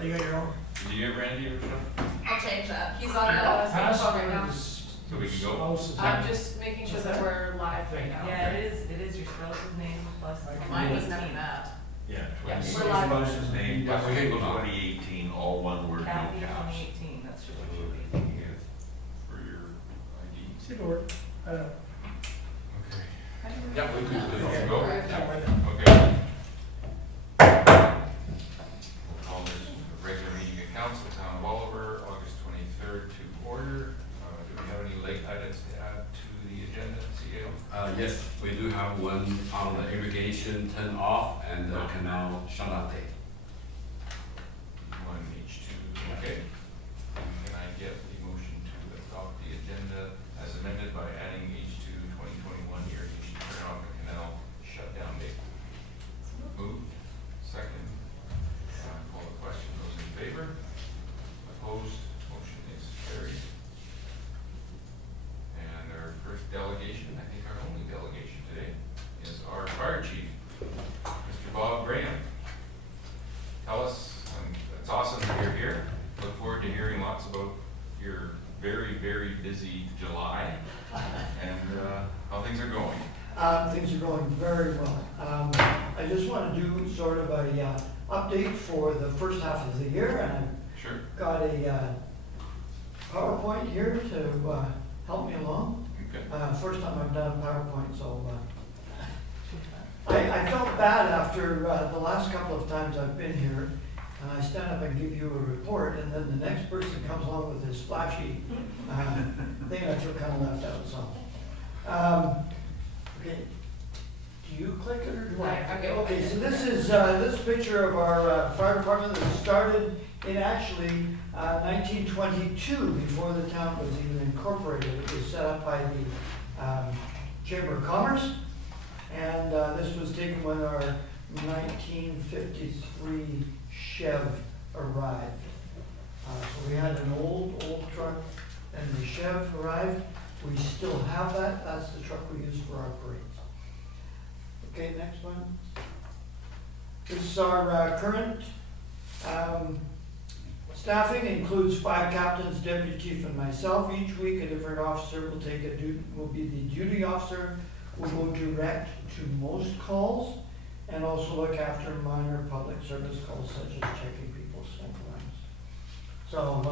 Oh, you got your own? Did you get Randy or something? I'll change that. He's on the Pass phone right now. So we can go? Spouse's I'm name. just making sure that we're live right now. Yeah, it is your spouse's name plus. Mine was never that. Yeah. Yeah, 20 we're live. Spouse's name, plus 2018, all one word, no Kathy, caps. 2018, that's what it should be. For your ID. See if it worked. I don't know. Okay. Yeah, we could go. Okay. Yeah. Okay. We'll call this a regular meeting of council, Town of Oliver, August 23rd to order. Do we have any late items to add to the agenda, CEO? Yes, we do have one on the irrigation turn off and the canal shutdown date. One H2, okay. Can I get the motion to adopt the agenda as amended by adding H2 2021 irrigation turn off the canal shutdown date? Moved. Second. Call the question. Those in favor? Opposed? Motion is carried. And our first delegation, I think our only delegation today, is our fire chief, Mr. Bob Graham. Tell us, it's awesome that you're here. Look forward to hearing lots about your very, very busy July and how things are going. Things are going very well. I just want to do sort of a update for the first half of the year, and Sure. I've got a PowerPoint here to help me along. Okay. First time I've done a PowerPoint, so I felt bad after the last couple of times I've been here, and I stand up and give you a report, and then the next person comes along with this flashy thing. I feel kind of left out. So, okay, do you click it or do I? Okay. Okay, so this is this picture of our fire department that started in actually 1922, before the town was even incorporated. It was set up by the Chamber of Commerce, and this was taken when our 1953 Chev arrived. So we had an old truck, and the Chev arrived. We still have that. That's the truck we use for our parades. Okay, next one. This is our current staffing. Includes 5 captains, deputy chief, and myself. Each week, a different officer will be the duty officer. Will go direct to most calls, and also look after minor public service calls such as checking people's smoke alarms. So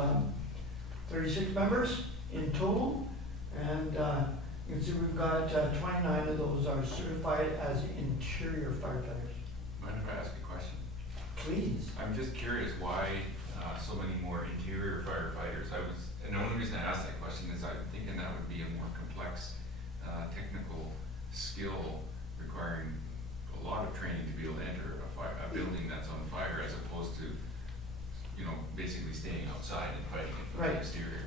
36 members in total. And you can see we've got 29 of those are certified as interior firefighters. Mind if I ask a question? Please. I'm just curious why so many more interior firefighters. And the only reason I asked that question is I'm thinking that would be a more complex technical skill requiring a lot of training to be able to enter a building that's on fire, as opposed to, basically staying outside and fighting it from the exterior.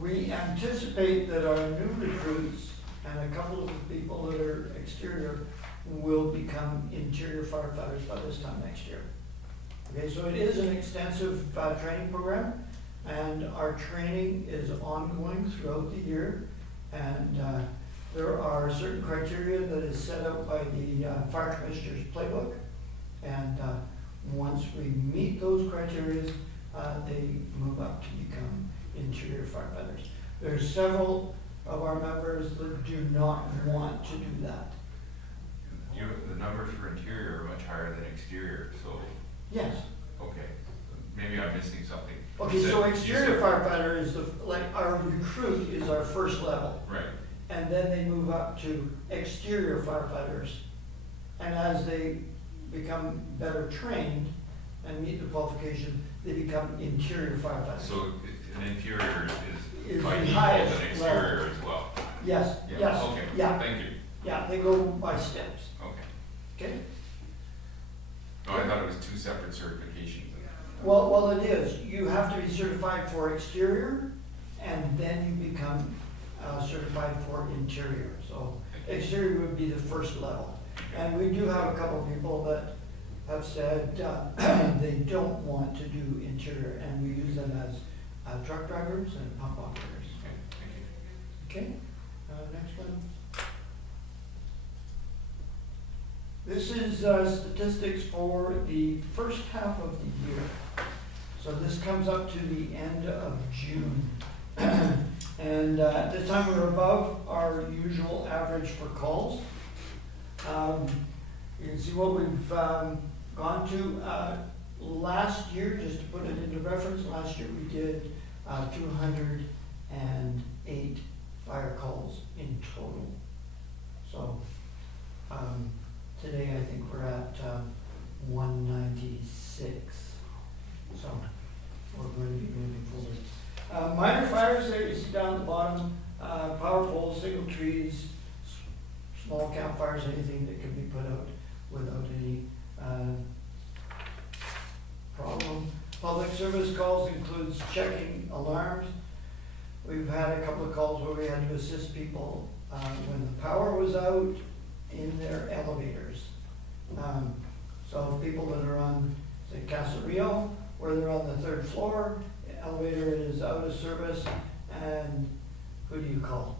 We anticipate that our new recruits and a couple of the people that are exterior will become interior firefighters by this time next year. Okay, so it is an extensive training program, and our training is ongoing throughout the year, and there are certain criteria that is set out by the fire commissioner's playbook, and once we meet those criteria, they move up to become interior firefighters. There's several of our members that do not want to do that. The numbers for interior are much higher than exterior, so, Yes. okay, maybe I'm missing something. Okay, so exterior firefighter is our recruit is our first level. Right. And then they move up to exterior firefighters. And as they become better trained and meet the qualification, they become interior firefighters. So an interior is Is by the default highest an exterior as well? Yes, Yeah, yes, okay, yeah, thank you, yeah, they go by steps, okay. okay? No, I thought it was 2 separate certifications. Well, it is. You have to be certified for exterior, and then you become certified for interior. So exterior would be the first level. And we do have a couple of people that have said they don't want to do interior, and we use them as truck drivers and pump operators. Okay, thank you. Okay, next one. This is statistics for the first half of the year. So this comes up to the end of June. And at this time, we're above our usual average for calls. You can see what we've gone to. Last year, just to put it into reference, last year we did 208 fire calls in total. So today I think we're at 196. So we're going to be moving forward. Minor fires there, you see down at the bottom, power poles, single trees, small campfires, anything that can be put out without any problem. Public service calls includes checking alarms. We've had a couple of calls where we had to assist people when the power was out in their elevators. So people that are on, say, Casa Rio, where they're on the 3rd floor, the elevator is out of service, and who do you call?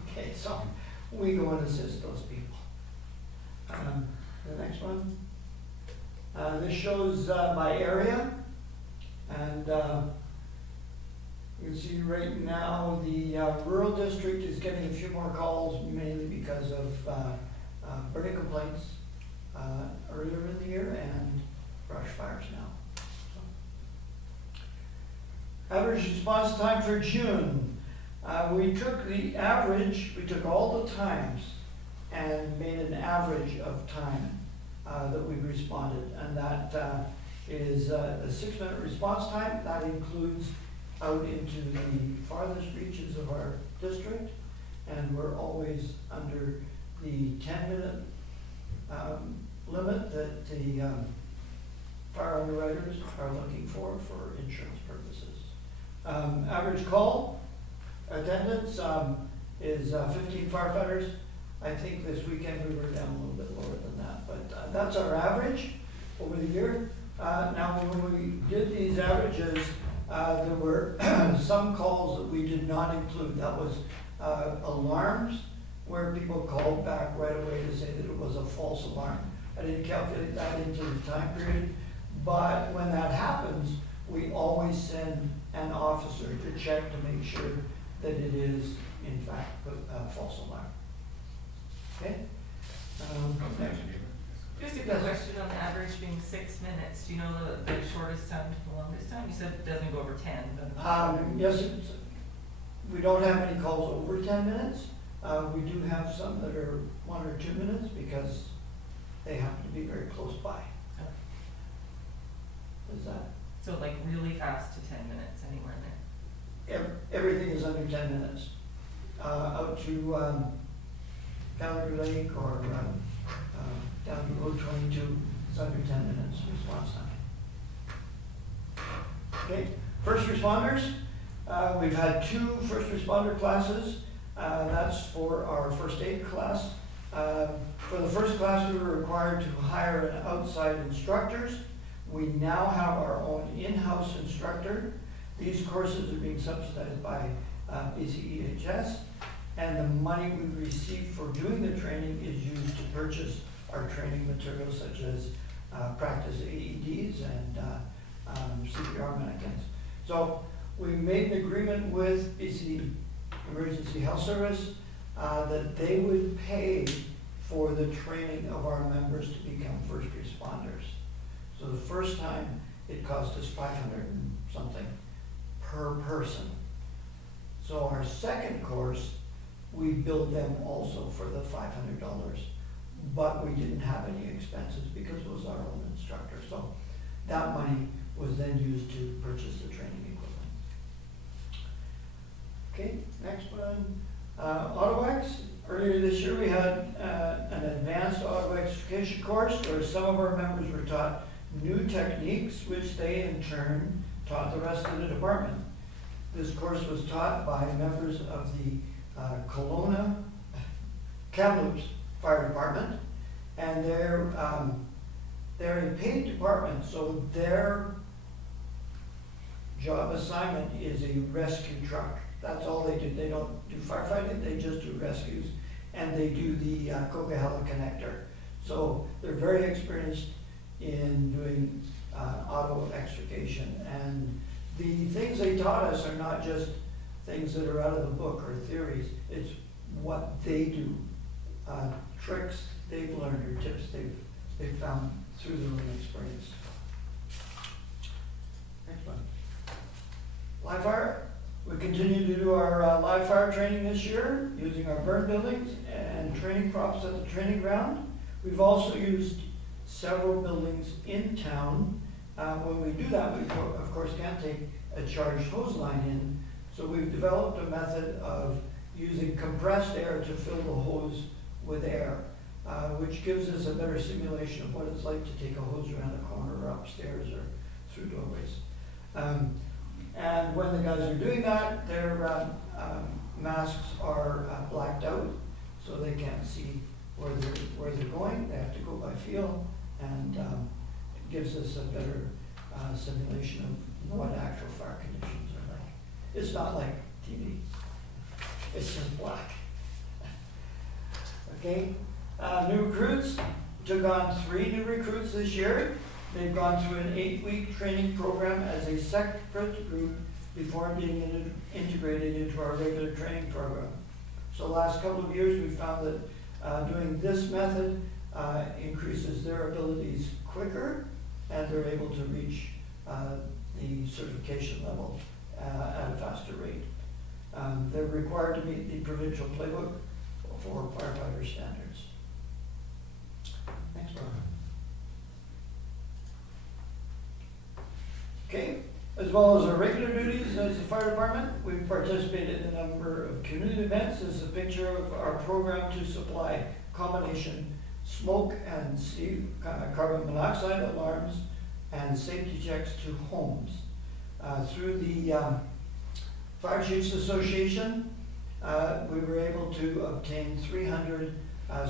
Okay, so we go and assist those people. The next one. This shows by area, and you can see right now the rural district is getting a few more calls, mainly because of burning complaints earlier in the year and brush fires now. So. Average response time for June. We took the average, we took all the times and made an average of time that we responded, and that is a 6-minute response time. That includes out into the farthest reaches of our district, and we're always under the 10-minute limit that the fire underwriters are looking for insurance purposes. Average call attendance is 15 firefighters. I think this weekend we were down a little bit lower than that, but that's our average over the year. Now, when we did these averages, there were some calls that we did not include. That was alarms, where people called back right away to say that it was a false alarm. I didn't calculate that into the time period, but when that happens, we always send an officer to check to make sure that it is, in fact, a false alarm. Okay? Just a quick question on the average being 6 minutes. Do you know the shortest time to the longest time? You said it doesn't go over 10, but. Yes, we don't have any calls over 10 minutes. We do have some that are 1 or 2 minutes because they happen to be very close by. Okay. Is that? So like really fast to 10 minutes, anywhere in there? Everything is under 10 minutes. Out to Calgary Lake or down to Road 22, it's under 10 minutes response time. Okay, first responders. We've had 2 first responder classes. That's for our first aid class. For the first class, we were required to hire an outside instructors. We now have our own in-house instructor. These courses are being subsidized by BCEHS, and the money we receive for doing the training is used to purchase our training materials such as practice AEDs and CPR mannequins. So we made an agreement with BC Emergency Health Service that they would pay for the training of our members to become first responders. So the first time it cost us $500 and something per person. So our second course, we billed them also for the $500, but we didn't have any expenses because it was our own instructor. So that money was then used to purchase the training equipment. Okay, next one, AutoX. Earlier this year we had an advanced auto extrication course where some of our members were taught new techniques, which they in turn taught the rest of the department. This course was taught by members of the Kelowna Kamloops Fire Department, and they're a paid department, so their job assignment is a rescue truck. That's all they do. They don't do firefighting, they just do rescues, and they do the Coquihalla connector. So they're very experienced in doing auto extrication. And the things they taught us are not just things that are out of the book or theories, it's what they do, tricks they've learned or tips they've found through their own experience. Next one. Live fire. We continue to do our live fire training this year using our burn buildings and training props at the training ground. We've also used several buildings in town. When we do that, we of course can't take a charged hose line in, so we've developed a method of using compressed air to fill the hose with air, which gives us a better simulation of what it's like to take a hose around a corner or upstairs or through doorways. And when the guys are doing that, their masks are blacked out, so they can't see where they're going. They have to go by feel, and it gives us a better simulation of what actual fire conditions are like. It's not like TV. It's just black. Okay. New recruits. Took on 3 new recruits this year. They've gone through an 8-week training program as a separate group before being integrated into our regular training program. So the last couple of years we found that doing this method increases their abilities quicker, and they're able to reach the certification level at a faster rate. They're required to meet the provincial playbook for firefighter standards. Next one. Okay, as well as our regular duties as a fire department, we've participated in a number of community events. This is a picture of our program to supply combination smoke and carbon monoxide alarms and safety checks to homes. Through the Fire Chiefs Association, we were able to obtain 300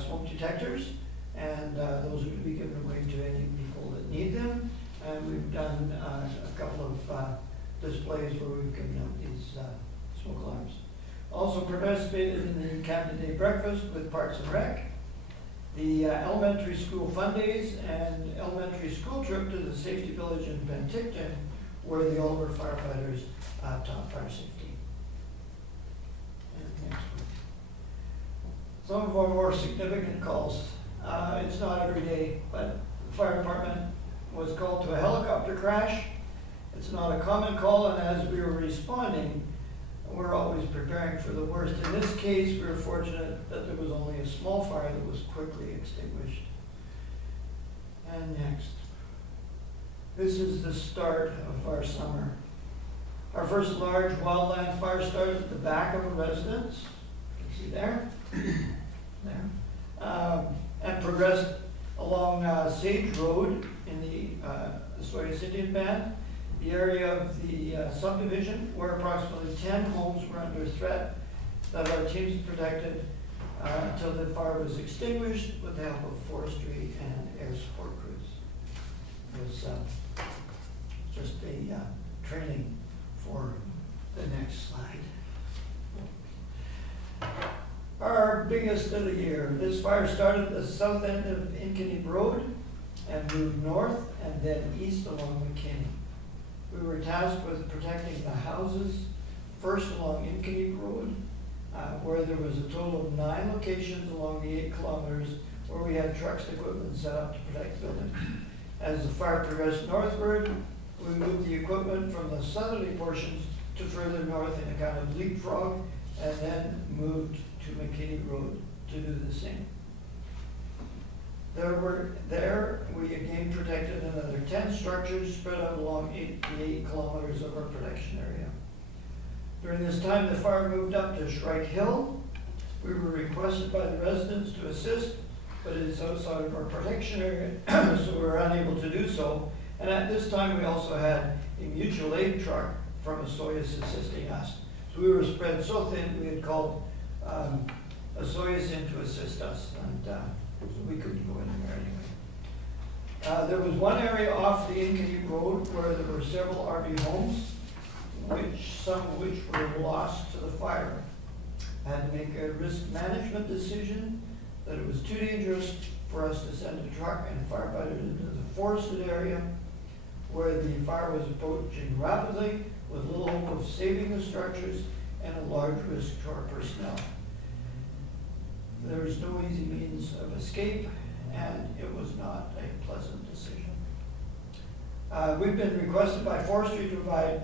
smoke detectors, and those are to be given away to any people that need them. And we've done a couple of displays where we've given out these smoke alarms. Also participated in the Canada Day breakfast with Parks and Rec, the elementary school fun days, and elementary school trip to the safety village in Penticton, where the older firefighters taught fire safety. And next one. Some of our more significant calls. It's not every day, but the fire department was called to a helicopter crash. It's not a common call, and as we were responding, we're always preparing for the worst. In this case, we were fortunate that there was only a small fire that was quickly extinguished. And next. This is the start of our summer. Our first large wildland fire started at the back of a residence. You can see there. There. And progressed along Sage Road in the Soyuz Indian Band, the area of the subdivision where approximately 10 homes were under threat that our teams protected until the fire was extinguished with the help of forestry and air support crews. It was just a training for the next slide. Our biggest of the year. This fire started at the south end of Inkenny Road and moved north and then east along McKinney. We were tasked with protecting the houses first along Inkenny Road, where there was a total of 9 locations along the 8 kilometers where we had trucks and equipment set up to protect buildings. As the fire progressed northward, we moved the equipment from the southerly portions to further north in a kind of leapfrog, and then moved to McKinney Road to do the same. There we again protected another 10 structures spread out along the 8 kilometers of our protection area. During this time, the fire moved up to Shrike Hill. We were requested by the residents to assist, but it's outside of our protection area, so we were unable to do so. And at this time, we also had a mutual aid truck from Soyuz assisting us. So we were spread so thin, we had called Soyuz in to assist us, and so we couldn't go anywhere anyway. There was one area off the Inkenny Road where there were several RV homes, some of which were lost to the fire. I had to make a risk management decision that it was too dangerous for us to send a truck and firefighters into the forested area. where the fire was approaching rapidly with little hope of saving the structures and a large risk to our personnel. There is no easy means of escape, and it was not a pleasant decision. We've been requested by Forestry to provide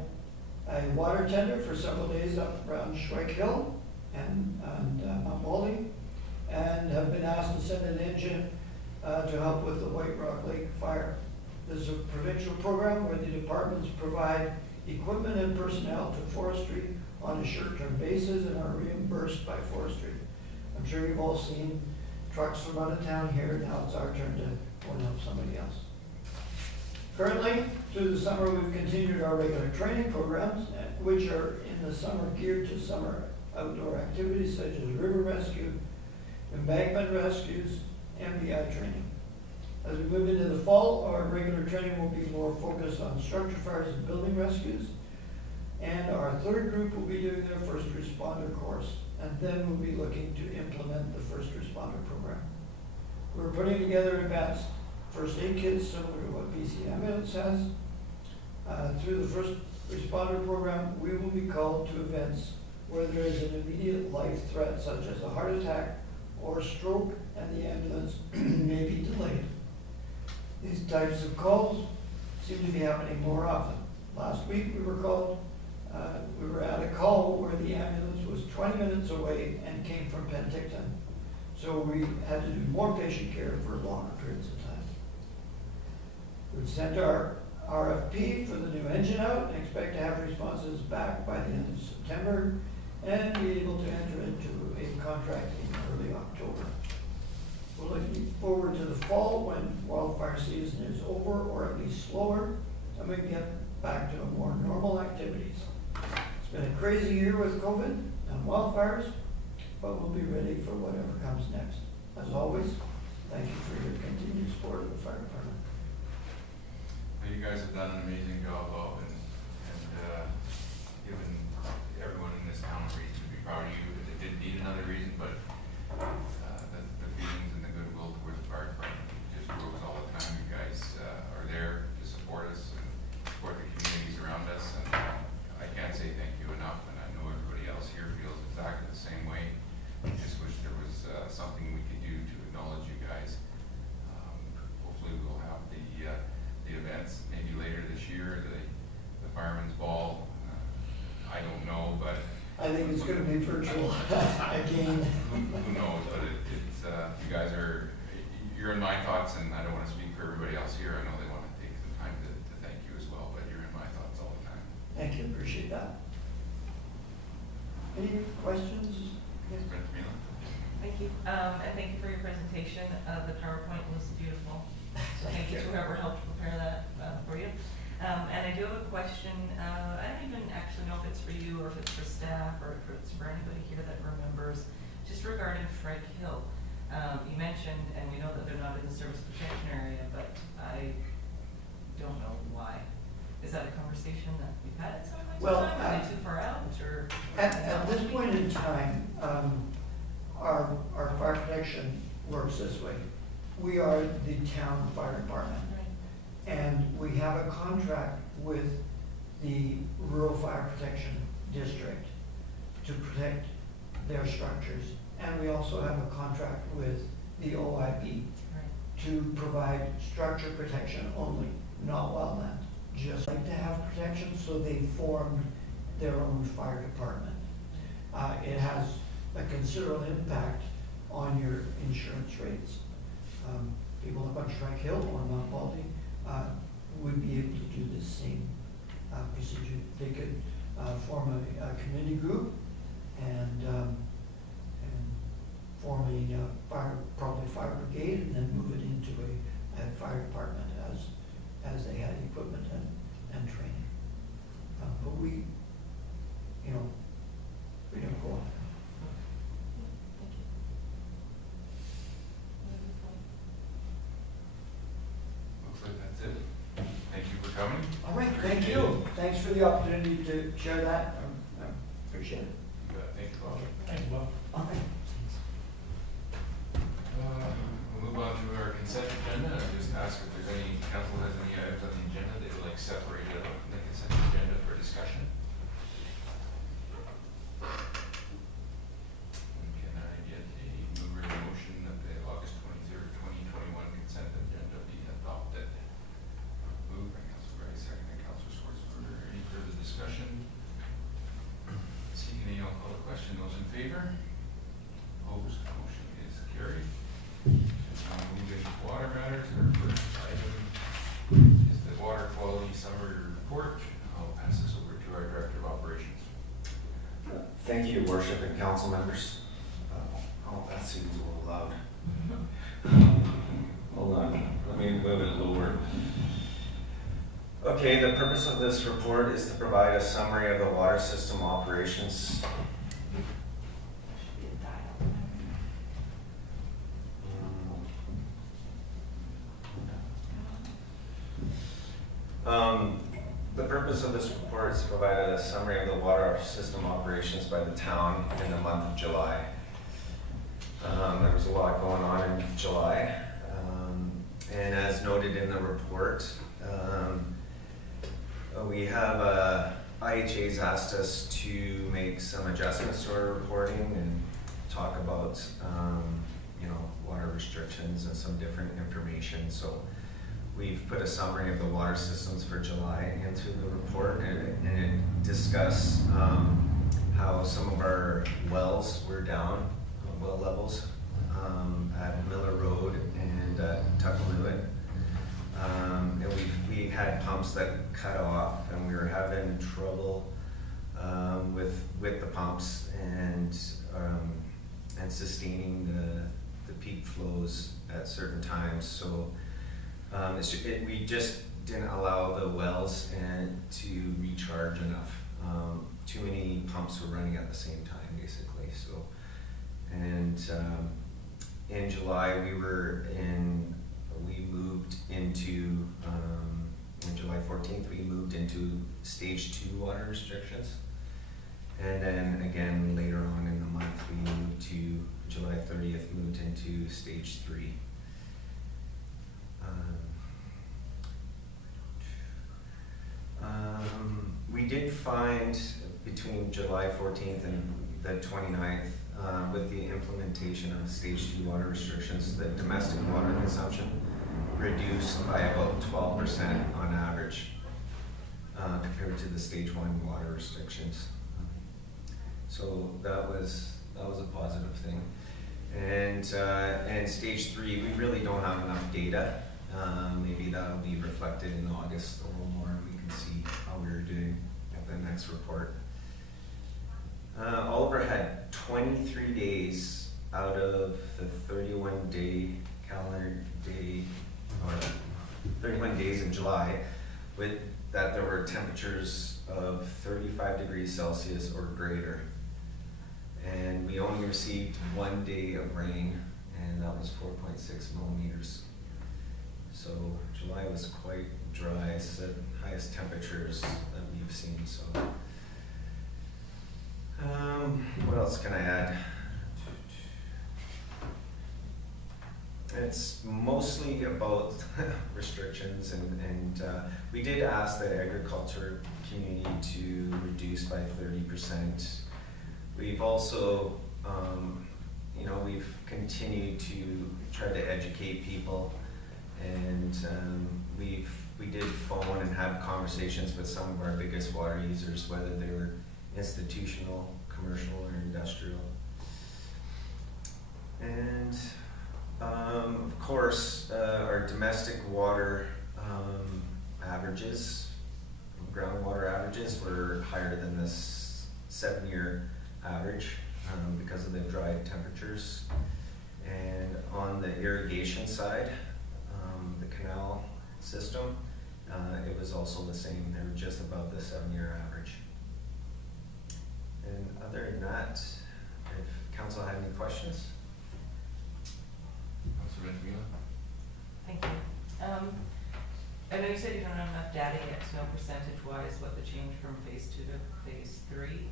a water tender for several days up around Shrike Hill and Mount Molly, and have been asked to send an engine to help with the White Rock Lake fire. This is a provincial program where the departments provide equipment and personnel to forestry on a short-term basis and are reimbursed by forestry. I'm sure you've all seen trucks from out of town here. Now it's our turn to go and help somebody else. Currently, through the summer, we've continued our regular training programs, which are in the summer geared to summer outdoor activities such as river rescue, embankment rescues, MBI training. As we move into the fall, our regular training will be more focused on structure fires and building rescues. And our third group will be doing their first responder course. And then we'll be looking to implement the first responder program. We're putting together advanced first aid kits similar to what BC Ambulance has. Through the first responder program, we will be called to events where there is an immediate life threat such as a heart attack or stroke, and the ambulance may be delayed. These types of calls seem to be happening more often. Last week we were at a call where the ambulance was 20 minutes away and came from Penticton. So we had to do more patient care for longer periods of time. We've sent our RFP for the new engine out and expect to have responses back by the end of September and be able to enter into a contract in early October. We're looking forward to the fall when wildfire season is over, or at least slower, and we can get back to more normal activities. It's been a crazy year with COVID and wildfires, but we'll be ready for whatever comes next. As always, thank you for your continued support of the fire department. Well, you guys have done an amazing job, Bob, and given everyone in this town a reason to be proud of you. It didn't need another reason, but the feelings and the goodwill towards the fire department just grows all the time. You guys are there to support us and support the communities around us, and I can't say thank you enough, and I know everybody else here feels exactly the same way. I just wish there was something we could do to acknowledge you guys. Hopefully we'll have the events maybe later this year, the fireman's ball. I don't know, but I think it's going to be virtual again. who knows? But it's you guys you're in my thoughts, and I don't want to speak for everybody else here. I know they want to take some time to thank you as well, but you're in my thoughts all the time. Thank you, appreciate that. Any questions? Yes. Brent Meelan? Thank you, and thank you for your presentation. The PowerPoint was beautiful. So thank you to whoever helped prepare that for you. And I do have a question. I don't even actually know if it's for you or if it's for staff or if it's for anybody here that remembers, just regarding Shrike Hill. You mentioned, and we know that they're not in the service protection area, but I don't know why. Is that a conversation that we've had at some point in time? Are they too far out, or? At this point in time, our fire protection works this way. We are the town fire department, and we have a contract with the Rural Fire Protection District to protect their structures. And we also have a contract with the OIB to provide structure protection only, not wildland. Just like to have protection, so they formed their own fire department. It has a considerable impact on your insurance rates. People up on Shrike Hill or Mount Baldy would be able to do the same procedure. They could form a community group and form a probably fire brigade, and then move it into a fire department as they had equipment and training. But we don't go on. Looks like that's it. Thank you for coming. All right, thank you. Thanks for the opportunity to share that. I appreciate it. You bet. Thank you, Bob. Thanks, Bob. All right. We'll move on to our consent agenda. I'll just ask if there's any council has any items on the agenda they'd like like separated out from the consent agenda for discussion. Can I get a mover in the motion that the August 23rd, 2021 consent agenda be adopted? Moved by Councillor Gray, second by Councillor Schwarzenberger. Any further discussion? Seeing any, I'll call the question. Those in favor? Opposed? Motion is carried. Moving to water matters, our first item is the water quality summary report. I'll pass this over to our Director of Operations. Thank you, Worship and Council members. Oh, that seems a little loud. Hold on, let me move it lower. Okay, the purpose of this report is to provide a summary of the water system operations. The purpose of this report is to provide a summary of the water system operations by the town in the month of July. There was a lot going on in July, and as noted in the report, we have IHA's asked us to make some adjustments to our reporting and talk about water restrictions and some different information. So we've put a summary of the water systems for July into the report, and it discuss how some of our wells were down, well levels at Miller Road and Tuckanuit. And we had pumps that cut off, and we were having trouble with the pumps and sustaining the peak flows at certain times. So we just didn't allow the wells to recharge enough. Too many pumps were running at the same time, basically. So, and in July we moved into on July 14th we moved into stage 2 water restrictions, and then again later on in the month we moved to July 30th moved into stage 3. We did find between July 14th and the 29th, with the implementation of stage 2 water restrictions, the domestic water consumption reduced by about 12% on average compared to the stage 1 water restrictions. So that was a positive thing. And stage 3, we really don't have enough data. Maybe that'll be reflected in August a little more, and we can see how we're doing at the next report. Oliver had 23 days out of the 31-day calendar day, or 31 days in July, with that there were temperatures of 35 degrees Celsius or greater. And we only received 1 day of rain, and that was 4.6 millimeters. So July was quite dry. It's the highest temperatures that we've seen. So what else can I add? It's mostly about restrictions, and we did ask the agriculture community to reduce by 30%. We've also, we've continued to try to educate people, and we did phone and have conversations with some of our biggest water users, whether they were institutional, commercial, or industrial. And of course, our domestic water averages, groundwater averages, were higher than this 7-year average because of the dry temperatures. And on the irrigation side, the Canal system, it was also the same. They were just above the 7-year average. And other than that, if council had any questions? Councillor Machial? Thank you. I know you said you don't have enough data yet to know percentage-wise what the change from phase 2 to phase 3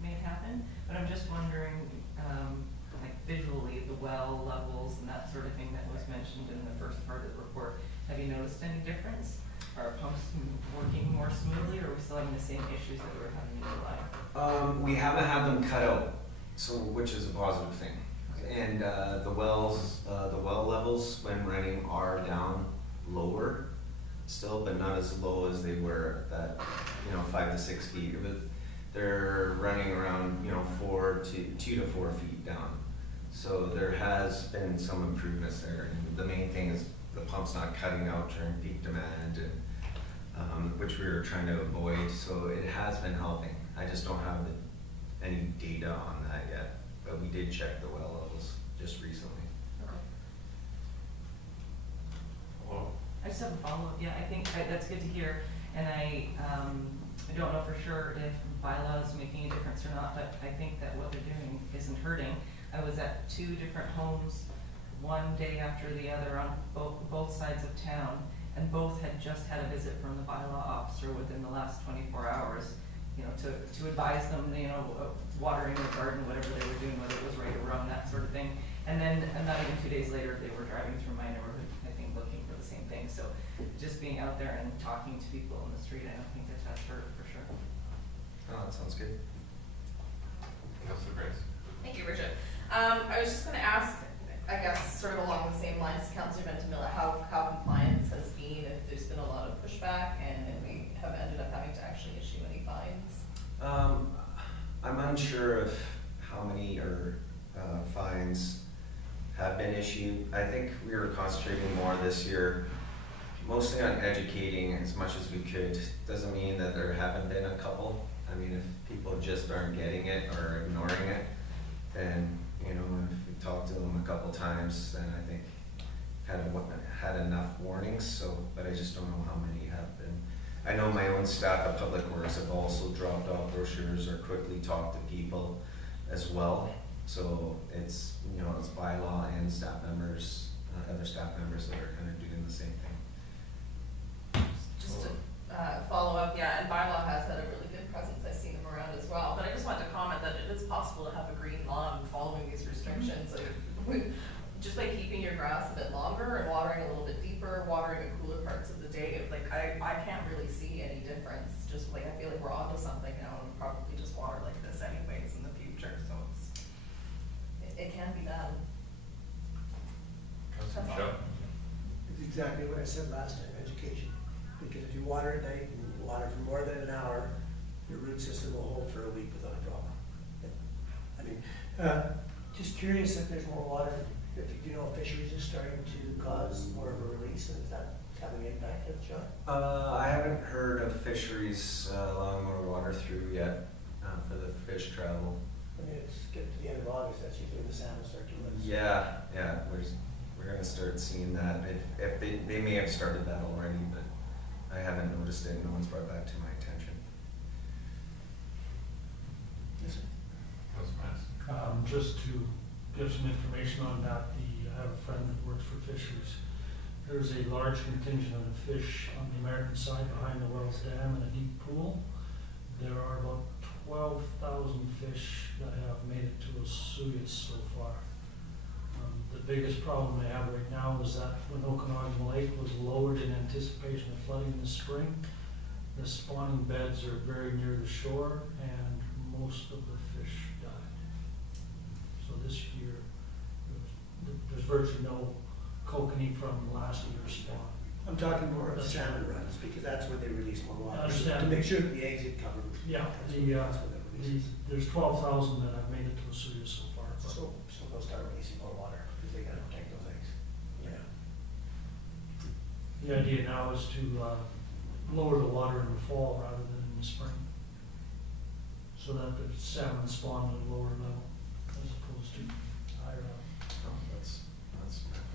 may have happened, but I'm just wondering, like visually, the well levels and that sort of thing that was mentioned in the first part of the report, have you noticed any difference? Are pumps working more smoothly, or are we still having the same issues that we were having in July? We haven't had them cut out, so, which is a positive thing. And, the well levels when running are down lower still, but not as low as they were at that, 5 to 6 feet. They're running around, 2 to 4 feet down. So there has been some improvements there. And the main thing is the pump's not cutting out during peak demand, and, which we were trying to avoid. So it has been helping. I just don't have any data on that yet, but we did check the well levels just recently. Well, I just have a follow-up, yeah, I think that's good to hear, and I don't know for sure if bylaws making a difference or not, but I think that what they're doing isn't hurting. I was at 2 different homes, one day after the other on both sides of town, and both had just had a visit from the bylaw officer within the last 24 hours, to advise them, watering their garden, whatever they were doing, whether it was right or wrong, that sort of thing. And then, not even 2 days later, they were driving through my neighborhood, I think, looking for the same thing. So just being out there and talking to people on the street, I don't think that's hurt for sure. Oh, that sounds good. Councillor Grace. Thank you, Richard. I was just gonna ask, I guess, sort of along the same lines, Councillor Ventimilla, how compliance has been, if there's been a lot of pushback, and if we have ended up having to actually issue any fines? I'm unsure of how many fines have been issued. I think we were concentrating more this year, mostly on educating as much as we could. Doesn't mean that there haven't been a couple. I mean, if people just aren't getting it or ignoring it, then, if we talked to them a couple times, then I think had enough warnings. So, but I just don't know how many have been. I know my own staff at Public Works have also dropped off brochures or quickly talked to people as well. So it's, it's bylaw and staff members, other staff members that are kind of doing the same thing. Just to follow up, yeah, and bylaw has had a really good presence, I've seen them around as well, but I just wanted to comment that it is possible to have a green lawn following these restrictions. Just by keeping your grass a bit longer and watering a little bit deeper, watering in cooler parts of the day, I can't really see any difference. Just I feel like we're onto something now, and we'll probably just water like this anyways in the future, so it can be done. Councillor That's all. Machial. It's exactly what I said last time, education. Because if you water at night and you water for more than an hour, your root system will hold for a week without a problem. I mean, just curious if there's more water, if fisheries is starting to cause more of a release, and is that having an impact at John? I haven't heard of fisheries allowing more water through yet for the fish travel. I mean, it's getting to the end of August, that's usually when the salmon start to release. Yeah, we're gonna start seeing that. If they may have started that already, but I haven't noticed it. No one's brought that to my attention. Yes, sir. Councillor Mass. Just to give some information on that, I have a friend that works for fisheries. There's a large contingent of fish on the American side behind the Wells Dam in a deep pool. There are about 12,000 fish that have made it to Osoyoos so far. The biggest problem they have right now is that when Okanagan Lake was lowered in anticipation of flooding in the spring, the spawning beds are very near the shore and most of the fish died. So this year, there's virtually no kokanee from last year's spawn. I'm talking more of salmon runs, because that's when they release more water. I understand. To make sure that the eggs get covered. Yeah, That's when they release. there's 12,000 that have made it to Osoyoos so far. But So they'll start releasing more water, because they gotta protect those eggs. Yeah. the idea now is to lower the water in the fall rather than in the spring, so that the salmon spawn at a lower level as opposed to higher level. Oh, that's.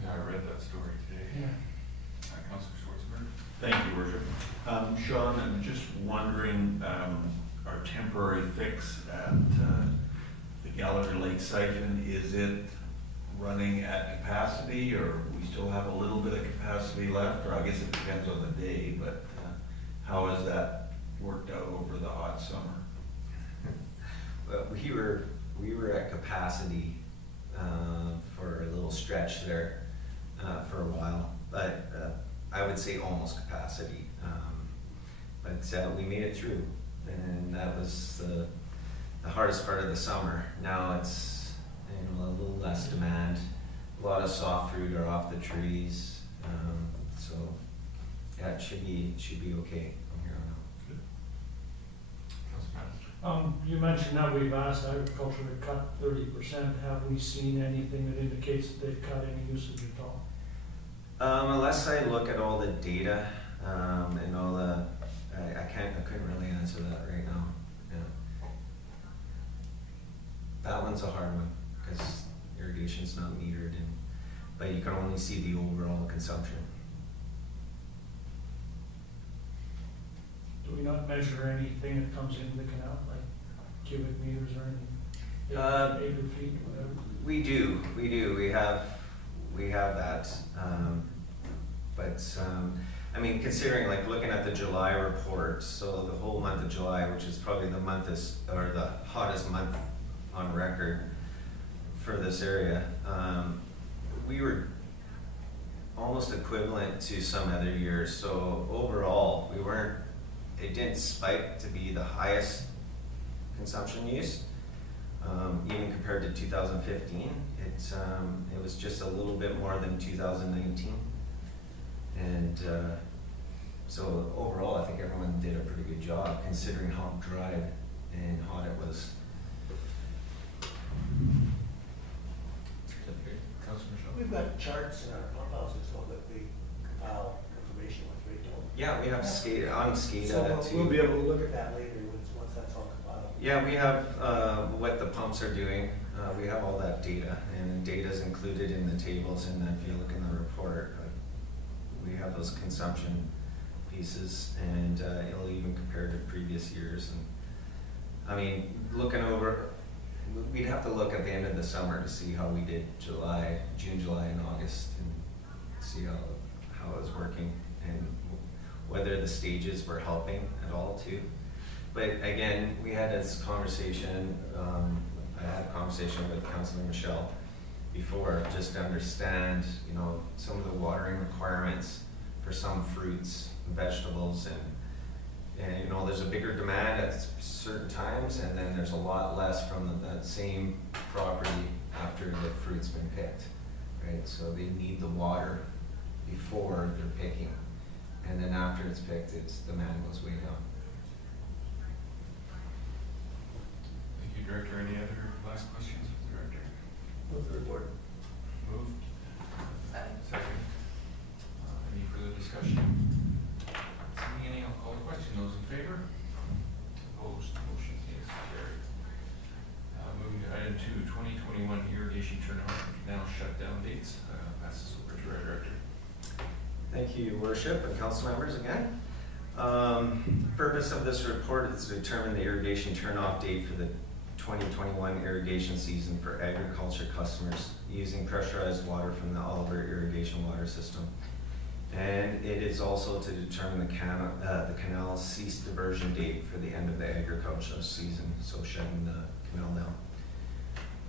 Yeah, I read that story today. Councillor Schwartzberg. Thank you, Worship. Sean, I'm just wondering, our temporary fix at the Gallagher Lake siphon, is it running at capacity, or we still have a little bit of capacity left? Or I guess it depends on the day, but how has that worked out over the hot summer? But we were at capacity for a little stretch there for a while, but I would would say almost capacity. But we made it through, and that was the hardest part of the summer. Now it's, you know, a little less demand. A lot of soft fruit are off the trees, so yeah, it should be okay from here on out. Councillor Patterson. You mentioned that we've asked agriculture to cut 30%. Have we seen anything that indicates that they've cut any usage at all? Unless I look at all the data, and all the, I couldn't really answer that right now, yeah. That one's a hard one, because irrigation's not metered, but you can only see the overall consumption. Do we not measure anything that comes into the canal, like cubic meters or anything? Acre feet, whatever? We do, we have that, but, I mean, considering, like, looking at the July report, so the whole month of July, which is probably the the hottest month on record for this area, we were almost equivalent to some other years. So overall, it didn't spike to be the highest consumption use, even compared to 2015. It was just a little bit more than 2019. And so overall, I think everyone did a pretty good job considering how dry and hot it was. Councillor Machial. We've got charts in our pump houses so that we compile information with retail. Yeah, we have SCADA So too. we'll be able to look at that later once that's all compiled. Yeah, we have what the pumps are doing. We have all that data, and data is included in the tables. And if you look in the report, we have those consumption pieces, and it'll even compare to previous years. And I mean, looking over, we'd have to look at the end of the summer to see how we did June, July, and August, and see how it was working, and whether the stages were helping at all too. But again, we had this conversation, I had a conversation with Councillor Machial before, just to understand, you know, some of the watering requirements for some fruits and vegetables, and you know, there's a bigger demand at certain times, and then there's a lot less from that same property after the fruit's been picked, right? So they need the water before they're picking, and then after it's picked, demand goes way down. Thank you, Director. Any other last questions for the Director? With the report. Moved. Second. Second. Any further discussion? Seeing any, I'll call the question. Those in favor? Opposed? Motion is carried. Moving to item 2, 2021 irrigation turnout canal shutdown dates. Pass this over to our Director. Thank you, Your Worship and council members again. Purpose of this report is to determine the irrigation turn-off date for the 2021 irrigation season for agriculture customers using pressurized water from the Oliver irrigation water system. And it is also to determine the canal cease diversion date for the end of the agricultural season, so shutting the canal down.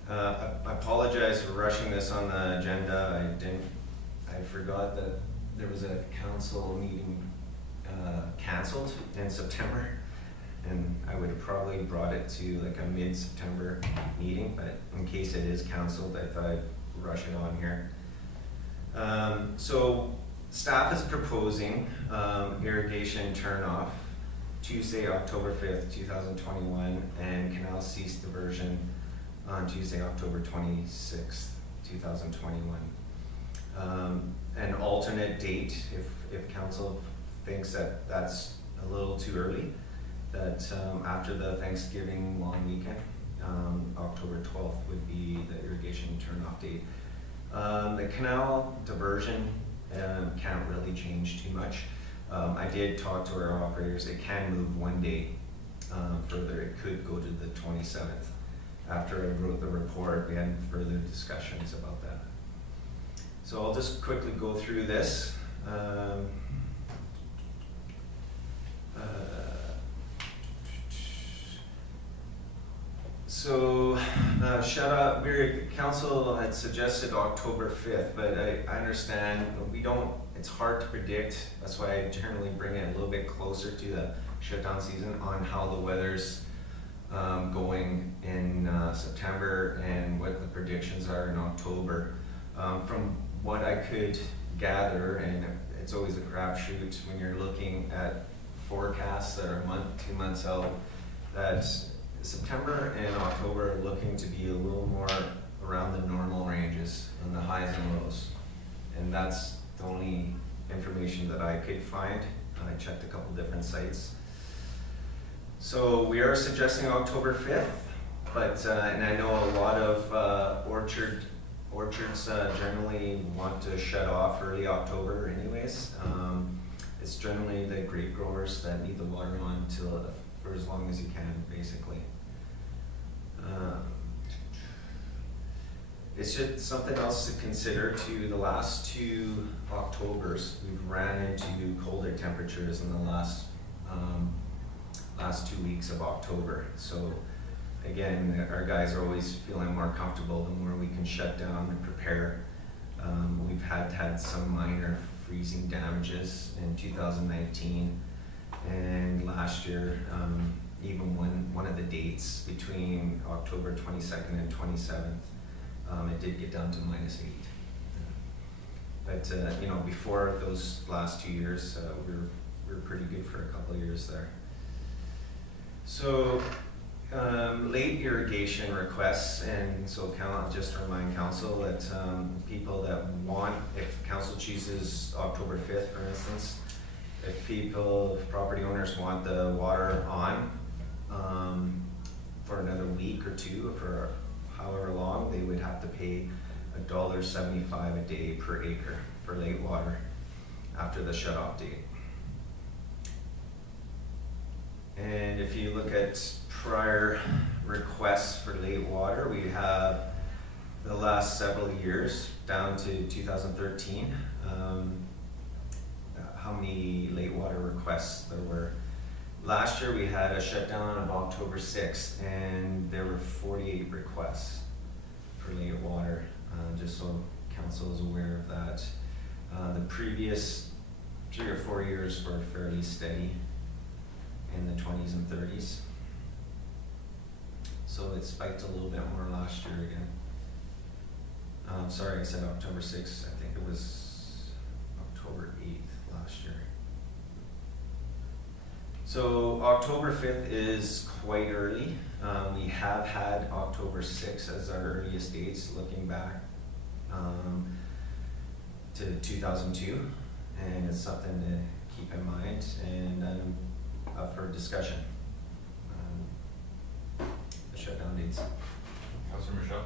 I apologize for rushing this on the agenda. I forgot that there was a council meeting canceled in September, and I would have probably brought it to like a mid-September meeting, but in case it is canceled, I thought I'd rush it on here. So staff is proposing irrigation turn-off Tuesday, October 5th, 2021, and canal cease diversion on Tuesday, October 26th, 2021. An alternate date, if council thinks that that's a little too early, that after the Thanksgiving long weekend, October 12th would be the irrigation turn-off date. The canal diversion can't really change too much. I did talk to our operators. It can move one day further. It could go to the 27th. After I wrote the report, we had further discussions about that. So I'll just quickly go through this. Shut up, council had suggested October 5th, but I understand we don't, it's hard to predict. That's why I generally bring it a little bit closer to the shutdown season on how the weather's going in September and what the predictions are in October. From what I could gather, and it's always a crapshoot when you're looking at forecasts that are a month, 2 months out, that September and October are looking to be a little more around the normal ranges on the highs and lows. And that's the only information that I could find. I checked a couple different sites. So we are suggesting October 5th, but, and I know a lot of orchards generally want to shut off early October anyways. It's generally the grape growers that need the water on for as long as you can, basically. It's just something else to consider too. The last 2 Octobers, we've ran into colder temperatures in the last 2 weeks of October. So again, our guys are always feeling more comfortable the more we can shut down and prepare. We've had some minor freezing damages in 2019, and last year, even one of the dates between October 22nd and 27th, it did get down to -8. But you know, before those last 2 years, we were pretty good for a couple of years there. So late irrigation requests, and so just to remind council that people that want, if council chooses October 5th, for instance, if property owners want the water on for another week or 2, for however long, they would have to pay $1.75 a day per acre for late water after the shut-off date. And if you look at prior requests for late water, we have the last several years down to 2013, how many late water requests there were. Last year we had a shutdown of October 6th, and there were 48 requests for late water, just so council is aware of that. The previous 3 or 4 years were fairly steady in the 20s and 30s. So it spiked a little bit more last year again. Sorry, I said October 6th. I think it was October 8th last year. So October 5th is quite early. We have had October 6th as our earliest dates, looking back to 2002, and it's something to keep in mind and up for discussion. The shutdown dates. Councillor Machial?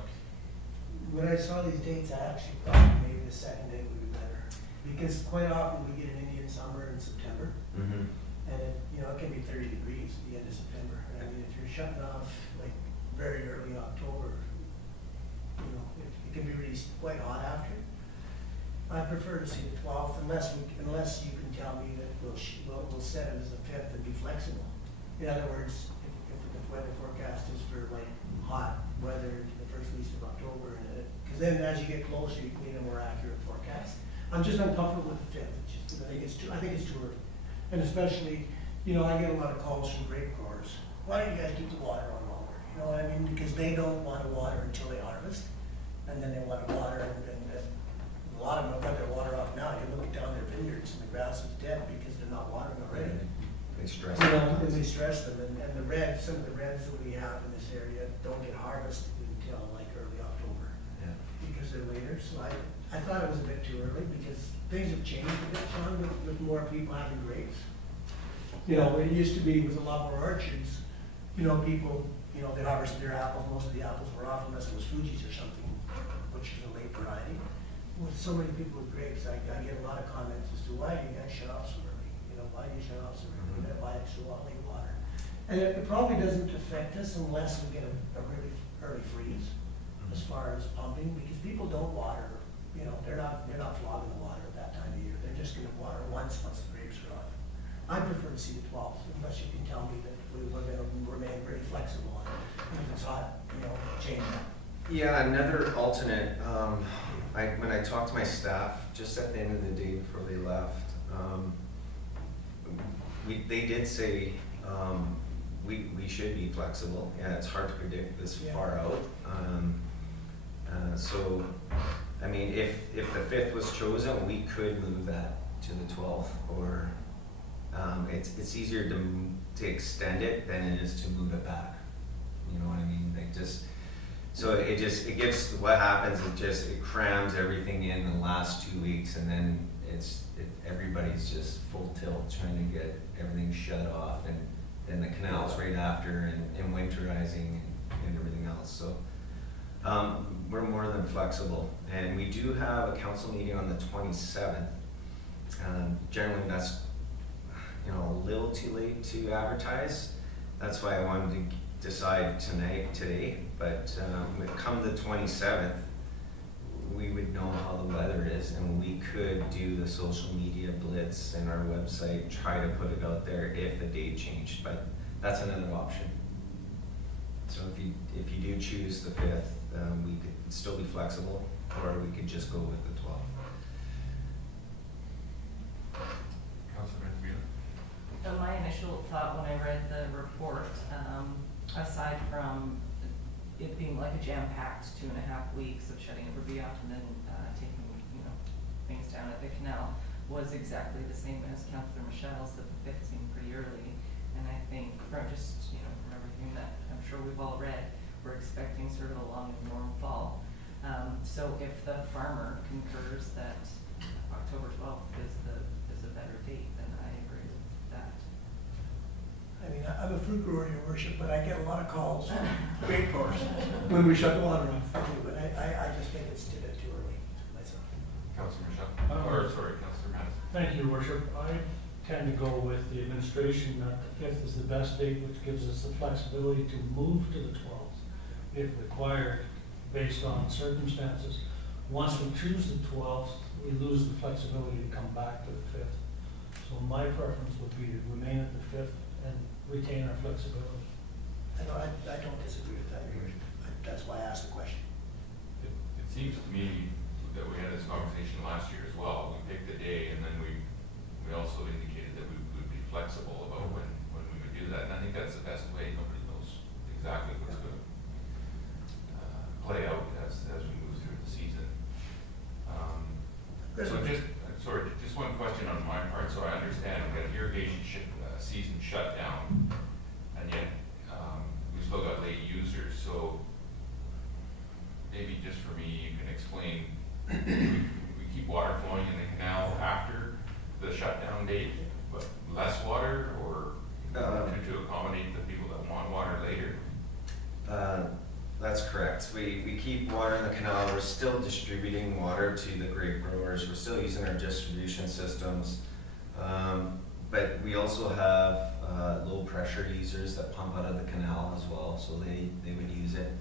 When I saw these dates, I actually thought maybe the second day would be better, because quite often we get an Indian summer in September, Mm-hmm. and it can be 30 degrees at the end of September. And I mean, if you're shutting off like very early October, it can be really quite hot after. I prefer to see the 12th, unless you can tell me that we'll set it as the 5th and be flexible. In other words, if the weather forecast is for like hot weather the first week of October, and because then as you get closer, you can get a more accurate forecast. I'm just uncomfortable with the 5th. I think it's too early, and especially, I get a lot of calls from grape growers. Why don't you guys keep the water on longer? You know what I mean? Because they don't want to water until they harvest, and then they want to water, and a lot of them have got their water off now. You look down their vineyards and the grass is dead because they're not watering already. They stress And they stress them, and some of the reds that we have in this area don't get harvested until like early October. Yeah. Because they're later, so I thought it was a bit too early, because things have changed a bit, Sean, with more people having grapes. It used to be with a lot more orchards, people, they harvested their apples, most of the apples were off unless it was Fuji's or something, which is a late variety. With so many people with grapes, I get a lot of comments as to why do you guys shut off so early? Why do you shut off so early? Why so late water? And it probably doesn't affect us unless we get a really early freeze as far as pumping, because people don't water, they're not flogging the water at that time of year. They're just gonna water once the grapes are on. I prefer to see the 12th, unless you can tell me that we're gonna remain pretty flexible, and if it's hot, change that. Yeah, another alternate, when I talked to my staff, just at the end of the day before they left, they did say, we should be flexible. Yeah, it's hard to predict this far out. So, I mean, if the 5th was chosen, we could move that to the 12th, or, it's easier to extend it than it is to move it back. You know what I mean? Like so it gives, what happens, it crams everything in the last 2 weeks, and then everybody's just full tilt trying to get everything shut off, and then the canal's right after, and winterizing and everything else. So we're more than flexible, and we do have a council meeting on the 27th. Generally, that's a little too late to advertise. That's why I wanted to decide today, but come the 27th, we would know how the weather is, and we could do the social media blitz and our website, try to put it out there if the date changed, but that's another option. So if you do choose the 5th, we could still be flexible, or we could just go with the 12th. Councillor Machial? My initial thought when I read the report, aside from it being like a jam-packed 2.5 weeks of shutting everybody off and then taking things down at the canal, was exactly the same as Councillor Machial's, that the 5th seemed pretty early. And I think from just from everything that I'm sure we've all read, we're expecting sort of a long and warm fall. So if the farmer concurs that October 12th is a better date, then I agree with that. I mean, I'm a fruit grower, your worship, but I get a lot of calls from grape growers when we shut the water off. But I just think it's too early myself. Councillor Machial? Or sorry, Councillor Madison? Thank you, Your Worship. I tend to go with the administration that the 5th is the best date, which gives us the flexibility to move to the 12th if required, based on circumstances. Once we choose the 12th, we lose the flexibility to come back to the 5th. So my preference would be to remain at the 5th and retain our flexibility. I don't disagree with that, your worship. That's why I asked the question. It seems to me that we had this conversation last year as well. We picked a day, and then we also indicated that we would be flexible about when we would do that. And I think that's the best way. Nobody knows exactly what's going to play out as we move through the season. So just one question on my part. So I understand we got irrigation season shut down, and yet we still got late users. So maybe just for me, you can explain, we keep water flowing in the canal after the shutdown date, but less water, or to accommodate the people that want water later? That's correct. We keep water in the canal. We're still distributing water to the grape growers. We're still using our distribution systems. But we also have low pressure users that pump out of the canal as well, so they would use it.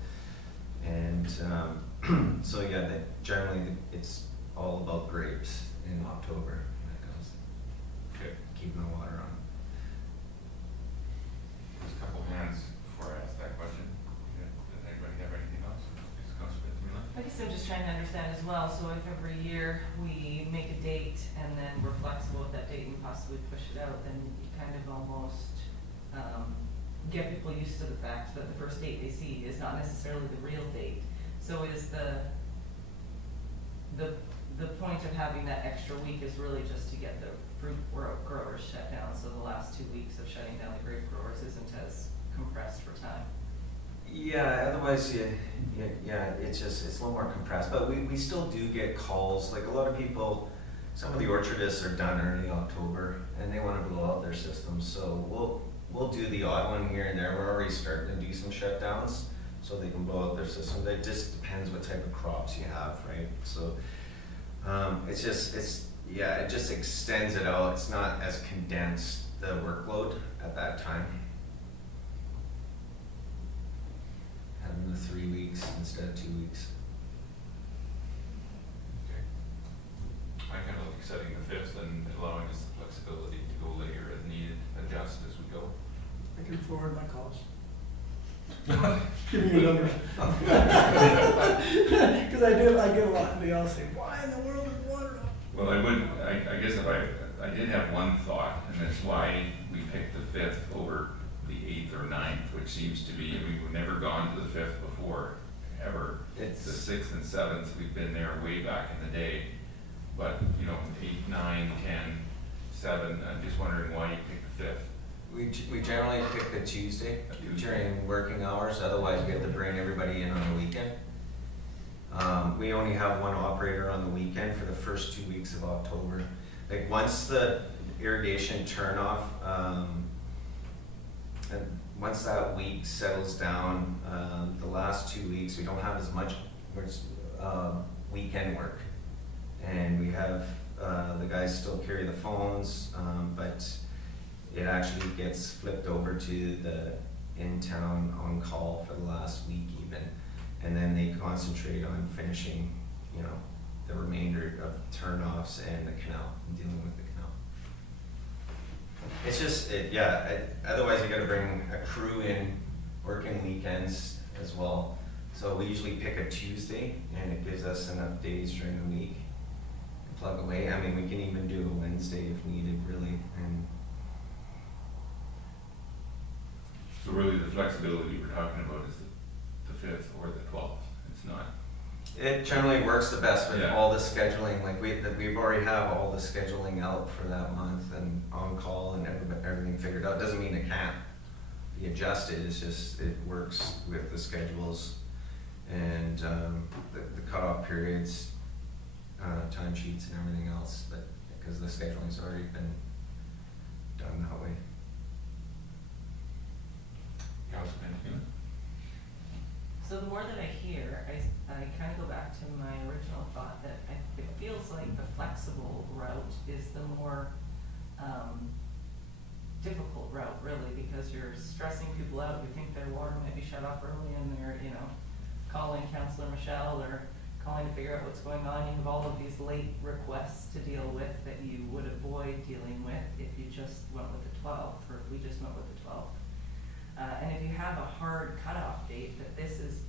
And so yeah, generally it's all about grapes in October when it comes Okay. to keeping the water on. There's a couple hands before I ask that question. Does anybody have anything else? Please, Councillor Machial. I guess I'm just trying to understand as well, so if every year we make a date and then we're flexible with that date and possibly push it out, then you kind of almost get people used to the fact that the first date they see is not necessarily the real date. So is the point of having that extra week is really just to get the fruit growers shut down, so the last 2 weeks of shutting down the grape growers isn't as compressed for time? Yeah, otherwise, it's a little more compressed, but we still do get calls. Like a lot of people, some of the orchardists are done early October and they want to blow out their systems. So we'll do the odd one here and there. We're already starting to do some shutdowns so they can blow out their system. It just depends what type of crops you have, right? So it just extends it out. It's not as condensed, the workload at that time. Having the 3 weeks instead of 2 weeks. Okay. I kind of like setting the 5th and allowing us the flexibility to go later as needed, adjust as we go. I can forward my calls. Give me your numbers. Cause I get a lot, and they all say, why in the world is water off? Well, I guess if I did have one thought, and that's why we picked the 5th over the 8th or 9th, which seems to be, we've never gone to the 5th before, ever. It's- The 6th and 7th, we've been there way back in the day, but, 8, 9, 10, 7, I'm just wondering why you picked the 5th. We generally pick the Tuesday A Tuesday. during working hours, otherwise we have to bring everybody in on the weekend. We only have one operator on the weekend for the first 2 weeks of October. Like, once the irrigation turnoff, and once that week settles down, the last 2 weeks, we don't have as much weekend work. And we have, the guys still carry the phones, but it actually gets flipped over to the in-town on-call for the last week even. And then they concentrate on finishing, the remainder of turnoffs and the canal, and dealing with the canal. It's just, otherwise you gotta bring a crew in working weekends as well. So we usually pick a Tuesday, and it gives us enough days during the week to plug away. I mean, we can even do a Wednesday if needed, really, and So really, the flexibility we're talking about is the 5th or the 12th, it's not. it generally works the best with Yeah. all the scheduling. Like, we've already have all the scheduling out for that month and on-call and everything figured out. Doesn't mean it can't be adjusted, it's just, it works with the schedules and the cutoff periods, timesheets and everything else, but because the scheduling's already been done that way. Councilman Hume? So the more that I hear, I kind of go back to my original thought that it feels like the flexible route is the more difficult route, really, because you're stressing people out. You think their water might be shut off early and they're, calling Councillor Machial or calling to figure out what's going on. You have all of these late requests to deal with that you would avoid dealing with if you just went with the 12th, or if we just went with the 12th. And if you have a hard cutoff date, that this is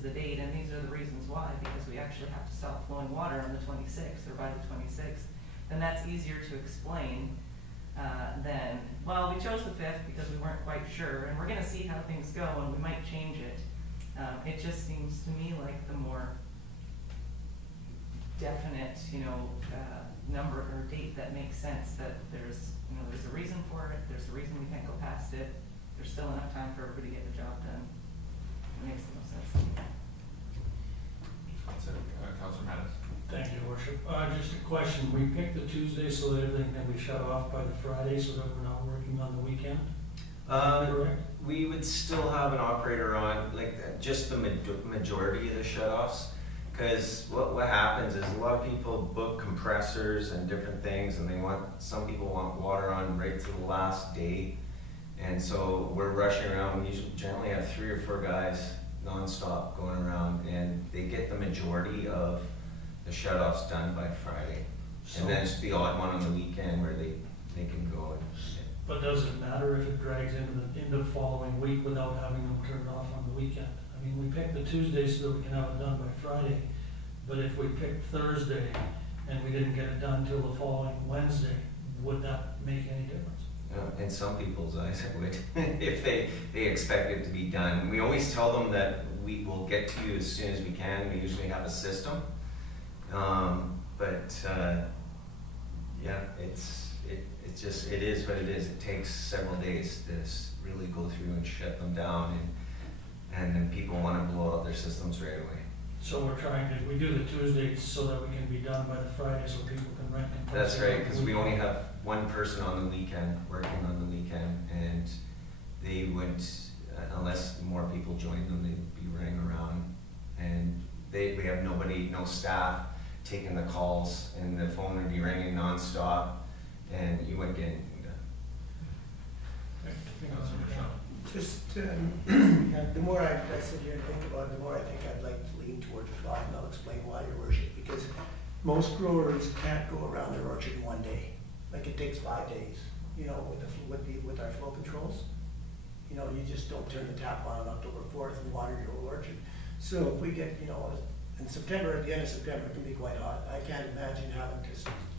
the date and these are the reasons why, because we actually have to stop flowing water on the 26th or by the 26th, then that's easier to explain than, well, we chose the 5th because we weren't quite sure and we're gonna see how things go and we might change it. It just seems to me like the more definite, number or date that makes sense, that there's a reason for it, there's a reason we can't go past it. There's still enough time for everybody to get the job done. It makes the most sense to me. Councilor Mattis? Thank you, Your Worship. Just a question, we picked the Tuesday so that everything can be shut off by the Friday so that we're not working on the weekend? Correct? We would still have an operator on, like, just the majority of the shut-offs. Because what happens is a lot of people book compressors and different things, and some people want water on right to the last day. And so we're rushing around. We generally have 3 or 4 guys nonstop going around, and they get the majority of the shut-offs done by Friday. So- And then it's the odd one on the weekend where they can go and. But does it matter if it drags into the following week without having them turned off on the weekend? I mean, we picked the Tuesday so that we can have it done by Friday, but if we picked Thursday and we didn't get it done till the following Wednesday, would that make any difference? In some people's eyes, it would, if they expect it to be done. We always tell them that we will get to you as soon as we can. We usually have a system. It is what it is. It takes several days to really go through and shut them down, and then people want to blow out their systems right away. So we do the Tuesdays so that we can be done by the Friday so people can rent and. That's right, because we only have one person on the weekend, working on the weekend, and they would, unless more people join them, they'd be running around. And we have no staff taking the calls, and the phone would be ringing nonstop, and you wouldn't get anything done. Councilor Machial? Just, the more I sit here and think about it, the more I think I'd like to lean towards the 12, and I'll explain why, Your Worship. Because most growers can't go around their orchard in one day. Like, it takes 5 days, with our flow controls. You know, you just don't turn the tap on October 4th and water your whole orchard. So if we get, you know, in September, at the end of September, it can be quite hot. I can't imagine having to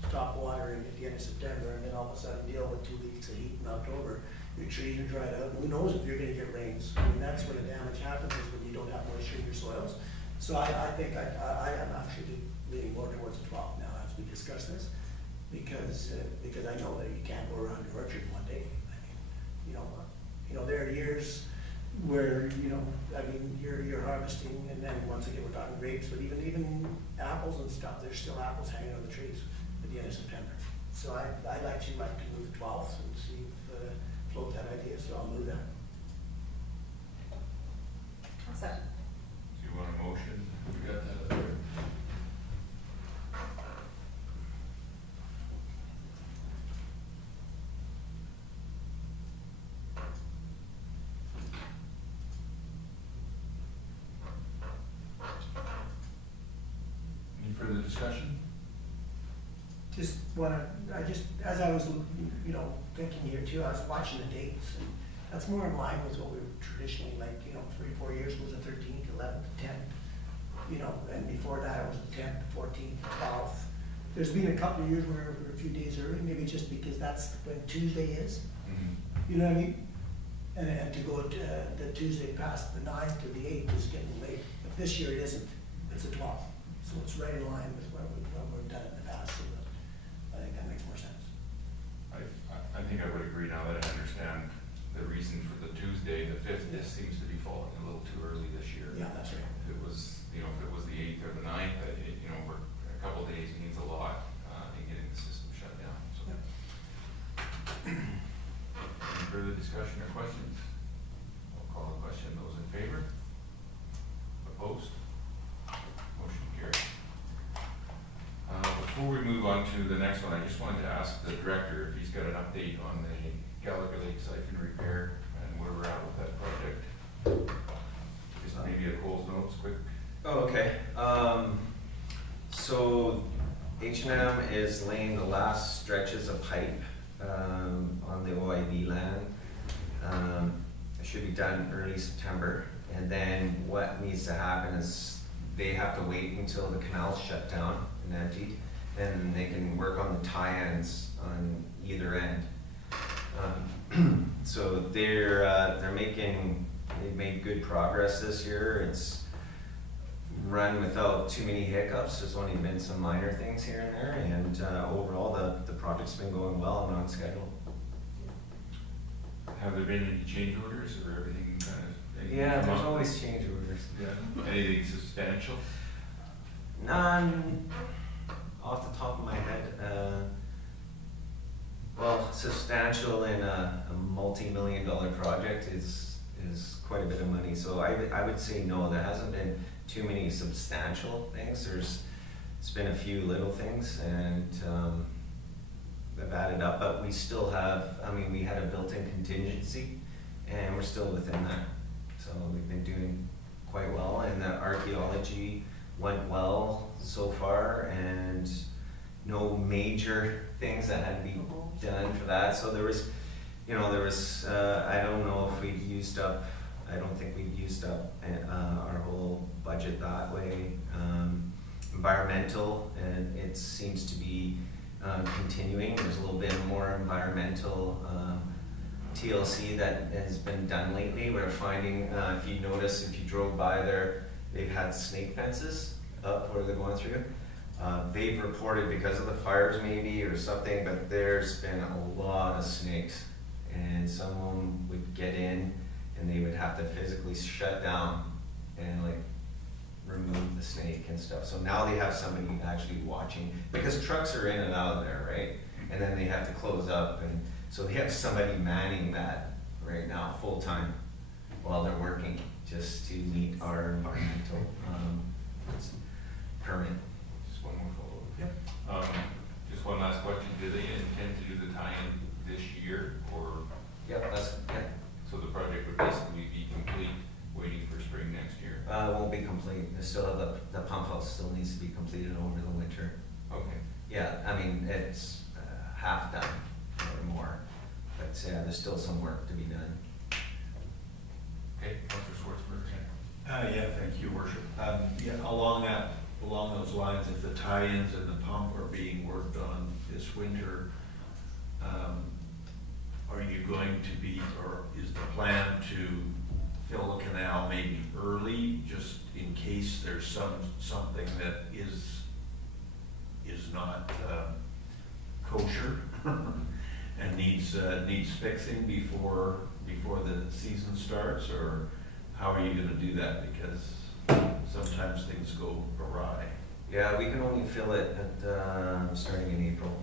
stop watering at the end of September and then all of a sudden deal with 2 weeks of heat in October. Your trees are dried out. Who knows if you're gonna get rains? I mean, that's when the damage happens, is when you don't have moisture in your soils. So I think I am actually leaning more towards the 12 now as we discuss this, because I know that you can't go around your orchard one day. I mean, you know, there are years where, you know, I mean, you're harvesting, and then once again, we're talking grapes, but even apples and stuff, there's still apples hanging on the trees at the end of September. So I'd actually like to move the 12th and see if, float that idea, so I'll move that. Second. Do you want a motion? We got that there. Any further discussion? As I was, you know, thinking here too, I was watching the dates, and that's more in line with what we were traditionally, like, you know, 3 or 4 years was the 13th, 11th, 10th, you know, and before that it was the 10th, 14th, 12th. There's been a couple of years where we're a few days early, maybe just because that's when Tuesday is, you know what I mean? And to go to the Tuesday past the 9th or the 8th is getting late, but this year it isn't, it's the 12th. So it's right in line with what we've done in the past, so I think that makes more sense. I think I would agree now that I understand the reason for the Tuesday, the 5th. This seems to be falling a little too early this year. Yeah, that's right. If it was, you know, if it was the 8th or the 9th, you know, we're, a couple days means a lot in getting the system shut down, so. Yep. Any further discussion or questions? I'll call the question. Those in favor? Opposed? Motion carried. Before we move on to the next one, I just wanted to ask the director if he's got an update on the Gallagher Lake siphon repair and where we're at with that project. Just maybe a Cole's notes, quick. Oh, okay. So H&M is laying the last stretches of pipe on the OIB land. It should be done early September. And then what needs to happen is they have to wait until the canal's shut down and emptied, and they can work on the tie-ins on either end. So they've made good progress this year. It's run without too many hiccups. There's only been some minor things here and there, and overall the project's been going well and on schedule. Have there been any change orders or everything kind of? Yeah, there's always change orders. Yeah. Anything substantial? None off the top of my head. Well, substantial in a multi-million-dollar project is quite a bit of money. So I would say no, there hasn't been too many substantial things. It's been a few little things, and they've added up, but we still have, I mean, we had a built-in contingency, and we're still within that. So we've been doing quite well, and the archaeology went well so far, and no major things that had to be done for that. So there was, I don't know if we've used up, I don't think we've used up our whole budget that way. Environmental, and it seems to be continuing. There's a little bit more environmental TLC that has been done lately. We're finding, if you notice, if you drove by there, they've had snake fences up where they're going through. They've reported because of the fires maybe or something, but there's been a lot of snakes, and someone would get in and they would have to physically shut down and like remove the snake and stuff. So now they have somebody actually watching, because trucks are in and out of there, right? And then they have to close up, and so they have somebody manning that right now full time while they're working, just to meet our environmental permit. Just one more follow-up. Yep. Just one last question. Do they intend to do the tie-in this year, or? Yep, So the project would basically be complete, waiting for spring next year? It won't be complete. They still have the pump house still needs to be completed over the winter. Okay. Yeah, I mean, it's half done or more, but yeah, there's still some work to be done. Okay, Councillor Schwartzberg, Yeah, thank you, Worship. Yeah, along those lines, if the tie-ins and the pump are being worked on this winter, are you going to be, or is the plan to fill the canal maybe early, just in case there's something that is not kosher and needs fixing before the season starts, or how are you gonna do that? Because sometimes things go awry. Yeah, we can only fill it at, starting in April.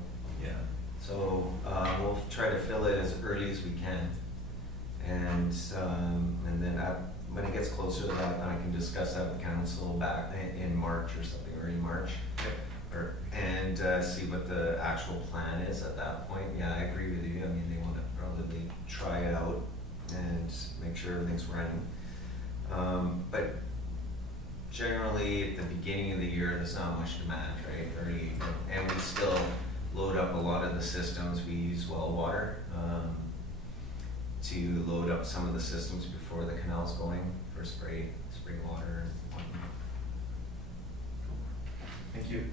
Yeah. So, we'll try to fill it as early as we can. And then when it gets closer to that, I can discuss that with council back in March or something, early March. And see what the actual plan is at that point. Yeah, I agree with you. I mean, they wanna probably try it out and make sure everything's running. But generally, at the beginning of the year, there's not much demand, right? And we still load up a lot of the systems. We use well water to load up some of the systems before the canal's going for spring water and whatnot. Thank you.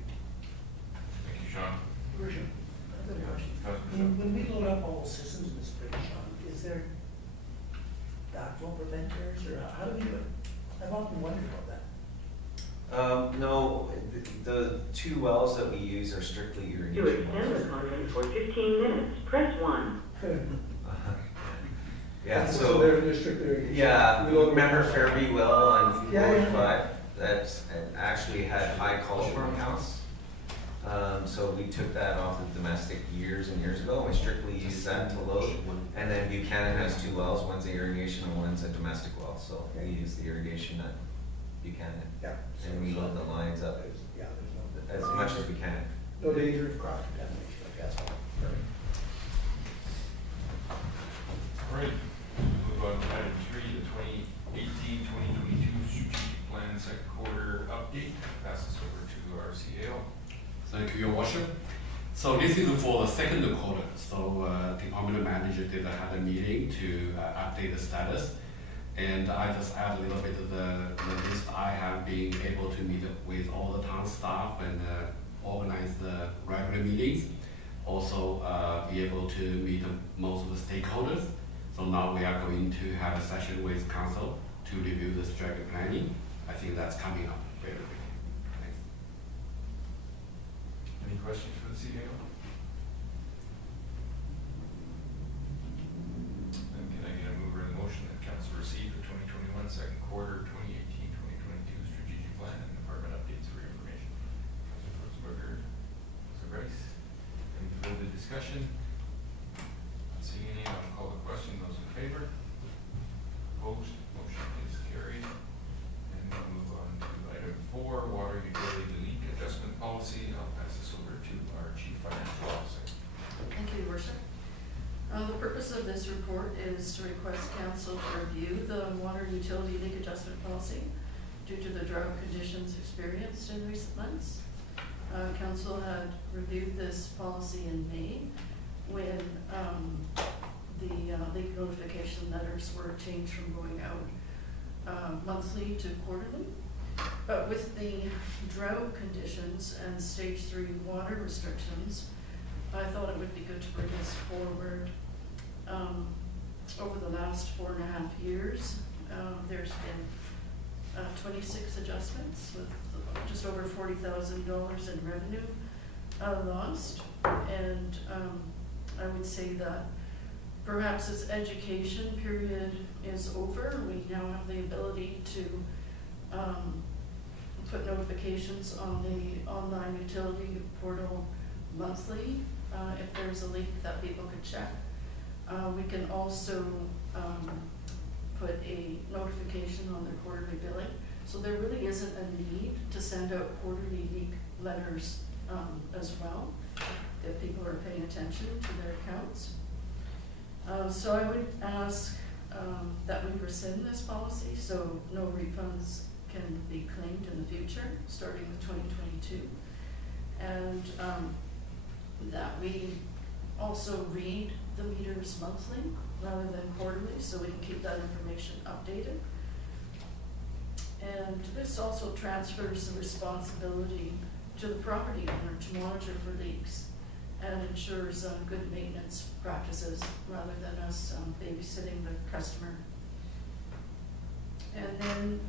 Thank you, Sean. Worship, I have a question. Councillor When we load up all the systems in the spring, Sean, is there backflow preventers, or how do we do it? I've often wondered about that. No, the two wells that we use are strictly To irrigation extend the wells. conference for 15 minutes, press 1. Yeah, So so, they're strictly irrigation. yeah, We load remember them up. Fairview Well on Yeah, Road yeah. 5? That's actually had high coliform counts. So we took that off of domestic years and years ago, and we strictly used that to load. And then Buchanan has two wells, one's irrigation and one's a domestic well, so we use the irrigation at Buchanan. Yeah. And we load the lines up Yeah, there's as much as we can. no danger of cross contamination, I guess. All right, move on to item 3, the 2018-2022 strategic plan second quarter update. Pass this over to our CAO. Thank you, Your Worship. So this is for the second quarter. So department manager did have a meeting to update the status. And I just add a little bit of the list. I have been able to meet with all the town staff and organize the regular meetings. Also be able to meet most of the stakeholders. So now we are going to have a session with council to review the strategic planning. I think that's coming up very quickly. Thanks. Any questions for the CAO? Then can I get a mover in the motion that council receive the 2021 second quarter, 2018-2022 strategic plan and department updates for your information? Councillor Schwartzberger, Councillor Rice, any further discussion? Not seeing any, I'll call the question. Those in favor? Opposed? Motion is carried. And we'll move on to item 4, water utility leak adjustment policy. I'll pass this over to our Chief Financial Officer. Thank you, Your Worship. The purpose of this report is to request council to review the water utility leak adjustment policy due to the drought conditions experienced in recent months. Council had reviewed this policy in May when the leak notification letters were changed from going out monthly to quarterly. But with the drought conditions and stage 3 water restrictions, I thought it would be good to bring this forward. Over the last 4.5 years, there's been 26 adjustments with just over $40,000 in revenue lost. And I would say that perhaps this education period is over. We now have the ability to put notifications on the online utility portal monthly if there's a leak that people could check. We can also put a notification on their quarterly billing. So there really isn't a need to send out quarterly leak letters as well if people are paying attention to their accounts. So I would ask that we rescind this policy so no refunds can be claimed in the future, starting with 2022. And that we also read the meters monthly rather than quarterly, so we can keep that information updated. And this also transfers the responsibility to the property owner to monitor for leaks and ensures good maintenance practices rather than us babysitting the customer. And then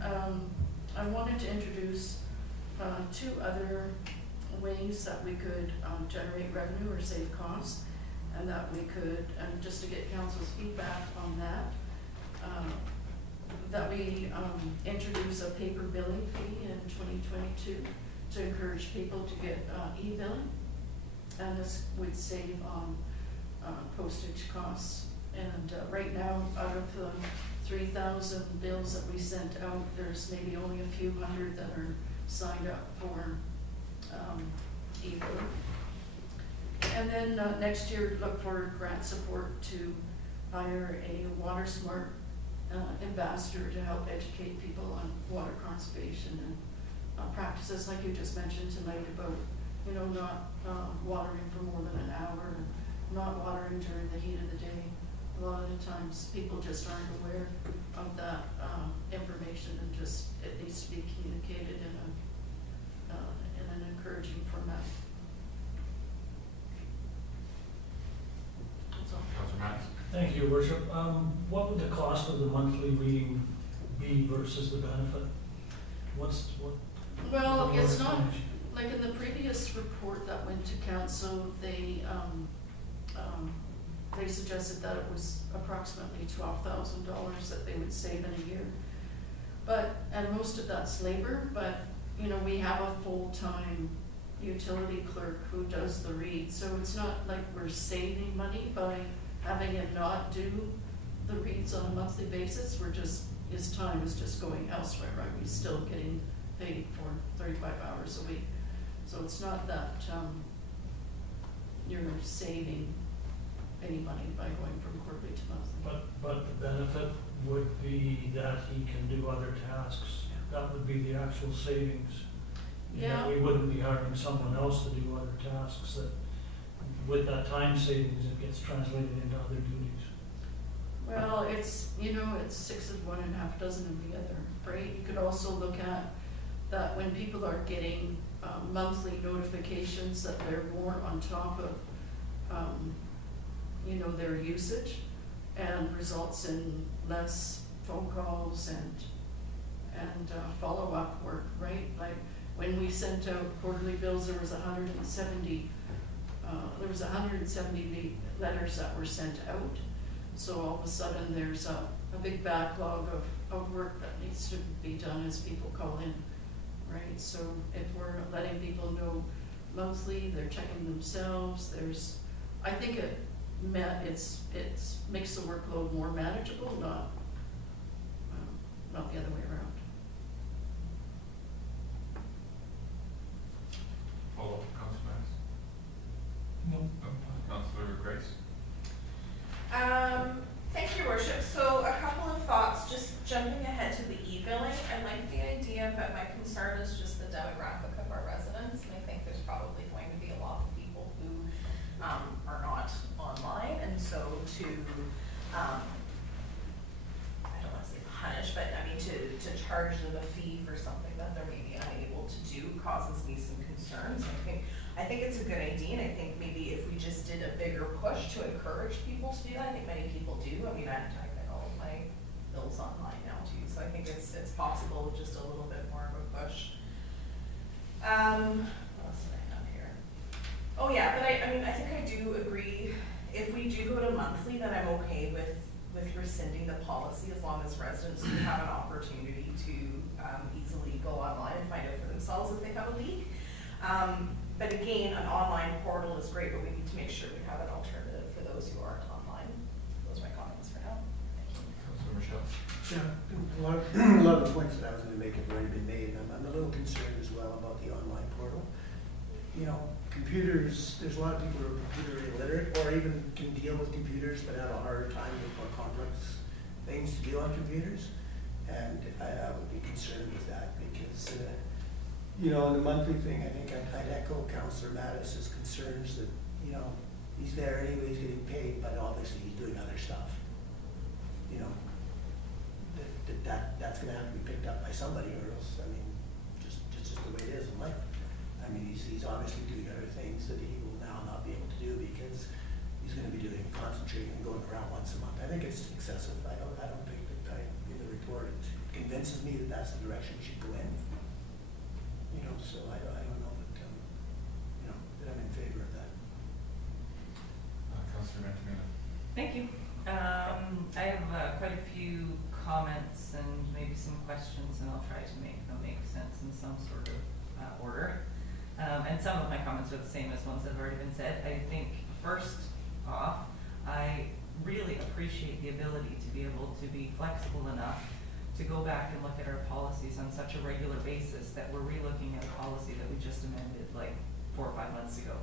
I wanted to introduce two other ways that we could generate revenue or save costs, and that we could, and just to get council's feedback on that, that we introduce a paper billing fee in 2022 to encourage people to get e-billing, and this would save on postage costs. And right now, out of the 3,000 bills that we sent out, there's maybe only a few hundred that are signed up for e-billing. And then next year, look for grant support to hire a water smart ambassador to help educate people on water conservation and practices like you just mentioned tonight about, you know, not watering for more than an hour, and not watering during the heat of the day. A lot of the times people just aren't aware of that information, and just it needs to be communicated in an encouraging format. That's all. Councillor Max? Thank you, Your Worship. What would the cost of the monthly reading be versus the benefit? What? Well, what it's not, explanation? like in the previous report that went to council, they suggested that it was approximately $12,000 that they would save in a year. And most of that's labor, but, you know, we have a full-time utility clerk who does the read, so it's not like we're saving money by having him not do the reads on a monthly basis. We're just, his time is just going elsewhere, right? He's still getting paid for 35 hours a week. So it's not that you're saving any money by going from quarterly to monthly. But the benefit would be that he can do other tasks. That would be the actual savings. Yeah. We wouldn't be hiring someone else to do other tasks. That with that time savings, it gets translated into other duties. Well, it's, you know, it's 6 of one and a half dozen of the other, right? You could also look at that when people are getting monthly notifications that they're more on top of, you know, their usage, and results in less phone calls and follow-up work, right? Like when we sent out quarterly bills, there was 170 letters that were sent out. So all of a sudden there's a big backlog of work that needs to be done as people call in, right? So if we're letting people know monthly, they're checking themselves, I think it makes the workload more manageable, not the other way around. Follow-up, Councillor Max? No. Councillor Grace? Thank you, Your Worship. So a couple of thoughts, just jumping ahead to the e-billing. I like the idea, but my concern is just the demographic of our residents, and I think there's probably going to be a lot of people who are not online, and so to I don't want to say punish, but I mean to charge them a fee for something that they're maybe unable to do causes me some concerns. I think it's a good idea, and I think maybe if we just did a bigger push to encourage people to do that. I think many people do. I mean, I type in all of my bills online now too, so I think it's possible with just a little bit more of a push. What else did I have here? Oh yeah, but I mean, I think I do agree. If we do go to monthly, then I'm okay with rescinding the policy as long as residents do have an opportunity to easily go online and find out for themselves if they have a leak. But again, an online portal is great, but we need to make sure we have an alternative for those who aren't online. Those are my comments for now. Thank you. Councillor Machial? Yeah, a lot of the points that I was going to make have already been made, and I'm a little concerned as well about the online portal. You know, computers, there's a lot of people who are computer illiterate or even can deal with computers but have a harder time with more complex things to do on computers. And I would be concerned with that because, you know, in the monthly thing, I think I'd echo Councillor Mattis's concerns that, you know, he's there anyway, he's getting paid, but obviously he's doing other stuff. You know, that's gonna have to be picked up by somebody, or else, I mean, just the way it is in life. I mean, he's obviously doing other things that he will now not be able to do because he's gonna be doing concentrating and going around once a month. I think it's excessive. I don't think that in the report, it convinces me that that's the direction we should go in. You know, so I don't know that, you know, that I'm in favor of that. Councillor Mantamina. Thank you. I have quite a few comments and maybe some questions, and I'll try to make them make sense in some sort of order. And some of my comments are the same as ones that have already been said. I think first off, I really appreciate the ability to be able to be flexible enough to go back and look at our policies on such a regular basis that we're relooking at a policy that we just amended like 4 or 5 months ago.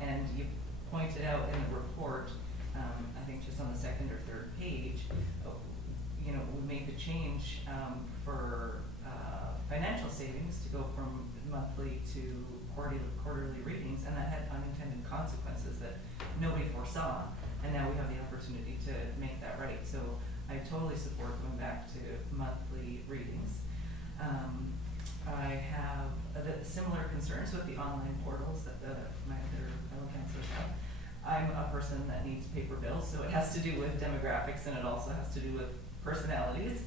And you pointed out in the report, I think just on the second or third page, you know, we made the change for financial savings to go from monthly to quarterly readings, and that had unintended consequences that nobody foresaw, and now we have the opportunity to make that right. So I totally support going back to monthly readings. I have similar concerns with the online portals that my other fellow councillors have. I'm a person that needs paper bills, so it has to do with demographics, and it also has to do with personalities.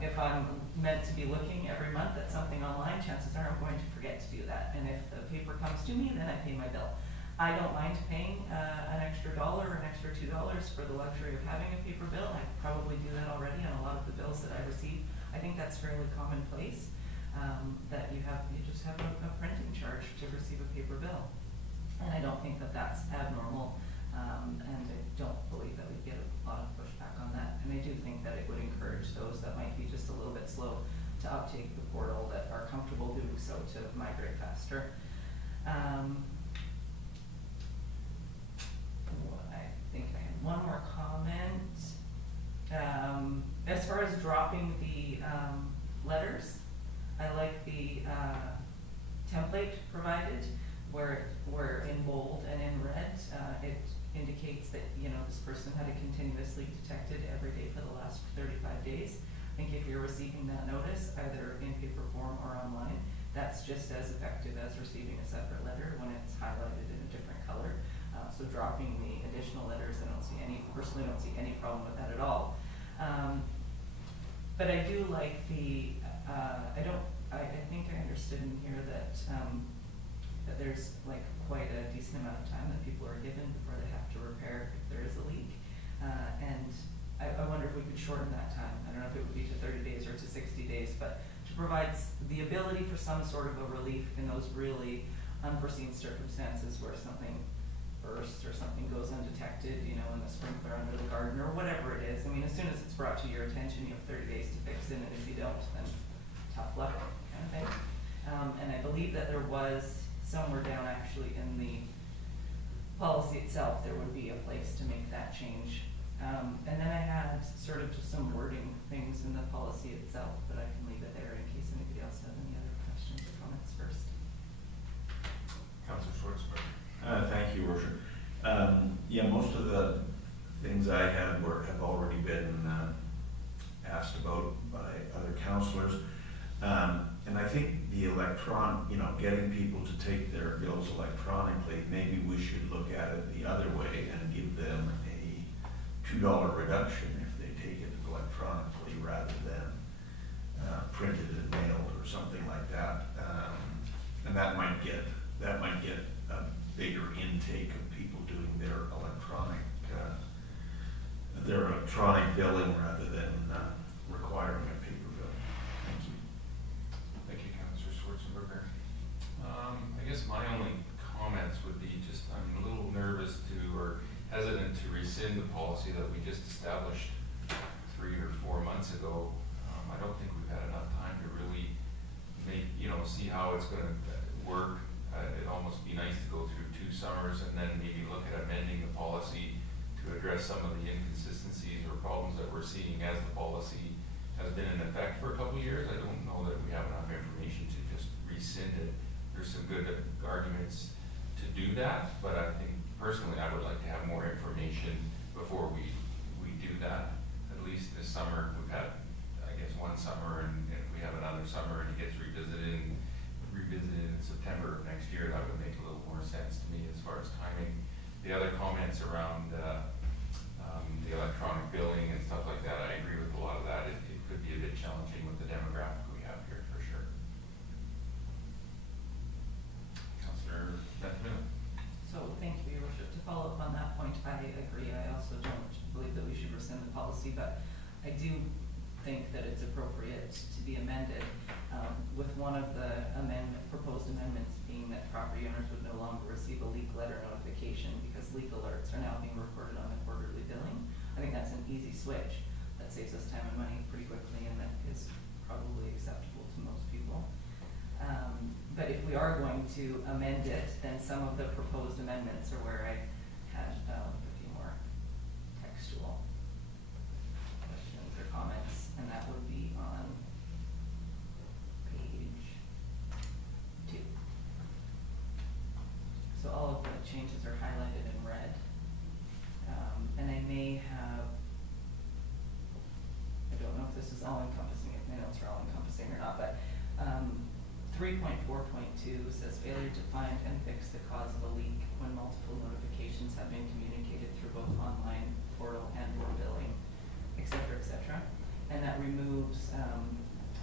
If I'm meant to be looking every month at something online, chances are I'm going to forget to do that. And if the paper comes to me, then I pay my bill. I don't mind paying an extra $1 or an extra $2 for the luxury of having a paper bill. I probably do that already on a lot of the bills that I receive. I think that's fairly commonplace, that you just have a printing charge to receive a paper bill. And I don't think that that's abnormal, and I don't believe that we get a lot of pushback on that. And I do think that it would encourage those that might be just a little bit slow to uptake the portal, that are comfortable doing so, to migrate faster. I think I had one more comment. As far as dropping the letters, I like the template provided, where in bold and in red, it indicates that, you know, this person had it continuously detected every day for the last 35 days. I think if you're receiving that notice, either in paper form or online, that's just as effective as receiving a separate letter when it's highlighted in a different color. So dropping the additional letters, I personally don't see any problem with that at all. But I do like the, I think I understood in here that that there's like quite a decent amount of time that people are given before they have to repair if there is a leak. And I wonder if we could shorten that time. I don't know if it would be to 30 days or to 60 days, but to provide the ability for some sort of a relief in those really unforeseen circumstances where something bursts or something goes undetected, you know, in the sprinkler under the garden or whatever it is. I mean, as soon as it's brought to your attention, you have 30 days to fix it, and if you don't, then tough luck kind of thing. And I believe that there was somewhere down actually in the policy itself, there would be a place to make that change. And then I had sort of just some wording things in the policy itself, but I can leave it there in case anybody else has any other questions or comments first. Councillor Schwartzberg. Thank you, Worship. Yeah, most of the things I had have already been asked about by other councillors. And I think the getting people to take their bills electronically, maybe we should look at it the other way and give them a $2 reduction if they take it electronically rather than printed and mailed or something like that. And that might get a bigger intake of people doing their electronic billing rather than requiring a paper bill. Thank you. Thank you, Councillor Schwarzenberger. I guess my only comments would be just, I'm a little nervous or hesitant to rescind the policy that we just established 3 or 4 months ago. I don't think we've had enough time to really see how it's going to work. It'd almost be nice to go through 2 summers and then maybe look at amending the policy to address some of the inconsistencies or problems that we're seeing as the policy has been in effect for a couple of years. I don't know that we have enough information to just rescind it. There's some good arguments to do that, but I think personally, I would like to have more information before we do that. At least this summer, we've had, I guess, one summer, and if we have another summer and it gets revisited in September of next year, that would make a little more sense to me as far as timing. The other comments around the electronic billing and stuff like that, I agree with a lot of that. It could be a bit challenging with the demographic we have here, for sure. Councillor Benjamin? So, thank you, Your Worship. To follow up on that point, I agree. I also don't believe that we should rescind the policy, but I do think that it's appropriate to be amended, with one of the proposed amendments being that property owners would no longer receive a leak letter notification because leak alerts are now being recorded on the quarterly billing. I think that's an easy switch that saves us time and money pretty quickly, and that is probably acceptable to most people. But if we are going to amend it, then some of the proposed amendments are where I had a few more textual questions or comments, and that would be on page 2. So all of the changes are highlighted in red. And I may have, I don't know if this is all encompassing, if my notes are all encompassing or not, but 3.4.2 says failure to find and fix the cause of a leak when multiple notifications have been communicated through both online portal and or billing, et cetera, and that removes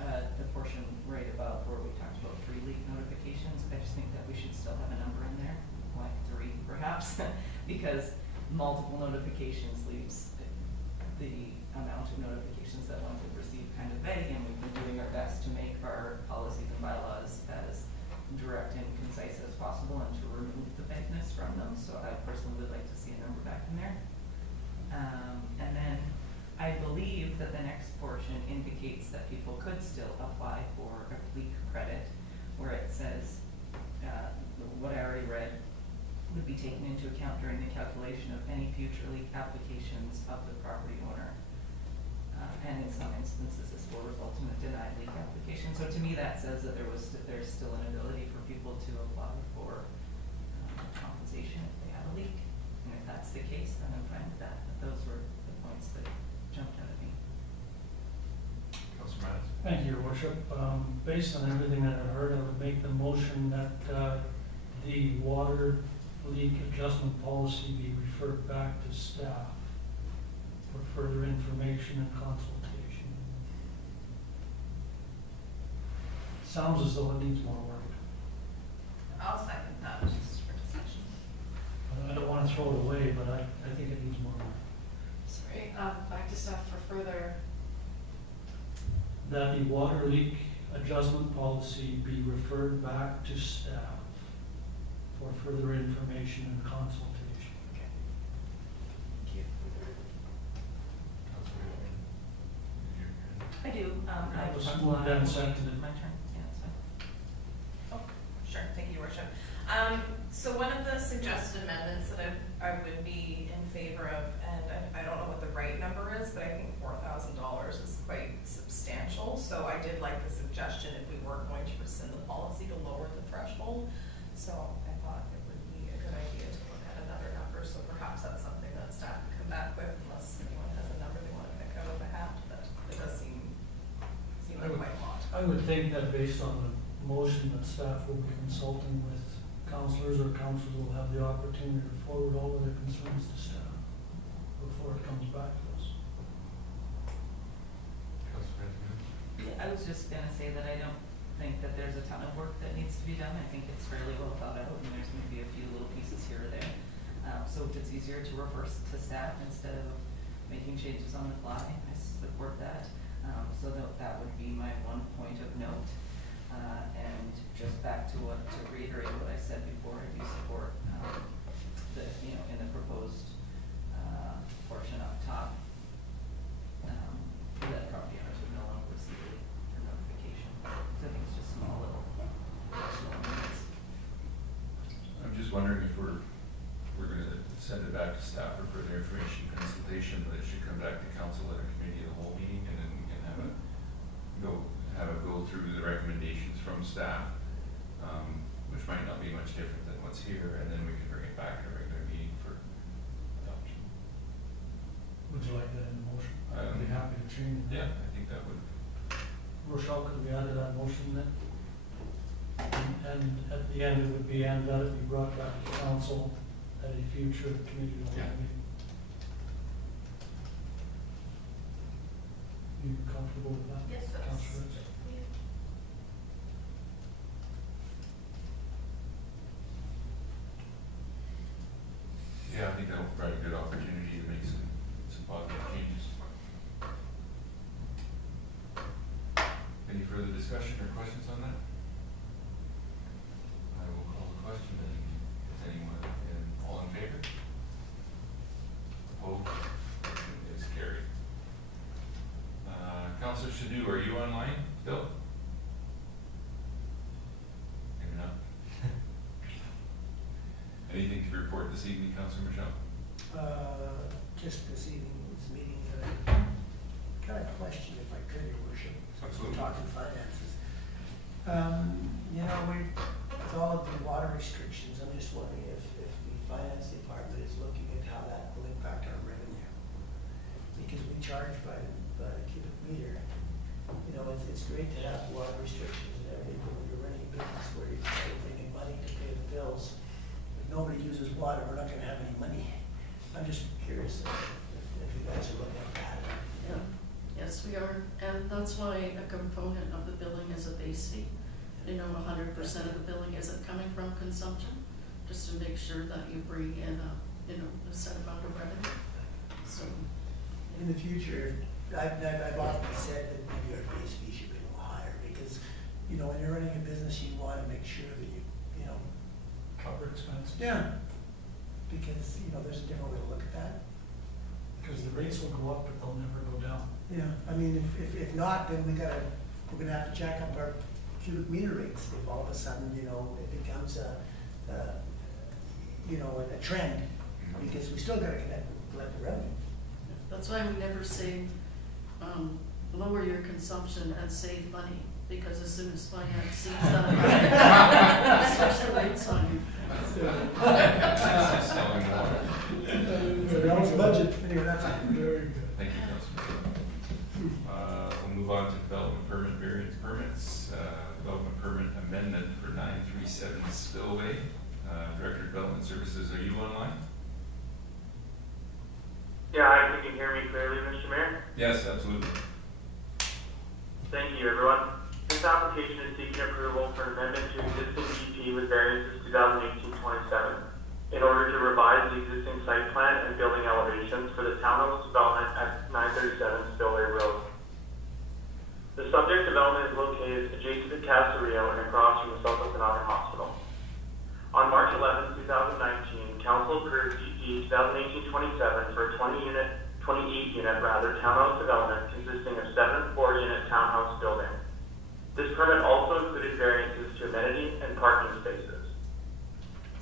the portion right above where we talked about 3 leak notifications. I just think that we should still have a number in there, like 3 perhaps, because multiple notifications leaves the amount of notifications that one would receive kind of vague, and we've been doing our best to make our policies and bylaws as direct and concise as possible and to remove the vagueness from them. So I personally would like to see a number back in there. And then I believe that the next portion indicates that people could still apply for a leak credit, where it says, what I already read, would be taken into account during the calculation of any future leak applications of the property owner. And in some instances, this will result in a denied leak application. So to me, that says that there's still an ability for people to apply for compensation if they have a leak. And if that's the case, then I'm fine with that. But those were the points that jumped out at me. Councillor Mattis? Thank you, Your Worship. Based on everything that I've heard, I would make the motion that the water leak adjustment policy be referred back to staff for further information and consultation. Sounds as though it needs more work. I'll second that, just for discussion. I don't want to throw it away, but I think it needs more work. Sorry, back to staff for further. That the water leak adjustment policy be referred back to staff for further information and consultation. Okay. Thank you. I do. I was will, moved and seconded. my turn. Yeah, that's fine. Oh, sure, thank you, Your Worship. So one of the suggested amendments that I would be in favor of, and I don't know what the right number is, but I think $4,000 is quite substantial. So I did like the suggestion, if we weren't going to rescind the policy, to lower the threshold. So I thought it would be a good idea to look at another number. So perhaps that's something that staff can come back with, unless anyone has a number they want to pick out of the hat. That it does seem like quite a lot. I would think that based on the motion that staff will be consulting with councillors, or councillors will have the opportunity to forward all of their concerns to staff before it comes back to us. Councillor Benjamin? Yeah, I was just gonna say that I don't think that there's a ton of work that needs to be done. I think it's fairly well thought out, and there's maybe a few little pieces here or there. So if it's easier to reverse to staff instead of making changes on the fly, I support that. So that would be my one point of note. And just back to reiterate what I said before, I do support in the proposed portion up top, that property owners would no longer receive a notification. So I think it's just small little amendments. I'm just wondering if we're gonna send it back to staff for further information consultation, but it should come back to council at a committee of the whole meeting, and then we can have it go through the recommendations from staff, which might not be much different than what's here, and then we can bring it back at a regular meeting. change. Yeah, I think that would, Rochelle, could we add to that motion then? And at the end, it would be, and that it be brought back to council at a future committee of the Yeah. meeting. You comfortable with that? Yes, that's. Councillor? yeah, I think that would provide a good opportunity to make some positive changes. Any further discussion or questions on that? I will call the question then, if anyone, and all in favor? Opposed? Motion is carried. Councillor Sidhu, are you online still? Maybe not. Anything to report this evening, Councillor Machial? Just this evening's meeting, I got a question if I could, Your Worship. Absolutely. Talking finances. You know, with all of the water restrictions, I'm just wondering if the finance department is looking at how that will impact our revenue. Because we charge by the cubic meter. You know, it's great to have water restrictions and everything, but when you're running a business where you're bringing money to pay the bills, if nobody uses water, we're not gonna have any money. I'm just curious if you guys are looking at that. Yeah, yes, we are, and that's why a component of the billing is a base fee. You know, 100% of the billing isn't coming from consumption, just to make sure that you bring in a set amount of revenue. So, In the future, I've often said that maybe our base fee should be a little higher, because, you know, when you're running a business, you wanna make sure that you know. Cover expenses? Yeah. Because, you know, there's a different way to look at that. Because the rates will go up, but they'll never go down. Yeah, I mean, if not, then we're gonna have to jack up our cubic meter rates if all of a sudden, you know, it becomes a trend, because we still gotta collect the revenue. that's why we never say, lower your consumption and save money, because as soon as finance sees that, switch the rates on you. Selling water. Balanced budget, anyway, that's Very good. Thank you, Councillor. We'll move on to development permit variance permits. Development permit amendment for 937 Spillway. Director of Development Services, are you online? Yeah, I think you can hear me clearly, Mr. Mayor. Yes, absolutely. Thank you, everyone. This application is seeking approval for an amendment to existing DP with variances 2018-27 in order to revise the existing site plan and building elevations for the townhouse development at 937 Spillway Road. The subject development is located adjacent to Casa Rio and across from the South Okanagan Hospital. On March 11, 2019, Council approved DP 2018-27 for a 28-unit townhouse development consisting of 7 4-unit townhouse buildings. This permit also included variances to amenity and parking spaces.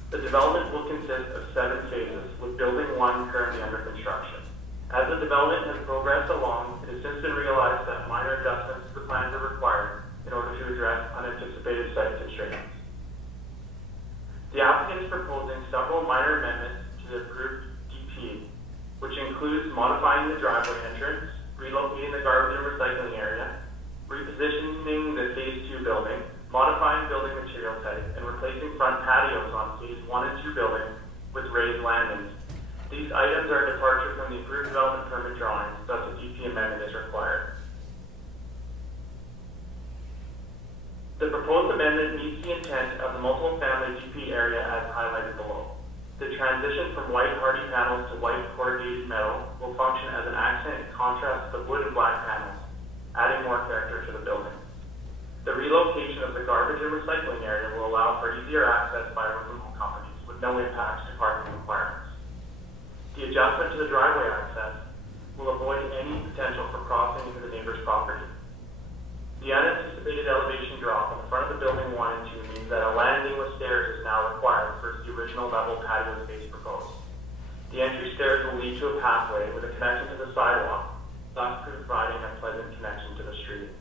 The development will consist of 7 phases, with Building 1 currently under construction. As the development has progressed along, it has since been realized that minor adjustments to the plans are required in order to address unanticipated site constraints. The applicant is proposing several minor amendments to the approved DP, which includes modifying the driveway entrance, relocating the garbage and recycling area, repositioning the Phase 2 building, modifying building material type, and replacing front patios on Phase 1 and 2 buildings with raised landings. These items are a departure from the approved development permit drawings, thus a DP amendment is required. The proposed amendment meets the intent of the multiple family DP area as highlighted below. The transition from white hardy panels to white corrugated metal will function as an accent in contrast to the wood and black panels, adding more character to the building. The relocation of the garbage and recycling area will allow for easier access by removal companies with no impacts to parking requirements. The adjustment to the driveway access will avoid any potential for crossing into the neighbor's property. The unanticipated elevation drop in front of the building 1 and 2 means that a landing with stairs is now required versus the original level patio space proposed. The entry stairs will lead to a pathway with a connection to the sidewalk, thus providing a pleasant connection to the street.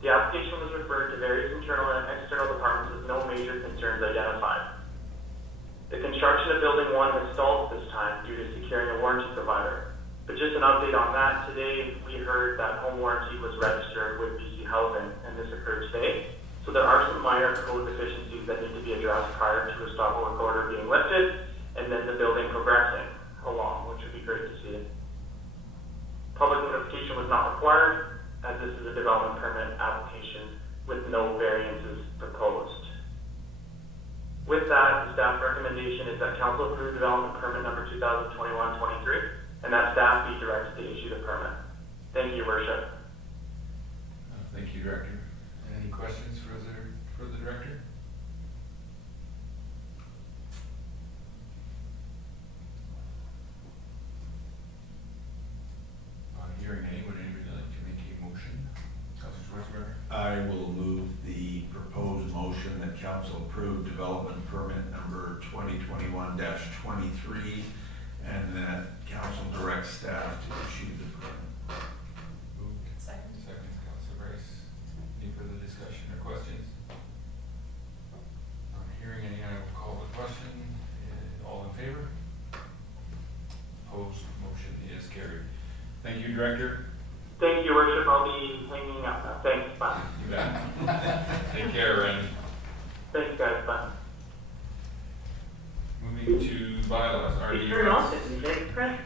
The application was referred to various internal and external departments with no major concerns identified. The construction of building 1 has stalled at this time due to securing a warranty provider. But just an update on that, today we heard heard that home warranty was registered with BC Housing, and this occurred today. So there are some minor code deficiencies that need to be addressed prior to a stop work order being lifted, and then the building progressing along, which would be great to see. Public notification was not required, as this is a development permit application with no variances proposed. With that, the staff recommendation is that council approve development permit number 2021-23, and that staff be directed to issue the permit. Thank you, Worship. Thank you, Director. Any questions for the Director? Hearing any, would anybody like to make a motion? Councillor Schwarzenberg? I will move the proposed motion that council approve development permit number 2021-23, and that council directs staff to issue the permit. Moved. Second. Second, Councillor Bryce. Any further discussion or questions? Not hearing any, I will call the question. All in favor? Opposed? Motion is carried. Thank you, Director. Thank you, Worship. I'll be hanging up now. Thanks, bye. You bet. Take care, Randy. Thanks, guys, bye. Moving to bylaws, To turn off RDUS. the music, press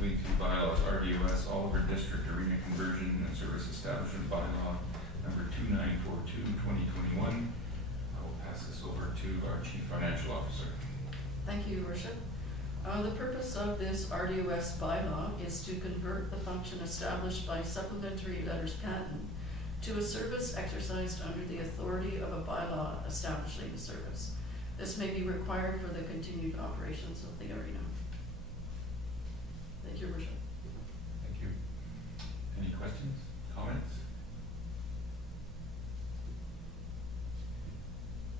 Moving to bylaws, RDUS, Oliver District Arena Conversion and Service Establishment Bylaw number 2942-2021. I will pass this over to our Chief Financial Officer. Thank you, Your Worship. The purpose of this RDUS bylaw is to convert the function established by supplementary letters patent to a service exercised under the authority of a bylaw establishing the service. This may be required for the continued operations of the arena. Thank you, Your Worship. Thank you. Any questions, comments?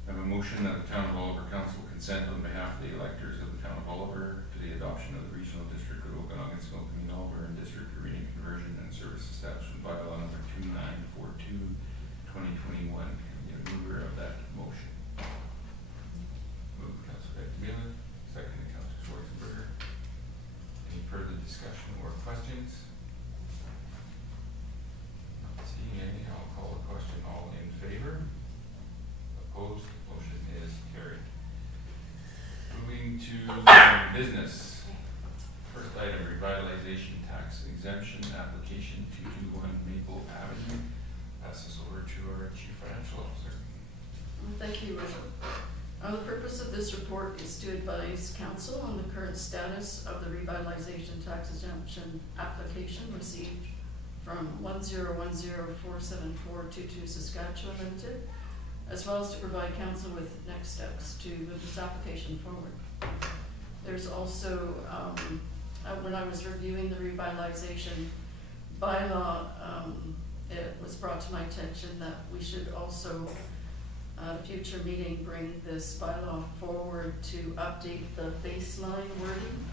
I have a motion that the Town of Oliver Council consent on behalf of the electors of the Town of Oliver to the adoption of the Regional District of Okanagan, Snoqualmie, Oliver, and District Arena Conversion and Service Establishment Bylaw number 2942-2021. Can we get a mover of that motion? Moved, Councillor Miller, seconded, Councillor Schwarzenberger. Any further discussion or questions? Not seeing any, I'll call the question. All in favor? Opposed? Motion is carried. Moving to business. First item, revitalization tax exemption application 221 Maple Avenue. Pass this over to our Chief Financial Officer. Thank you, Your Worship. The purpose of this report is to advise council on the current status of the revitalization tax exemption application received from 101047422 Saskatchewan Limited, as well as to provide council with next steps to move this application forward. There's also, when I was reviewing the revitalization bylaw, it was brought to my attention that we should also, at a future meeting, bring this bylaw forward to update the baseline wording,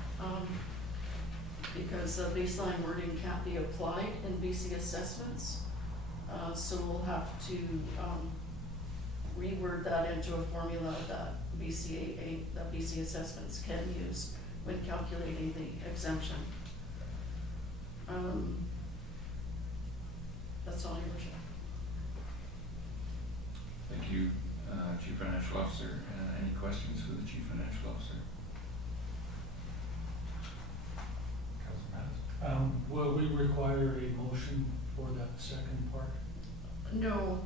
because the baseline wording can't be applied in BC assessments. So we'll have to reword that into a formula that BC assessments can use when calculating the exemption. That's all, Your Worship. Thank you, Chief Financial Officer. Any questions for the Chief Financial Officer? Councilor Mattis? Will we require a motion for that second part? No,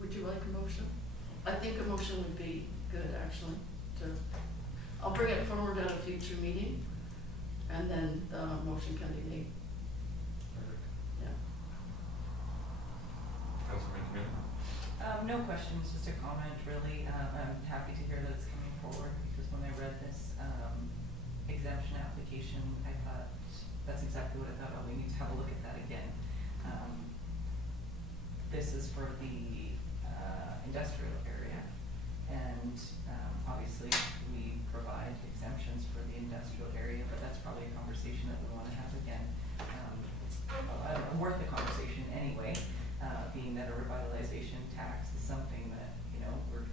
would you like a motion? I think a motion would be good, actually, I'll bring it forward at a future meeting, and then the motion can be made. Yeah. Councilor Miller? No questions, just a comment, really. I'm happy to hear that it's coming forward, because when I read this exemption application, I thought, that's exactly what I thought. Oh, we need to have a look at that again. This is for the industrial area, and obviously we provide exemptions for the industrial area, but that's probably a conversation that we want to have again. Worth the conversation anyway, being that a revitalization tax is something that, you know, we're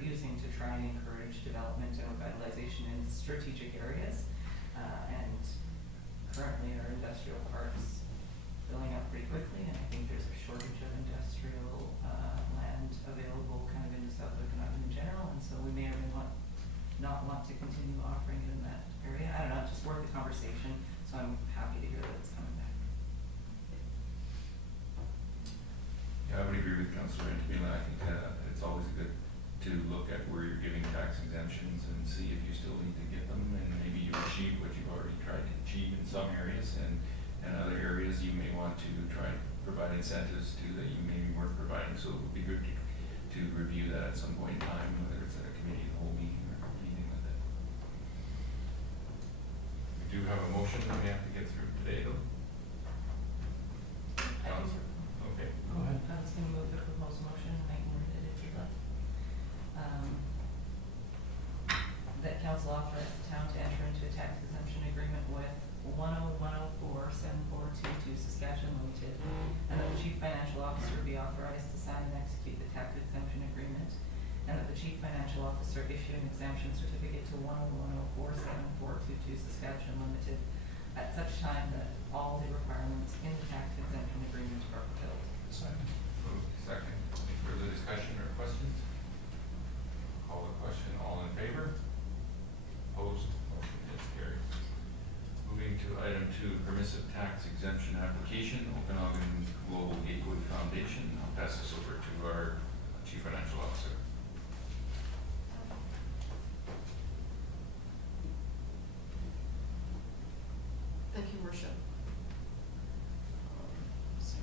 using to try and encourage development and revitalization in strategic areas. And currently our industrial park's filling up pretty quickly, and I think there's a shortage of industrial land available kind of in the South Okanagan in general, and so we may or may not want to continue offering it in that area. I don't know, it's just worth the conversation, so I'm happy to hear that it's coming back. Yeah, I would agree with Councillor Antamila. I think it's always good to look at where you're giving tax exemptions and see if you still need to get them, and maybe you achieve what you've already tried to achieve in some areas, and other areas you may want to try and provide incentives to that you maybe weren't providing. So it would be good to review that at some point in time, whether it's at a committee, the whole meeting, or anything like that. We do have a motion that we have to get through today, though. Okay. Go ahead. I was gonna move the proposed motion, and I can read it if you'd like. That council authorize the town to enter into a tax exemption agreement with 101047422 Saskatchewan Limited, and that the chief financial officer be authorized to sign and execute the tax exemption agreement, and that the chief financial officer issue an exemption certificate to 101047422 Saskatchewan Limited at such time that all the requirements in the tax exemption agreement are fulfilled. Second. Moved. Second. Any further discussion or questions? Call the question. All in favor? Opposed? Motion is carried. Moving to item 2, permissive tax exemption application, Okanagan Global Gateway Foundation. I'll pass this over to our Chief Financial Officer. Thank you, Worship. Sorry.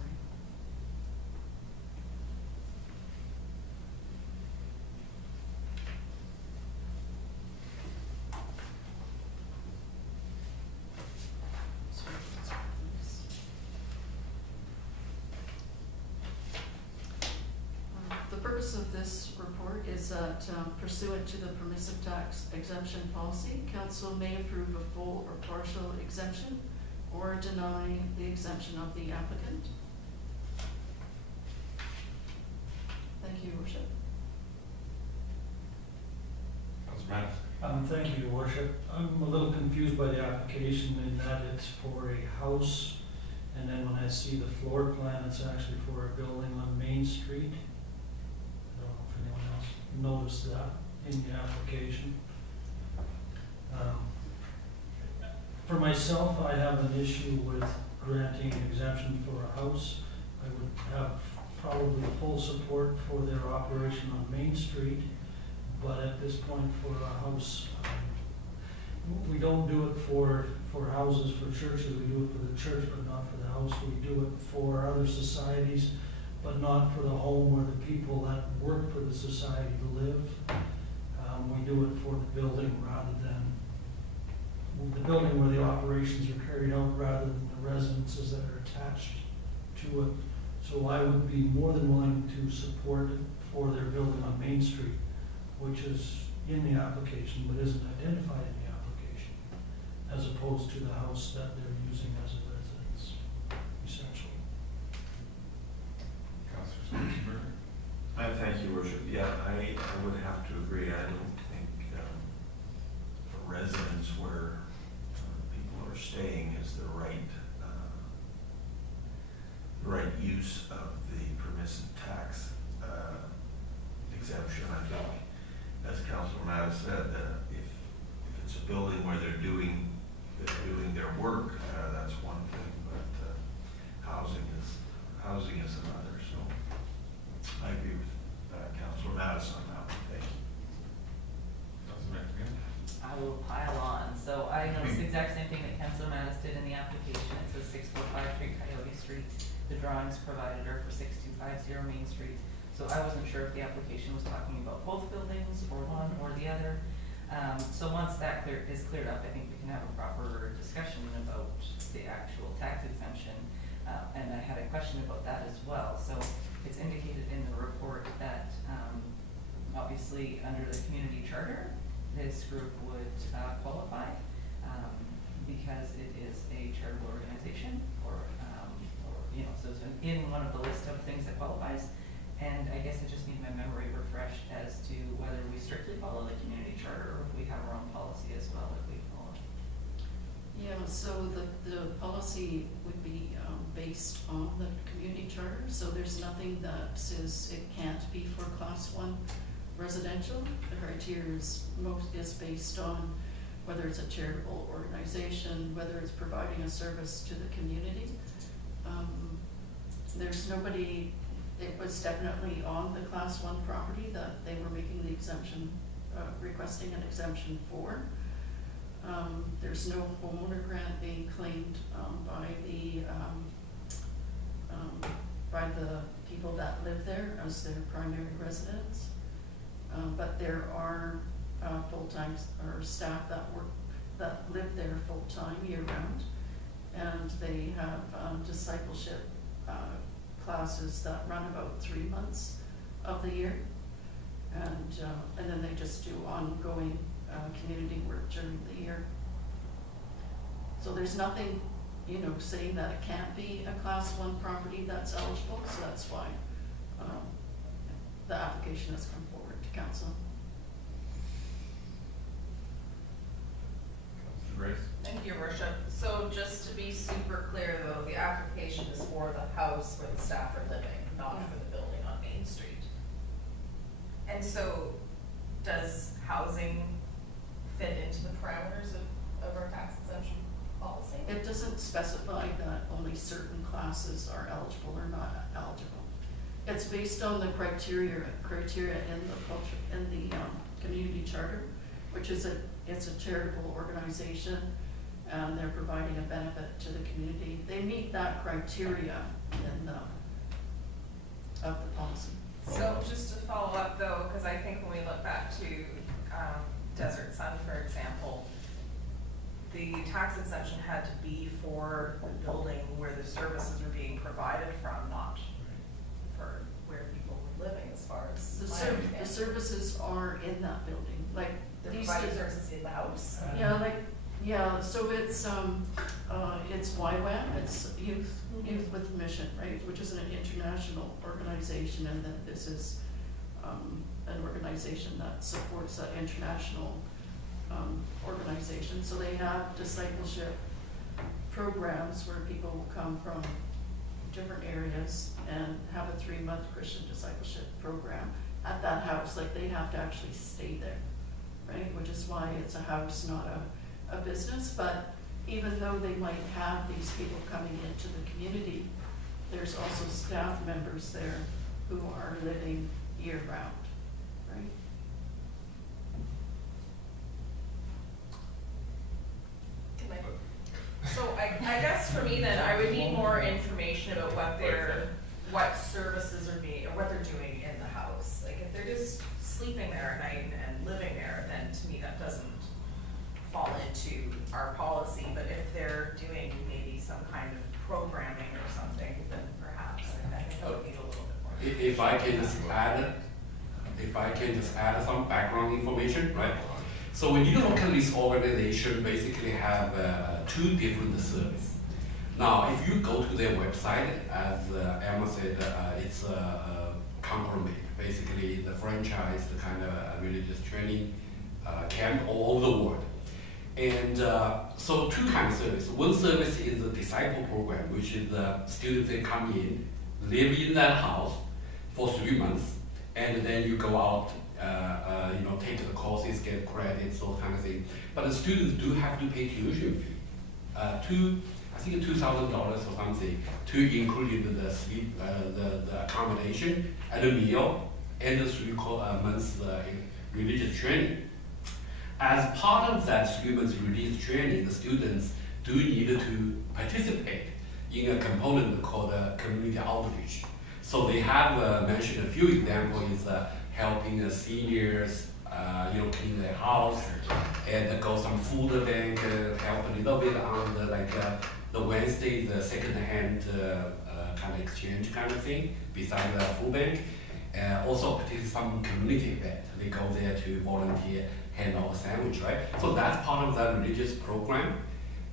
The purpose of this report is that pursuant to the permissive tax exemption policy, council may approve a full or partial exemption or deny the exemption of the applicant. Thank you, Worship. Councillor Mattis. Thank you, Your Worship. I'm a little confused by the application in that it's for a house, and then when I see the floor plan, it's actually for a building on Main Street. I don't know if anyone else noticed that in the application. For myself, I have an issue with granting an exemption for a house. I would have probably full support for their operation on Main Street, but at this point for a house, we don't do it for houses, for churches. We do it for the church, but not for the house. We do it for other societies, but not for the home where the people that work for the society live. We do it for the building rather than the building where the operations are carried out rather than the residences that are attached to it. So I would be more than willing to support it for their building on Main Street, which is in the application but isn't identified in the application, as opposed to the house that they're using as a residence, essentially. Councillor Spencer. Thank you, Worship. Yeah, I would have to agree. I don't think a residence where people are staying is the right use of the permissive tax exemption. I think, as Councillor Mattis said, if it's a building where they're doing their work, that's one thing, but housing is another. So I agree with Councillor Mattis on that one. Thank you. Councillor McMahon. I will pile on. So I noticed the exact same thing that Councillor Mattis did in the application. It says 645 Coyote Street. The drawings provided are for 6250 Main Street. So I wasn't sure if the application was talking about both buildings or one or the other. So once that is cleared up, I think we can have a proper discussion about the actual tax exemption. And I had a question about that as well. So it's indicated in the report that obviously under the community charter, this group would qualify because it is a charitable organization so it's in one of the list of things that qualifies. And I guess I just need my memory refreshed as to whether we strictly follow the community charter or if we have our own policy as well that we follow. Yeah, so the policy would be based on the community charter, so there's nothing that says it can't be for class 1 residential. The criteria is based on whether it's a charitable organization, whether it's providing a service to the community. There's nobody, it was definitely on the class 1 property that they were making the exemption, requesting an exemption for. There's no homeowner grant being claimed by the people that live there as their primary residents. But there are full-time or staff that live there full-time year-round, and they have discipleship classes that run about 3 months of the year, and then they just do ongoing community work during the year. So there's nothing, saying that it can't be a class 1 property that's eligible, so that's why the application has come forward to council. Grace? Thank you, Your Worship. So just to be super clear though, the application is for the house where the staff are living, not for the building on Main Street. And so does housing fit into the parameters of our tax exemption policy? It doesn't specify that only certain classes are eligible or not eligible. It's based on the criteria in the community charter, which is it's a charitable organization, and they're providing a benefit to the community. They meet that criteria of the policy. So just to follow up though, because I think when we look back to Desert Sun, for example, the tax exemption had to be for the building where the services were being provided from, not for where people were living, as far as The my understanding. services are in that building, like They're these providing days- services in the house. so it's YWAM, it's Youth with Mission, right, which is an international organization, and then this is an organization that supports that international organization. So they have discipleship programs where people will come from different areas and have a 3-month Christian discipleship program at that house. Like, they have to actually stay there, right? Which is why it's a house, not a business. But even though they might have these people coming into the community, there's also staff members there who are living year-round, right? So I guess for me then, I would need more information about what services are being, or what they're doing in the house. Like, if they're just sleeping there at night and living there, then to me that doesn't fall into our policy. But if they're doing maybe some kind of programming or something, then perhaps I think I would need a little bit more. If I can just add some background information, right? So when you look at this organization, basically have 2 different services. Now, if you go to their website, as Emma said, it's a conglomerate, basically the franchise, the kind of religious training camp all over the world. And so 2 kinds of service. One service is the disciple program, which is the students, they come in, live in that house for 3 months, and then you go out, take the courses, get credits, those kind of things. But the students do have to pay tuition fee, I think $2,000 or something, to include the sleep, the accommodation, and the meal, and the 3 months religious training. As part of that 3 months religious training, the students do need to participate in a component called community outreach. So they have mentioned a few examples, helping the seniors, clean their house, and go some food bank, help a little bit on the Wednesday, the second-hand kind of exchange kind of thing, beside the food bank. Also participate some community event. They go there to volunteer, hand out a sandwich, right? So that's part of that religious program.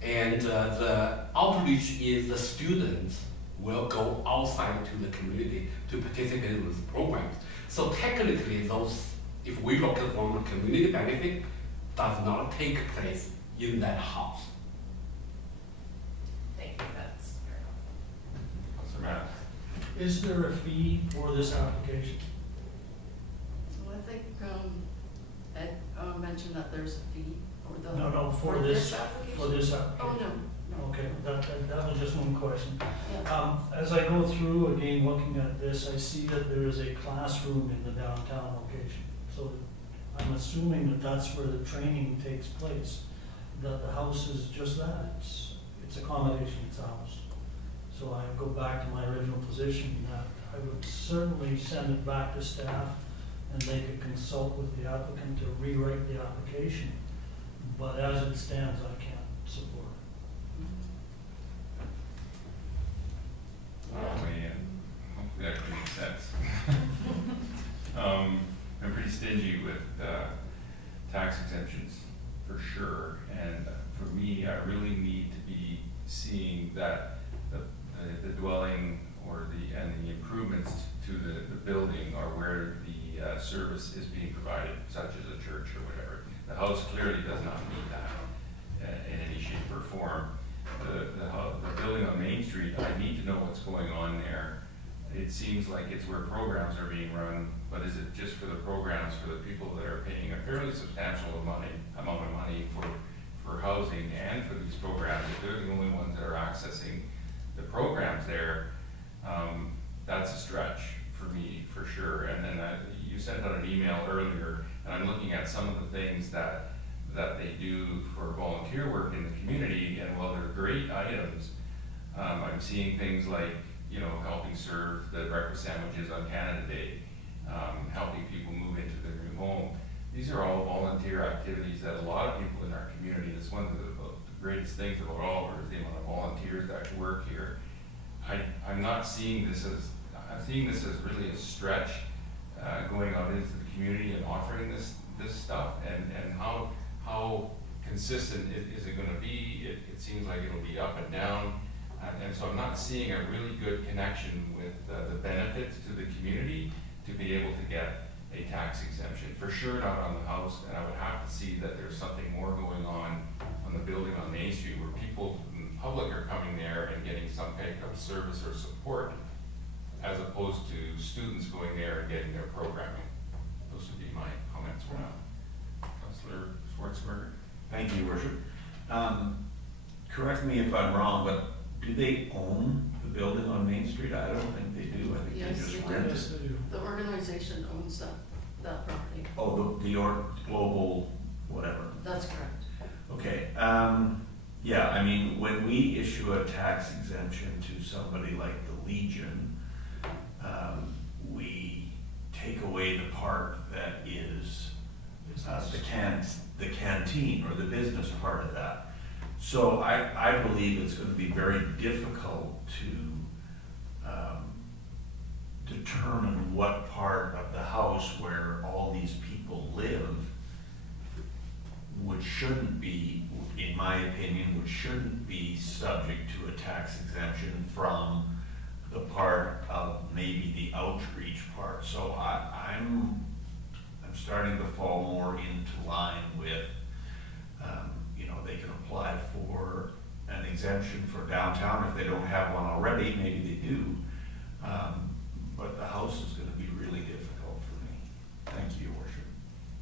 And the outreach is the students will go outside to the community to participate in those programs. So technically, those, if we look at from a community benefit, does not take place in that house. Councillor Matt. Is there a fee for this application? So I think, Ed, mentioned that there's a fee for the. No, for this application? For this Oh, application? no, no. Okay, that was just one question. Yeah. As I go through, again, looking at this, I see that there is a classroom in the downtown location. So I'm assuming that that's where the training takes place, that the house is just that, it's accommodation, it's a house. So I go back to my original position that I would certainly send it back to staff and they could consult with the applicant to rewrite the application. But as it stands, I can't support it. I'll weigh in. Hopefully that can make sense. I'm pretty stingy with tax exemptions, for sure. And for me, I really need to be seeing that the dwelling and the improvements to the building are where the service is being provided, such as a church or whatever. The house clearly does not meet that in any shape or form. The building on Main Street, I need to know what's going on there. It seems like it's where programs are being run, but is it just for the programs for the people that are paying a fairly substantial amount of money for housing and for these programs? If they're the only ones that are accessing the programs there, that's a stretch for me, for sure. And then you sent out an email earlier, and I'm looking at some of the things that they do for volunteer work in the community, and while they're great items, I'm seeing things like, you know, helping serve the breakfast sandwiches on Canada Day, helping people move into their new home. These are all volunteer activities that a lot of people in our community, it's one of the greatest things about Oliver is the amount of volunteers that work here. I'm not seeing this as, I'm seeing this as really a stretch, going out into the community and offering this stuff, and how consistent is it gonna be? It seems like it'll be up and down. And so I'm not seeing a really good connection with the benefits to the community to be able to get a tax exemption. For sure not on the house, and I would have to see that there's something more going on the building on Main Street where people in the public are coming there and getting some kind of service or support, as opposed to students going there and getting their programming. Those would be my comments for now. Councillor Schwartzberger. Thank you, Your Worship. Correct me if I'm wrong, but do they own the building on Main Street? I don't think they do. I think Yes, they just they do. rent Yes, it. they do. The organization owns that property. Oh, the global whatever. That's correct. Okay, yeah, I mean, when we issue a tax exemption to somebody like the Legion, we take away the part that is the canteen or the business part of that. So I believe it's going to be very difficult to determine what part of the house where all these people live shouldn't be, in my opinion, shouldn't be subject to a tax exemption from the part of maybe the outreach part. So I'm starting to fall more into line with, you know, they can apply for an exemption for downtown if they don't have one already, maybe they do. But the house is going to be really difficult for me. Thank you, Your Worship.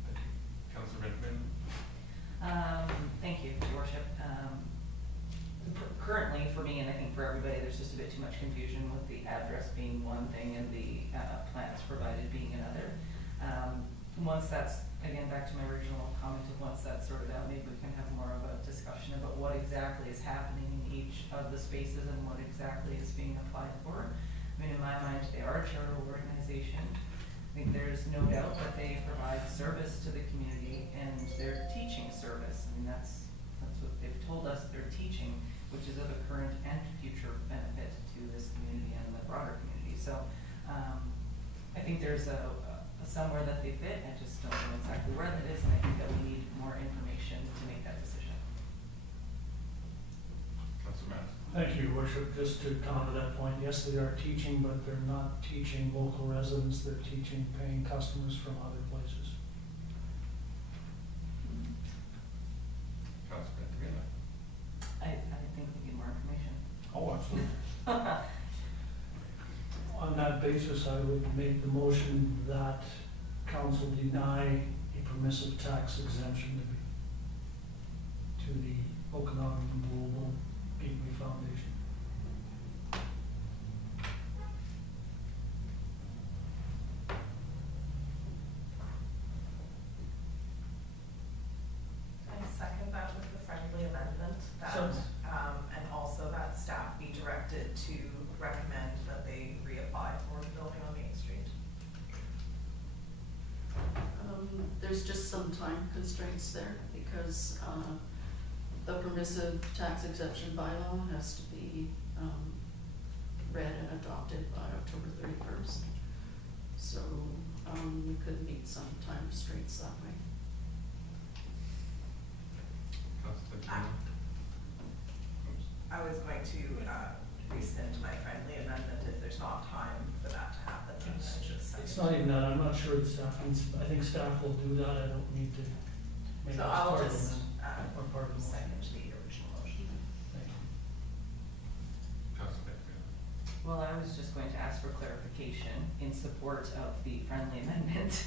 Thank you. Councillor Benjamin. Thank you, Your Worship. Currently, for me, and I think for everybody, there's just a bit too much confusion with the address being one thing and the plans provided being another. Once that's, again, back to my original comment of once that's sorted out, maybe we can have more of a discussion about what exactly is happening in each of the spaces and what exactly is being applied for. I mean, in my mind, they are a charitable organization. I think there's no doubt that they provide service to the community and they're teaching service. I mean, that's what they've told us they're teaching, which is of a current and future benefit to this community and the broader community. So I think there's a somewhere that they fit. I just don't know exactly where that is, and I think that we need more information to make that decision. Councillor Matt. Thank you, Your Worship. Just to come to that point, yes, they are teaching, but they're not teaching local residents. They're teaching paying customers from other places. Councillor Benjamin. I think we need more information. Oh, absolutely. basis, I would make the motion that council deny a permissive tax exemption to the Okanagan Global Gateway Foundation. I second that with the friendly amendment that, So- and also that staff be directed to recommend that they reapply for the building on Main Street. There's just some time constraints there because, the permissive tax exemption bylaw has to be, read and adopted by October 31st. So, we could meet some time constraints that way. Councillor Canal? I was going to, rescind my friendly amendment if there's not time for that to happen. Then I just second. It's not even that, I'm not sure the staff, I think staff will do that, I don't need to make So that I'll part of just, the, or part of the motion. second the original motion. Thank you. Councillor Canal? Well, I was just going to ask for clarification in support of the friendly amendment.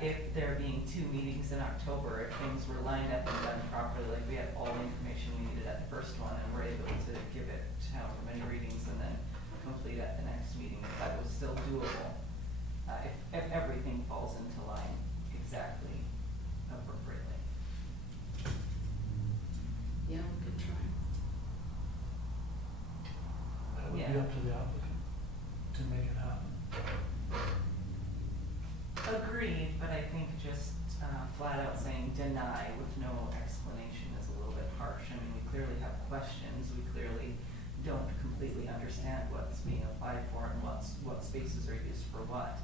If there being 2 meetings in October, if things were lined up and done properly, like we had all the information we needed at the first one and were able to give it however many readings and then complete at the next meeting, if that was still doable, if everything falls into line exactly appropriately. Yeah, we could try. That would be Yeah. up to the applicant to make it happen. Agreed, but I think just flat out saying deny with no explanation is a little bit harsh. I mean, we clearly have questions, we clearly don't completely understand what's being applied for and what spaces are used for what.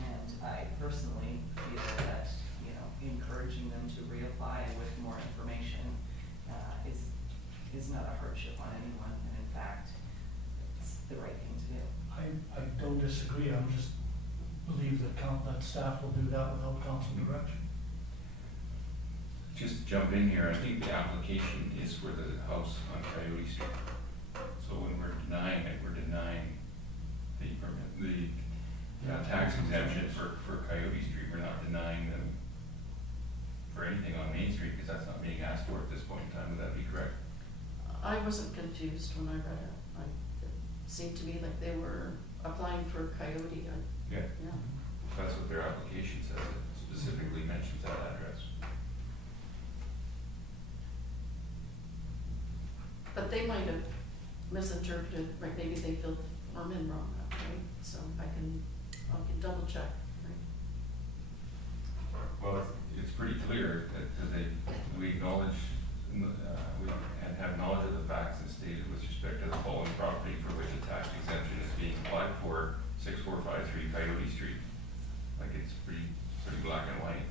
And I personally feel that, encouraging them to reapply with more information is not a hardship on anyone, and in fact, it's the right thing to do. I don't disagree, I'm just believe that that staff will do that without council direction. Just to jump in here, I think the application is for the house on Coyote Street. So when we're denying it, we're denying the permit, the tax exemption for Coyote Street. We're not denying them for anything on Main Street, because that's not being asked for at this point in time. Would that be correct? I wasn't confused when I read it. It seemed to me like they were applying for Coyote. Yeah. Yeah. That's what their application says. It specifically mentions that address. But they might have misinterpreted, right, maybe they filled Norman wrong, right? So I can double check, right? Well, it's pretty clear that we acknowledge, we have knowledge of the facts and stated with respect to the following property for which a tax exemption is being applied for, 6453 Coyote Street. Like, it's pretty black and white.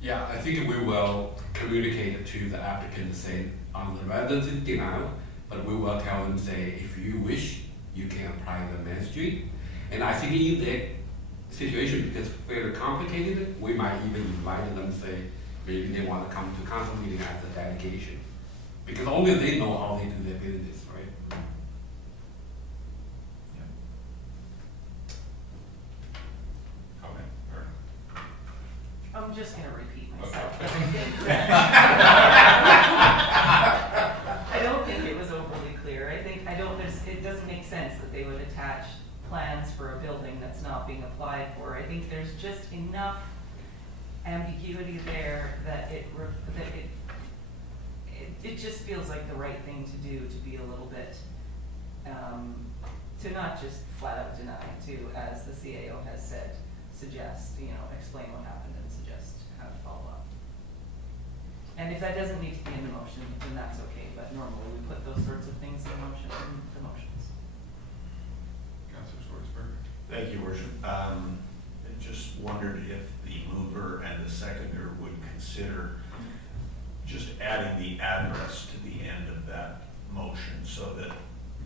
Yeah, I think we will communicate it to the applicant, say, on the residence is denied, but we will tell them, say, if you wish, you can apply the Main Street. And I think in that situation, because it's very complicated, we might even invite them, say, maybe they want to come to council meeting as a delegation. Because only they know how they do their business, right? Comment, or? I'm just gonna repeat myself. Okay. I don't think it was overly clear. It doesn't make sense that they would attach plans for a building that's not being applied for. I think there's just enough ambiguity there that it just feels like the right thing to do, to be a little bit, to not just flat out deny, to, as the CAO has said, suggest, explain what happened and suggest how to follow up. And if that doesn't need to be in the motion, then that's okay, but normally we put those sorts of things in the motions. Councillor Schwartzberg? Thank you, Worship. I just wondered if the mover and the seconder would consider just adding the address to the end of that motion so that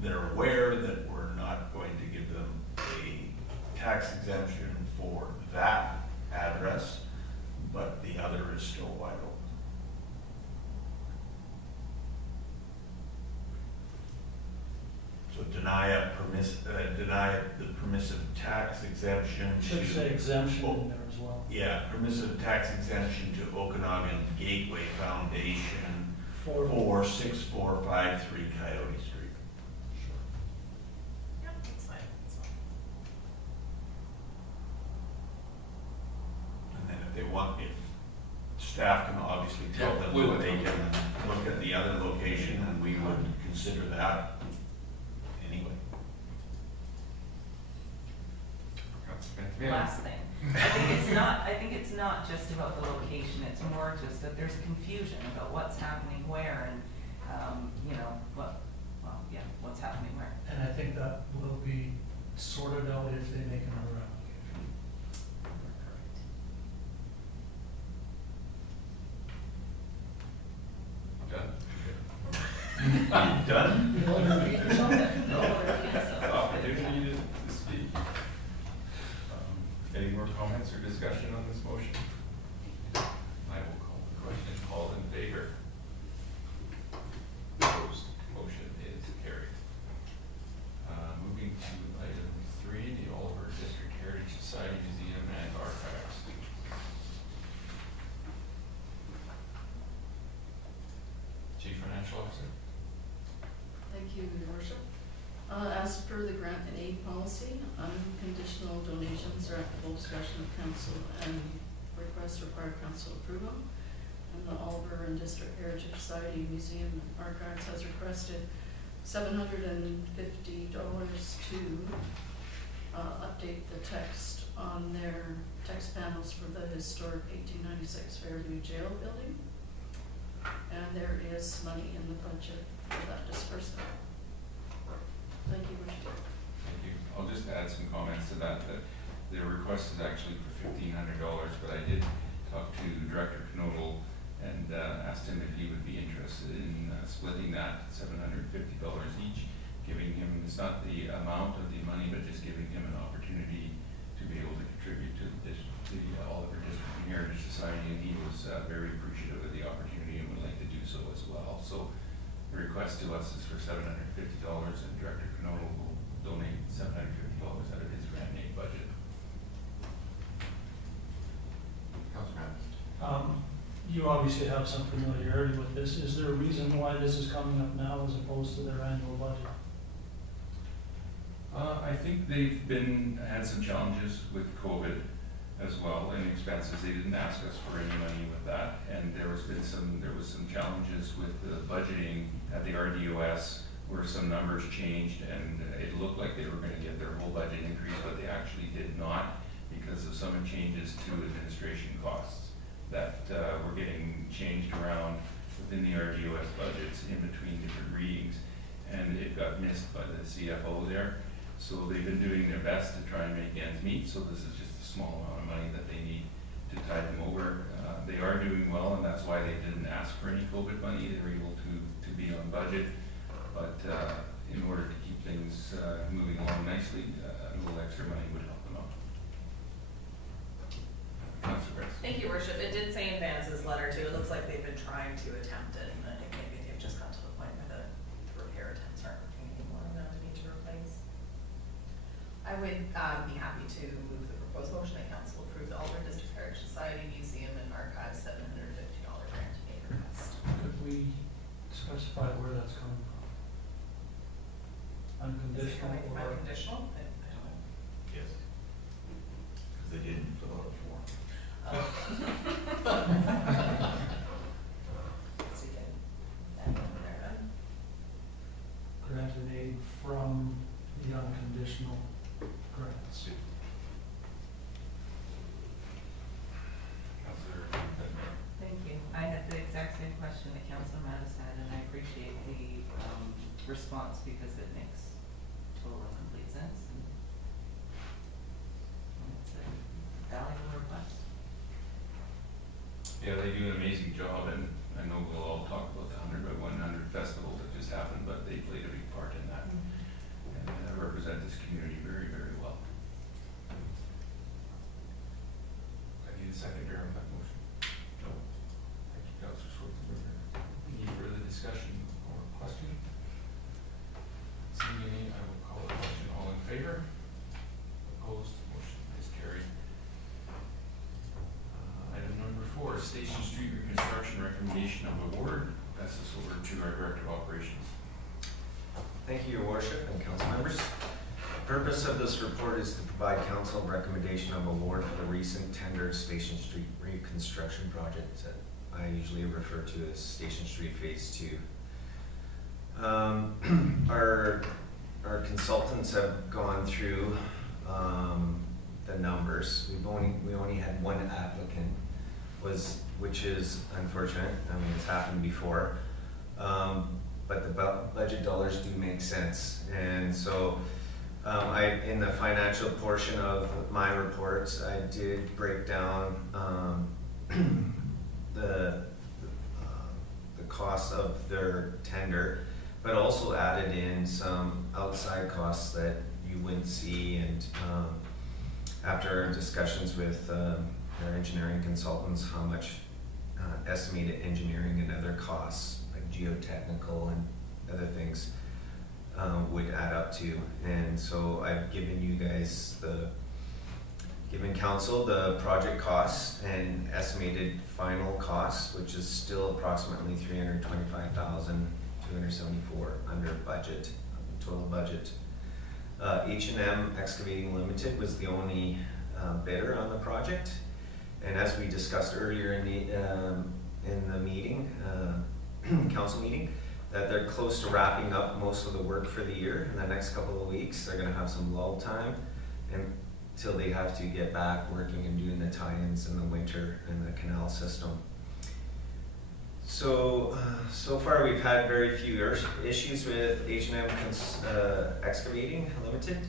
they're aware that we're not going to give them a tax exemption for that address, but the other is still wide open. So deny the permissive tax exemption to. Should say exemption in there as well. Yeah, permissive tax exemption to Okanagan Gateway Foundation for 6453 Coyote Street. Yeah, that's fine, that's fine. And then if they want, if staff can obviously tell Yeah, them we that would. they can look at the other location, and we would consider that anyway. Last thing, I think it's not just about the location, it's more just that there's confusion about what's happening where and, you know, what's happening where. And I think that will be sorted out if they make another application. Done? Done? You want to repeat yourself? Opportunity to speak. Any more comments or discussion on this motion? I will call the question. All in favor? Opposed? Motion is carried. Moving to item 3, the Oliver District Heritage Society Museum and Archives. Chief Financial Officer? Thank you, Your Worship. As per the grant and aid policy, unconditional donations are at the full discretion of council and requests require council approval. And the Oliver and District Heritage Society Museum and Archives has requested $750 to update the text on their text panels for the historic 1896 Fairview Jail building. And there is money in the budget for that disbursement. Thank you, Worship. Thank you. I'll just add some comments to that. The request is actually for $1,500, but I did talk to Director Canal and asked him if he would be interested in splitting that $750 each, giving him, it's not the amount of the money, but just giving him an opportunity to be able to contribute to the Oliver District and Heritage Society, and he was very appreciative of the opportunity and would like to do so as well. So the request to us is for $750, and Director Canal will donate $750 out of his grant aid budget. You obviously have some familiarity with this. Is there a reason why this is coming up now as opposed to their annual budget? I think they've had some challenges with COVID as well, and expenses. They didn't ask us for any money with that, and there was some challenges with the budgeting at the RDOS where some numbers changed, and it looked like they were going to get their whole budget increase, but they actually did not because of some changes to administration costs that were getting changed around within the RDOS budgets in between different readings, and it got missed by the CFO there. So they've been doing their best to try and make ends meet, so this is just a small amount of money that they need to tide them over. They are doing well, and that's why they didn't ask for any COVID money. They were able to be on budget, but in order to keep things moving along nicely, a little extra money would help them out. Councillor Grace. Thank you, Worship. It did say in Vance's letter too, it looks like they've been trying to attempt it, and I think maybe they've just got to the point where the repair attempts aren't working anymore, and now they need to replace. I would be happy to move the proposed motion that council approve the Oliver District Heritage Society Museum and Archives $750 grant aid request. Could we specify where that's coming from? Is it coming Unconditional from or? unconditional? I don't know. Yes. Because they didn't fill out a form. So we can add that in there then. Grant and aid from the unconditional grants. Councillor. Thank you. I had the exact same question that Councillor Mattis had, and I appreciate the response because it makes total and complete sense. And it's a valuable request. Yeah, they do an amazing job, and I know we'll all talk about the 100 by 100 festival that just happened, but they played a big part in that, and represent this community very, very well. I need a seconder on that motion. No. Thank you, Councillor Schwarzenberger. Any further discussion or question? Seeing any, I will call the question. All in favor? recommendation of award. Pass this over to our Director of Operations. Thank you, Your Worship and council members. The purpose of this report is to provide council recommendation of award for the recent tendered Station Street reconstruction project that I usually refer to as Station Street Phase 2. Our consultants have gone through the numbers. We only had one applicant, which is unfortunate. I mean, it's happened before. But the budget dollars do make sense. And so in the financial portion of my reports, I did break down the cost of their tender, but also added in some outside costs that you wouldn't see. And after our discussions with our engineering consultants, how much estimated engineering and other costs, like geotechnical and other things, would add up to. And so I've given you guys given council the project costs and estimated final costs, which is still approximately $325,274 under budget, total budget. H&M Excavating Limited was the only bidder on the project, and as we discussed earlier in the meeting, council meeting, that they're close to wrapping up most of the work for the year. In the next couple of weeks, they're going to have some lull time until they have to get back working and doing the tie-ins in the winter in the canal system. So far we've had very few issues with H&M Excavating Limited,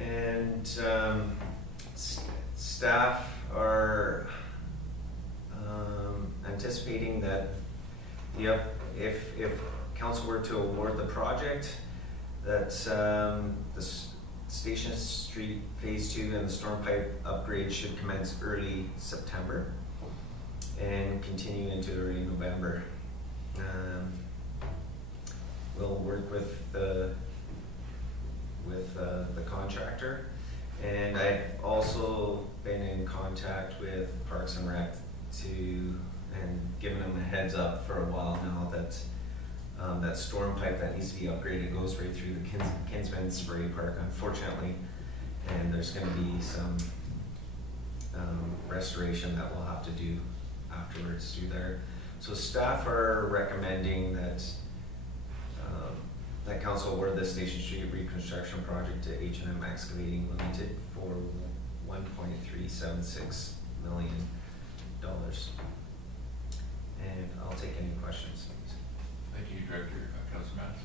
and staff are anticipating that if council were to award the project, that the Station Street Phase 2 and the storm pipe upgrade should commence early September and continue into early November. We'll work with the contractor, and I've also been in contact with Parks and Rec and given them a heads up for a while now that that storm pipe that needs to be upgraded goes right through the Kinsman Spray Park, unfortunately, and there's going to be some restoration that we'll have to do afterwards through there. So staff are recommending that that council award the Station Street reconstruction project to H&M Excavating Limited for $1.376 million. And I'll take any questions. Thank you, Director. Councilor Mattis.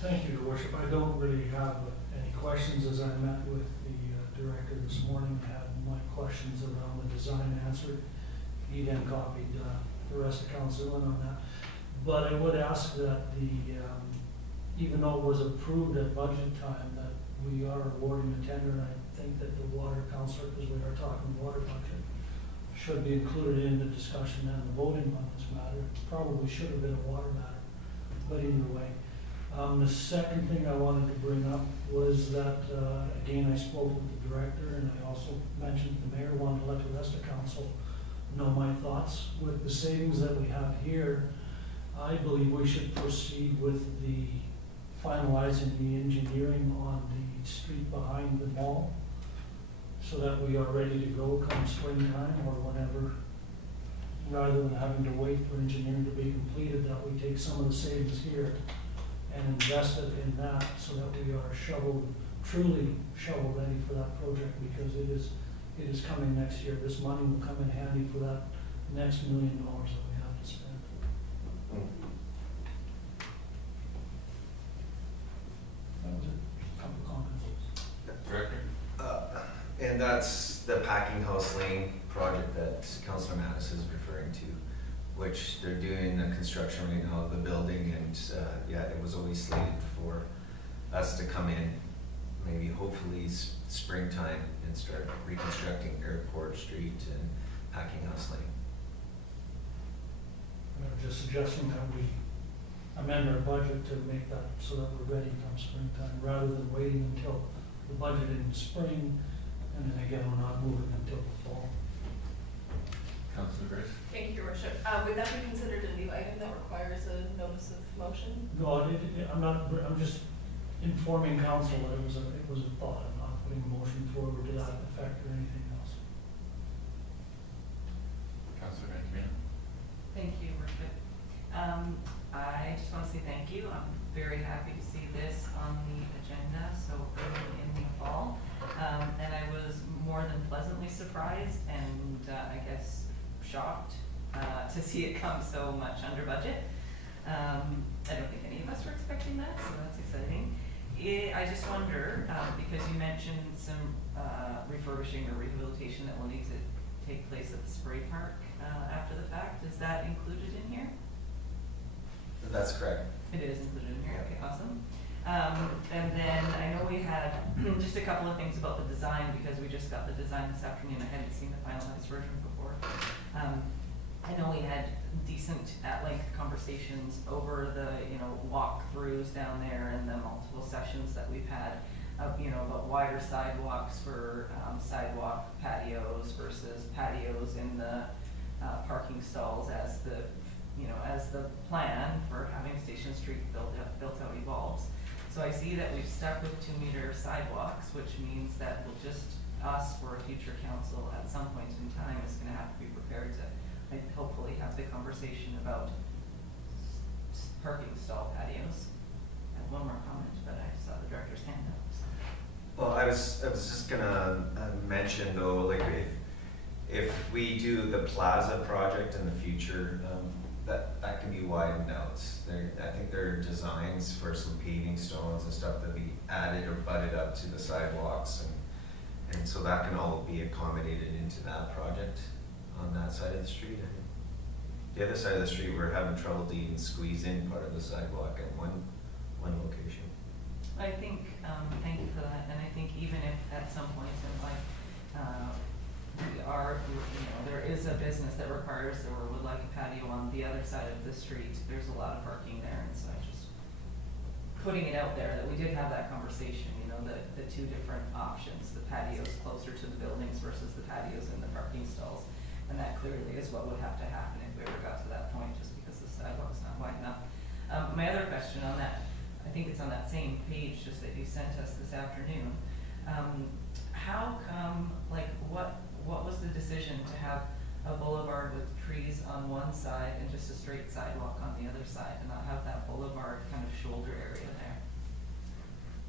Thank you, Your Worship. I don't really have any questions. As I met with the director this morning, I had my questions around the design answered. He then copied the rest of council in on that. But I would ask that even though it was approved at budget time, that we are awarding a tender, and I think that the water councillor, because we are talking water budget, should be included in the discussion and the voting on this matter. It probably should have been a water matter, but either way. The second thing I wanted to bring up was that, again, I spoke with the director, and I also mentioned the mayor wanted to let the rest of council know my thoughts. With the savings that we have here, I believe we should proceed with the finalizing the engineering on the street behind the mall, so that we are ready to go come springtime or whenever, rather than having to wait for engineering to be completed, that we take some of the savings here and invest it in that, so that we are truly shovel ready for that project, because it is coming next year. This money will come in handy for that next $1 million that we have to spend. That was it. A couple of comments. Director. And that's the Packing House Lane project that Councillor Mattis is referring to, which they're doing the construction right now of the building, and yeah, it was always slated for us to come in maybe hopefully springtime and start reconstructing Airport Street and Packing House Lane. I'm just suggesting that we amend our budget to make that so that we're ready come springtime, rather than waiting until the budget in the spring, and then again, we're not moving until the fall. Councillor Grace? Thank you, Your Worship. Would that be considered a new item that requires a notice of motion? No, I'm not, I'm just informing council that it was a thought. I'm not putting a motion forward to that effect or anything else. Councillor Anthony? Thank you, Worship. I just want to say thank you. I'm very happy to see this on the agenda so early in the fall. And I was more than pleasantly surprised and I guess shocked to see it come so much under budget. I don't think any of us were expecting that, so that's exciting. I just wonder, because you mentioned some refurbishing or rehabilitation that will need to take place at the spray park after the fact, is that included in here? That's correct. It is included in here, okay, awesome. And then I know we had just a couple of things about the design because we just got the design this afternoon. I hadn't seen the finalized version before. I know we had decent at-length conversations over the, walkthroughs down there and the multiple sessions that we've had of, about wider sidewalks for sidewalk patios versus patios in the parking stalls as the plan for having Station Street built out evolves. So I see that we've stuck with 2-meter sidewalks, which means that we'll just, us or a future council at some point in time is gonna have to be prepared to, hopefully have the conversation about parking stall patios. I have one more comment, but I saw the director's hand up. So. Well, I was just gonna mention though, like if we do the plaza project in the future, that can be widened out. I think there are designs for some paving stones and stuff that be added or butted up to the sidewalks, and so that can all be accommodated into that project on that side of the street. The other side of the street, we're having trouble to even squeeze in part of the sidewalk at one location. I think, thank you for that, and I think even if at some point in life, there is a business that requires or would like a patio on the other side of the street, there's a lot of parking there, and so I just putting it out there that we did have that conversation, the two different options, the patios closer to the buildings versus the patios in the parking stalls, and that clearly is what would have to happen if we ever got to that point, just because the sidewalk's not wide enough. My other question on that, I think it's on that same page just that you sent us this afternoon. How come, what was the decision to have a boulevard with trees on one side and just a straight sidewalk on the other side and not have that boulevard kind of shoulder area there?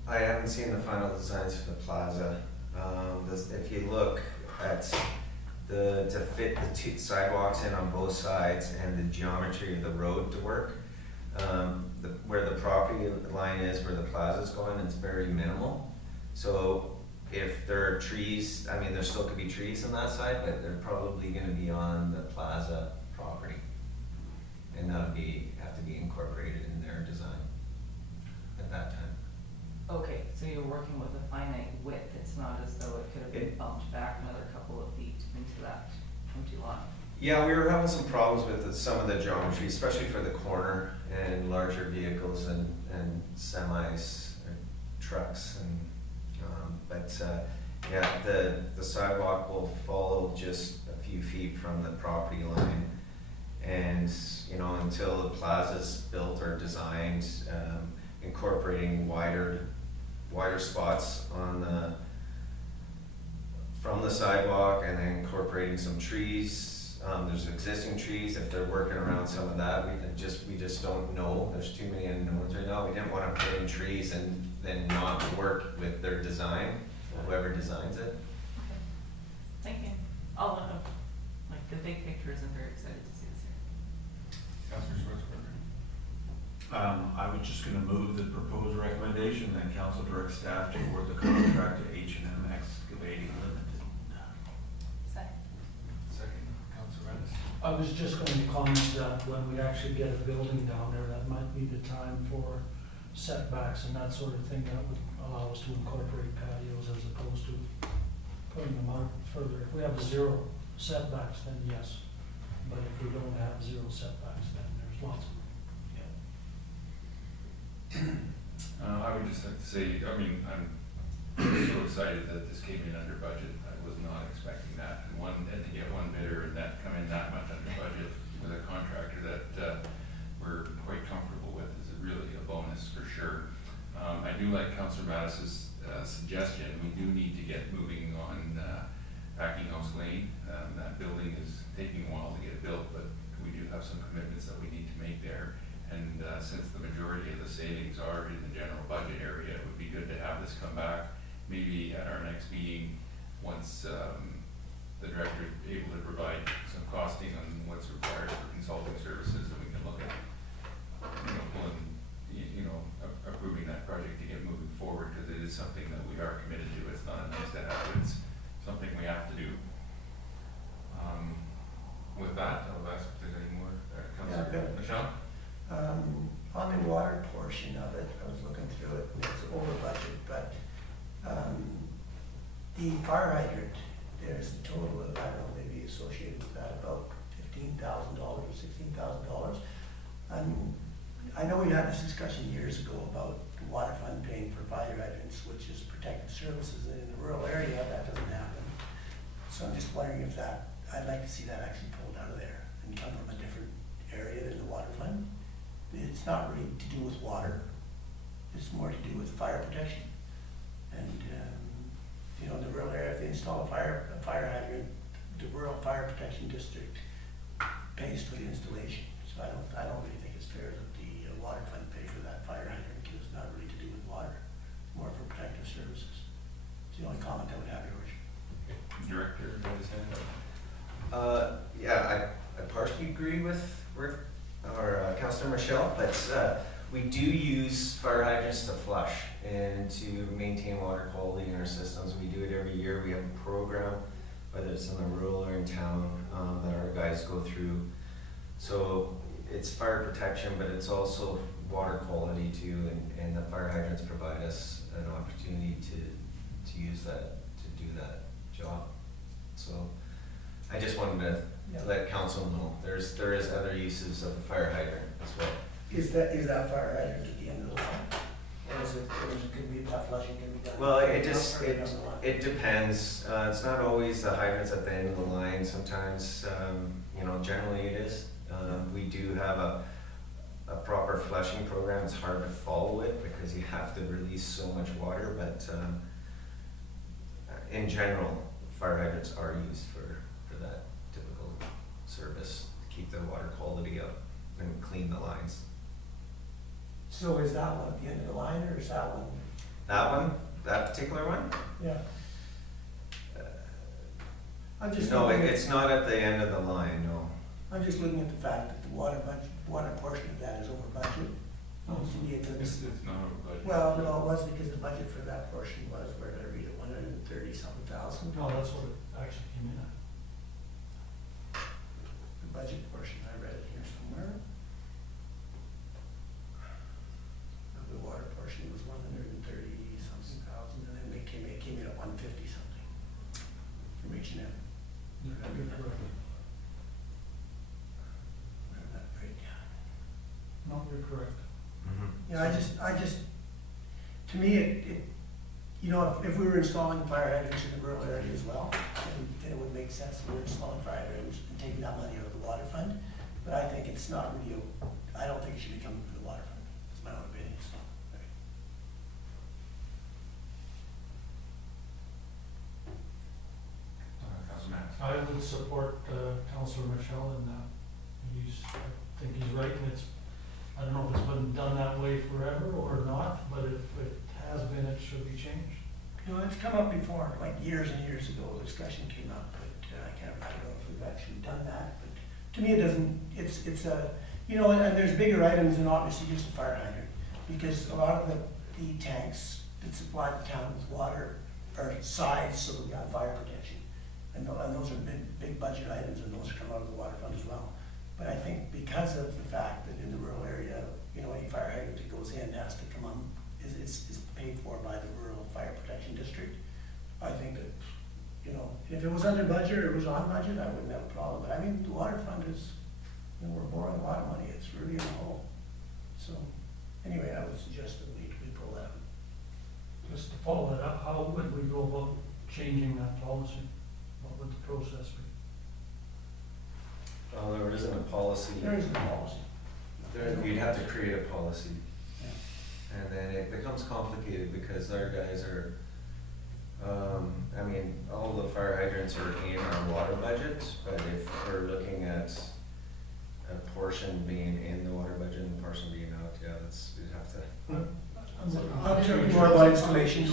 I haven't seen the final designs for the plaza. If you look at to fit the two sidewalks in on both sides and the geometry of the road to work, where the property line is, where the plaza's going, it's very minimal. So if there are trees, there still could be trees on that side, but they're probably gonna be on the plaza property. And that would have to be incorporated in their design at that time. Okay, so you're working with a finite width, it's not as though it could have been bumped back another couple of feet into that empty lot. Yeah, we were having some problems with some of the geometry, especially for the corner and larger vehicles and semis, and trucks, and the sidewalk will follow just a few feet from the property line, and until the plaza's built or designed, incorporating wider spots on from the sidewalk, and then incorporating some trees. There's existing trees. If they're working around some of that, we just don't know. There's too many unknowns right now. We didn't want to put in trees and then not work with their design, whoever designs it. Okay. Thank you. All of them, the big pictures, I'm very excited to see this here. Councillor Schwartzberger? I was just gonna move the proposed recommendation that council direct staff to award the contract to H&M Excavating Limited. Second, Councillor Rennis? I was just going to comment that when we actually get a building down there, that might be the time for setbacks and that sort of thing that would allow us to incorporate patios as opposed to putting them out further. If we have 0 setbacks, then yes. But if we don't have 0 setbacks, then there's lots of them. I would just like to say, I'm so excited that this came in under budget. I was not expecting that. And to get one bidder and that come in that much under budget with a contractor that we're quite comfortable with is really a bonus for sure. I do like Councillor Mattis's suggestion. We do need to get moving on Packing House Lane. That building is taking a while to get built, but we do have some commitments that we need to make there. And since the majority of the savings are in the general budget area, it would be good to have this come back maybe at our next meeting once the director is able to provide some costing on what's required for consulting services, and we can look at, approving that project to get moving forward, because it is something that we are committed to. It's not a nice to have, it's something we have to do. With that, I'll ask if there's any more, Councillor Machial? On the water portion of it, I was looking through it, and it's over budget, but the fire hydrant, there's a total of, I don't know, maybe associated with that, about $15,000 or $16,000. I know we had this discussion years ago about the water fund paying for fire hydrants, which is protective services, and in the rural area, that doesn't happen. So I'm just wondering if that, I'd like to see that actually pulled out of there and come from a different area than the water fund. It's not really to do with water, it's more to do with fire protection. And, in the rural area, if they install a fire hydrant, the rural fire protection district pays for the installation. So I don't really think it's fair that the water fund pay for that fire hydrant, because it's not really to do with water, more for protective services. It's the only comment I would have, Your Worship. Director, what is that? Yeah, I partially agree with our Councillor Machial, but we do use fire hydrants to flush and to maintain water quality in our systems. We do it every year. We have a program, whether it's in the rural or in town, that our guys go through. So it's fire protection, but it's also water quality too, and the fire hydrants provide us an opportunity to use that, to do that job. So I just wanted to let council know there is other uses of the fire hydrant as well. Is that fire hydrant at the end of the line? Or is it could be, that flushing can be done? Well, it depends. It's not always the hydrants at the end of the line. Sometimes, generally it is. We do have a proper flushing program. It's hard to follow it because you have to release so much water, but in general, fire hydrants are used for that typical service, to keep the water quality up and clean the lines. So is that one at the end of the line, or is that one? That one? That particular one? Yeah. I'm just No, looking it's not at the end of the line, no. I'm just looking at the fact that the water portion of that is over budget. To me, it doesn't. It's not over budget. Well, no, it was because the budget for that portion was, where did I read it, 130-something thousand? No, that's what it actually came in at. The budget portion, I read it here somewhere. The water portion was 130-something thousand, and then it came in at 150-something from H&M. You're correct. Where did that break down? No, you're correct. Yeah, I just, to me, if we were installing fire hydrants in the rural area as well, then it would make sense if we were installing fire hydrants and taking that money out of the water fund. But I think it's not really, I don't think it should be coming from the water fund. That's my own opinion, so. Councillor Matt? I would support Councillor Machial in that. I think he's right, and I don't know if it's been done that way forever or not, but if it has been, it should be changed. It's come up before, like years and years ago, the discussion came up, but I don't know if we've actually done that, but to me, it doesn't, it's and there's bigger items than obviously just a fire hydrant, because a lot of the tanks that supply the town with water are sized so that we have fire protection. And those are big budget items, and those come out of the water fund as well. But I think because of the fact that in the rural area, any fire hydrant that goes in has to come on, is paid for by the rural fire protection district. I think that, if it was under budget or it was on budget, I wouldn't have a problem. But I mean, the water fund is, we're borrowing a lot of money. It's really in the hole. So anyway, I would suggest that we pull that. Just to follow that up, how would we go about changing that policy? What would the process be? Well, there isn't a policy. There isn't a policy. You'd have to create a policy. Yeah. And then it becomes complicated because our guys are, I mean, all the fire hydrants are in our water budget, but if we're looking at a portion being in the water budget and a portion being out, yeah, we'd have to. I'm talking more about installation.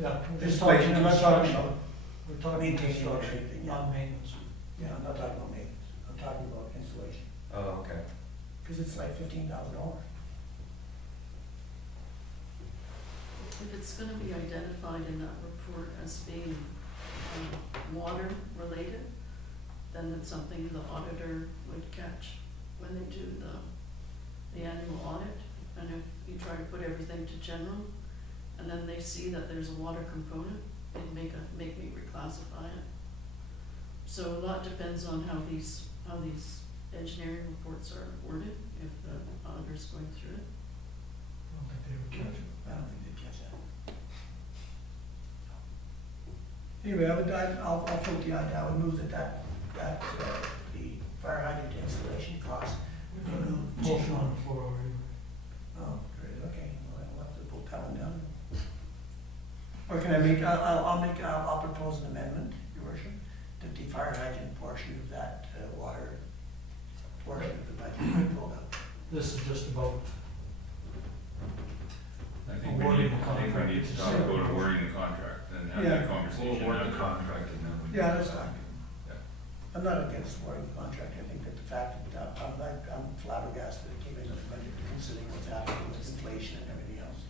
Yeah. Installation, I'm not talking about, We're talking maintaining or construction, anything, yeah. not maintenance. yeah, I'm not talking about maintenance, I'm talking about installation, Oh, okay. because it's like $15,000. If it's gonna be identified in that report as being, water related, then it's something the auditor would catch when they do the annual audit. And if you try to put everything to general, and then they see that there's a water component, it'd make me reclassify it. So a lot depends on how these engineering reports are worded, if the auditor's going through it. I don't think they would catch it. I don't think they'd catch that. Anyway, I'll float the idea, I would move that the fire hydrant installation cost be moved to. Motion on the floor already. Oh, great, okay, well, I'll have to put that one down. Or can I make, I'll propose an amendment, your worship, that the fire hydrant portion of that water portion of the budget be pulled out. This is just about I think awarding the we contract. need to talk about awarding the contract and have Yeah. that conversation. We'll award the after. contract and then we. Yeah, that's fine. Yeah. I'm not against awarding the contract, I think that the fact that, I'm flabbergasted it came into the budget, considering what's happening with inflation and everything else.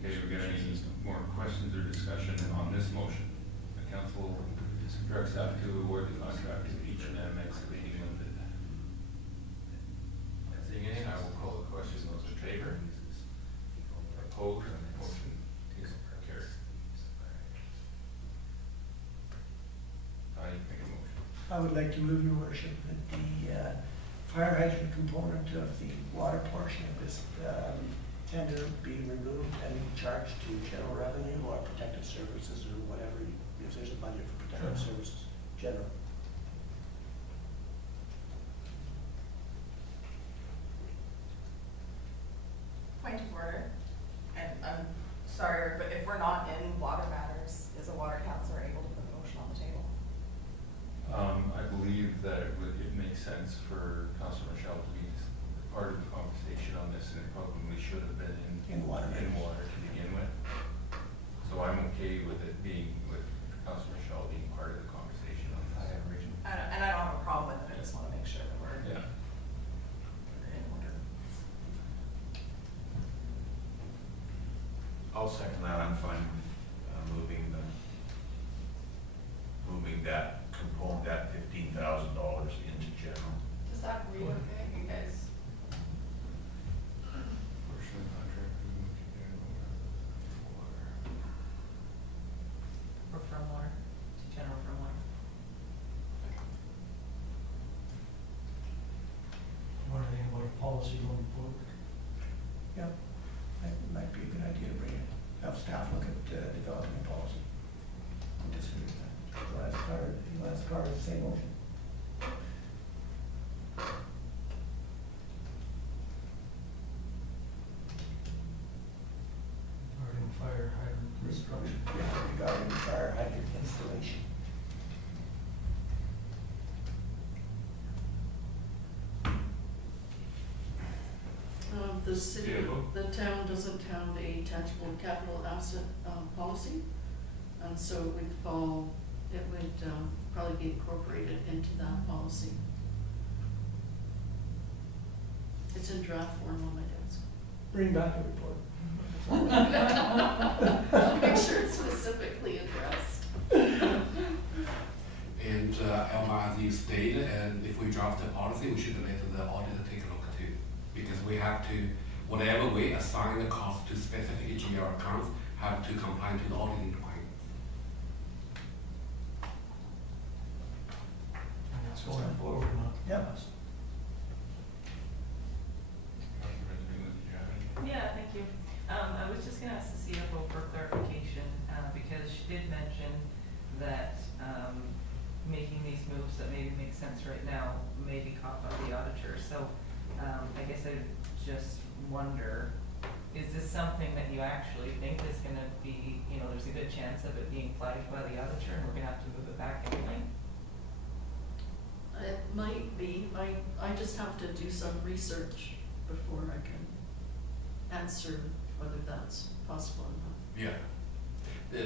Okay, we got any more questions or discussion on this motion? The council directs staff to award the contract to H&M Excavating Limited. Seeing any, I will call the question. Those in favor? Opposed? Motion is carried. I make a motion. I would like to move, your worship, that the fire hydrant component of the water portion of this tender be removed and charged to general revenue or protective services or whatever, if there's a budget for protective services, general. Point of order, and I'm sorry, but if we're not in water matters, is a water councillor able to put a motion on the table? I believe that it makes sense for Councillor Machial to be part of the conversation on this, and it probably should have been In water. to begin with. So I'm okay with it being, with Councillor Machial being part of the conversation on this. And I don't have a problem with it, I just wanna make sure that we're Yeah. in order. I'll second that, I'm fine with moving that component, that $15,000 into general. Does that read okay, you guys? Portion of the contract removed to general water. Or from water, to general from water. Want to think about a policy going forward? Yeah, that might be a good idea to bring it, have staff look at developing a policy. I disagree with that. Last part of the same motion. Regarding fire hydrant construction. Yeah, regarding the fire hydrant installation. The city, Yeah, vote. the town doesn't have a tangible capital asset, policy, and so it would probably be incorporated into that policy. It's in draft form on my desk. Bring back a report. Make sure it's specifically addressed. And Elma, as you stated, and if we draft a policy, we should let the auditor take a look too. Because we have to, whatever we assign the cost to specific GR accounts, have to comply to the auditing requirements. And it's going forward, not. Yeah. Councillor Benjamin, did you have anything? Yeah, thank you. I was just gonna ask the CFO for clarification, because she did mention that, making these moves that maybe make sense right now may be caught by the auditor. So, I guess I just wonder, is this something that you actually think is gonna be, you know, there's a good chance of it being flagged by the auditor and we're gonna have to move it back anyway? It might be, I just have to do some research before I can answer whether that's possible or not. Yeah.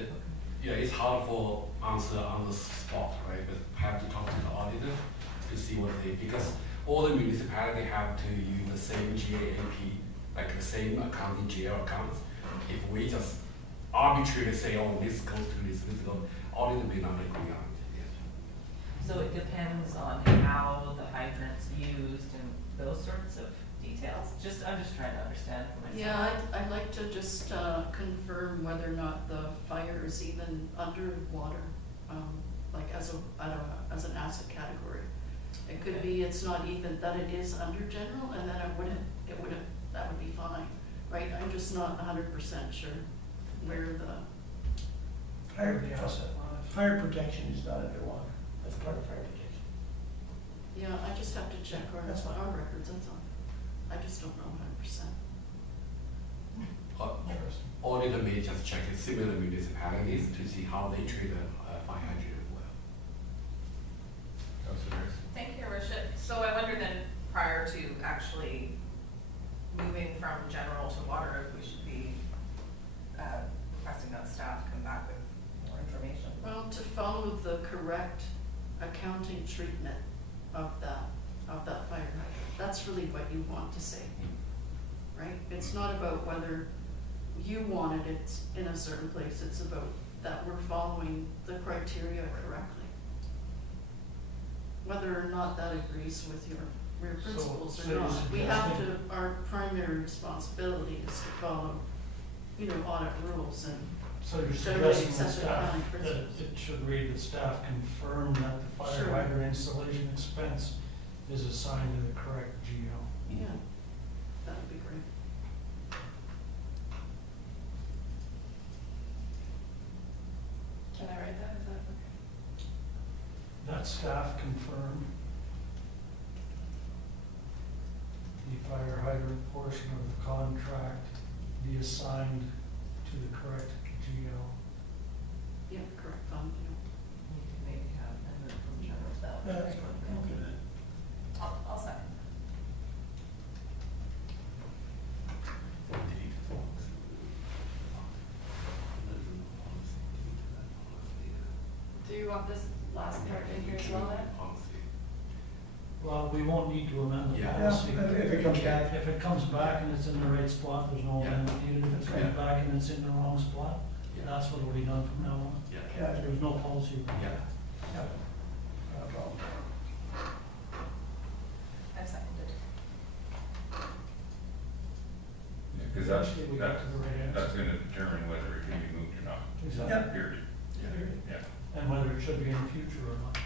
Yeah, it's hard for answer on the spot, right? But have to talk to the auditor to see what they, because all the municipality have to use the same GAAP, like the same accounting GL accounts. If we just arbitrarily say, oh, this goes to this goes, auditor may not agree on it. Yeah. So it depends on how the hydrant's used and those sorts of details? I'm just trying to understand for myself. Yeah, I'd like to just confirm whether or not the fire is even underwater, like as an asset category. It could be it's not even, that it is under general, and then that would be fine, right? I'm just not 100% sure where the Fire protection is not underwater, that's part of fire protection. Yeah, I just have to check That's fine. our records, that's all. I just don't know 100%. Auditor may just check similar municipalities to see how they treat a fire hydrant as well. Councillor. Thank you, Rashid. So I wonder then, prior to actually moving from general to water, if we should be requesting that staff come back with more information. Well, to follow the correct accounting treatment of that fire hydrant, that's really what you want to say, right? It's not about whether you wanted it in a certain place, it's about that we're following the criteria correctly. Whether or not that agrees with your principles so or you're not, we have suggesting- to, our primary responsibility is to follow, audit rules and So you're generally suggesting the accepted staff, accounting that principles. it should read that staff confirm that the fire Sure. hydrant installation expense is assigned to the correct GL. Yeah, that would be great. Can I write that? Is that okay? That staff confirm the fire hydrant portion of the contract be assigned to the correct GL. Yeah, correct fund, You can maybe have amendment from general to that. That's fine, I'm okay with that. I'll second. Do you want this last part in here as well then? Well, we won't need to amend the Yeah. policy. Yeah, if it comes back. If it comes back and it's in the right spot, there's no Yeah. amendment needed. If it Yeah. comes back and it's in the wrong spot, Yeah. that's what will be done from now on. Yeah. Yeah, There's no policy. Yeah. yeah, no problem. I seconded. Because Eventually we get to the right answer. that's gonna determine whether it can be moved or not, Exactly. Yep. period. Yeah, And whether it should be in the future or not.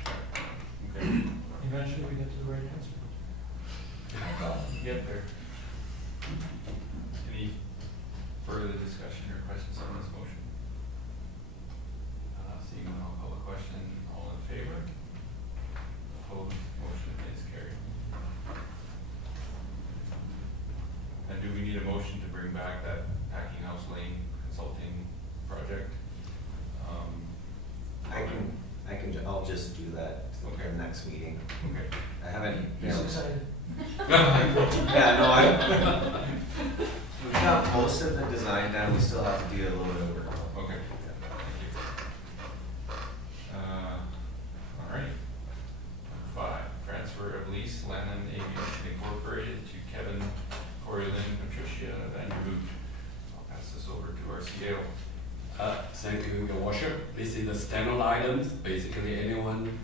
okay. Eventually we get to the right answer. Get there. Any further discussion or questions on this motion? Seeing none, I'll call the question. All in favor? Opposed? Motion is carried. And do we need a motion to bring back that Packing House Lane consulting project? I'll just do that Okay. in the next meeting. Okay. I haven't, He's excited. yeah, no, we've got most of the design done, we still have to do a little bit of work. Okay, thank you. All right. Number 5, transfer of lease, Lanham Aviation Incorporated to Kevin, Corey Lynn, Patricia Van Der Boot. I'll pass this over to our CEO. Thank you, Your Worship. This is the standard items. Basically, anyone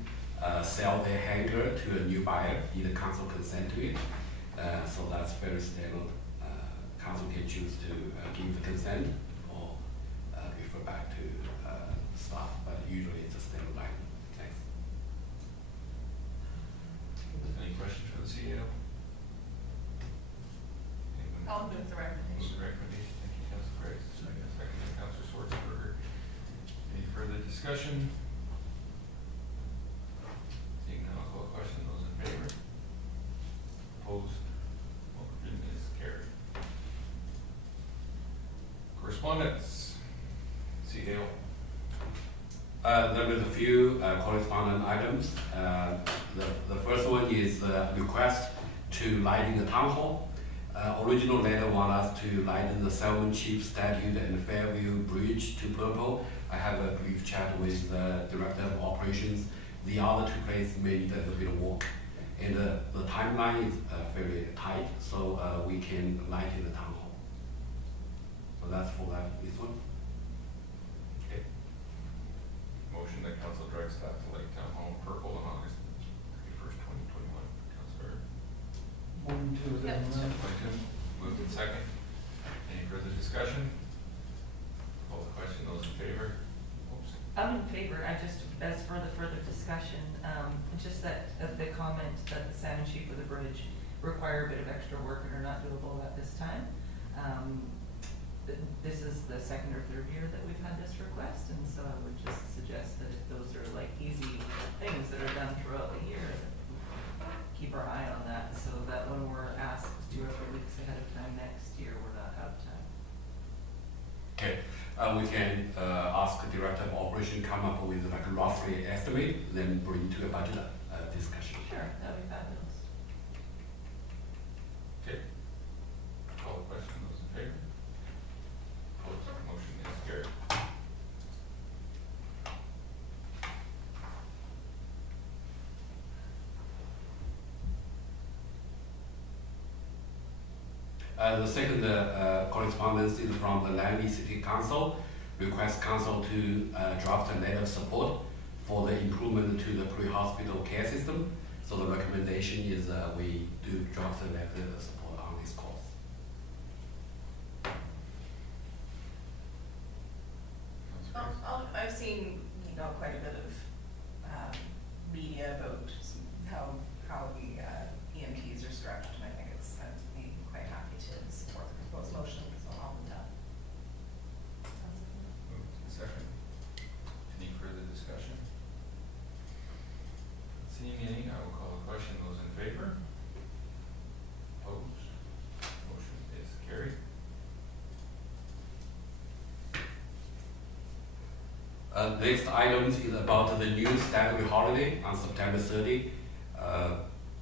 sell their hangar to a new buyer, either council consent to it. So that's very standard. Council can choose to give the consent or refer back to staff, but usually it's a standard item. Thanks. Any questions for the CEO? Anyone? I'll move the recommendation. Move the recommendation. Thank you, Councilor Price. Second by Councilor Schwarzenberger. Any discussion? Seeing none, I'll call the question. Those in favor? Opposed? Motion is carried. Correspondence. See Dale. There is a few correspondent items. The first one is request to lighting the town hall. Original letter want us to lighten the Selwyn Chief Statute and Fairview Bridge to purple. I have a brief chat with the Director of Operations. The other two places may need a little bit of work. And the timeline is fairly tight, so we can lighten the town hall. So that's for this one. Okay. Motion that council directs staff to light town hall purple on August 31st, 2021. Councillor. Moving to the. Moved in second. Any further discussion? Call the question. Those in favor? Oops. I'm in favor. I just, as for the further discussion, just that the comment that the salmon sheet for the bridge require a bit of extra work and are not doable at this time. This is the second or third year that we've had this request, and so I would just suggest that if those are like easy things that are done throughout the year, keep our eye on that so that when we're asked 2 or 3 weeks ahead of time next year, we're not out of time. Okay, we can ask the Director of Operation come up with like a roughly estimate, then bring to a budget discussion. Sure, that would be fabulous. Okay. Call the question. Those in favor? Opposed? Motion is carried. The second correspondence is from the Langley City Council. Request council to draft a letter of support for the improvement to the pre-hospital care system. So the recommendation is we do draft a letter of support on this course. I've seen, quite a bit of media about how the EMTs are stretched, and I think I'd be quite happy to support the proposed motion, so I'll move that. Moved in second. Any further discussion? Seeing any, I will call the question. Those in favor? Opposed? Motion is carried. Next item is about the new statutory holiday on September 30,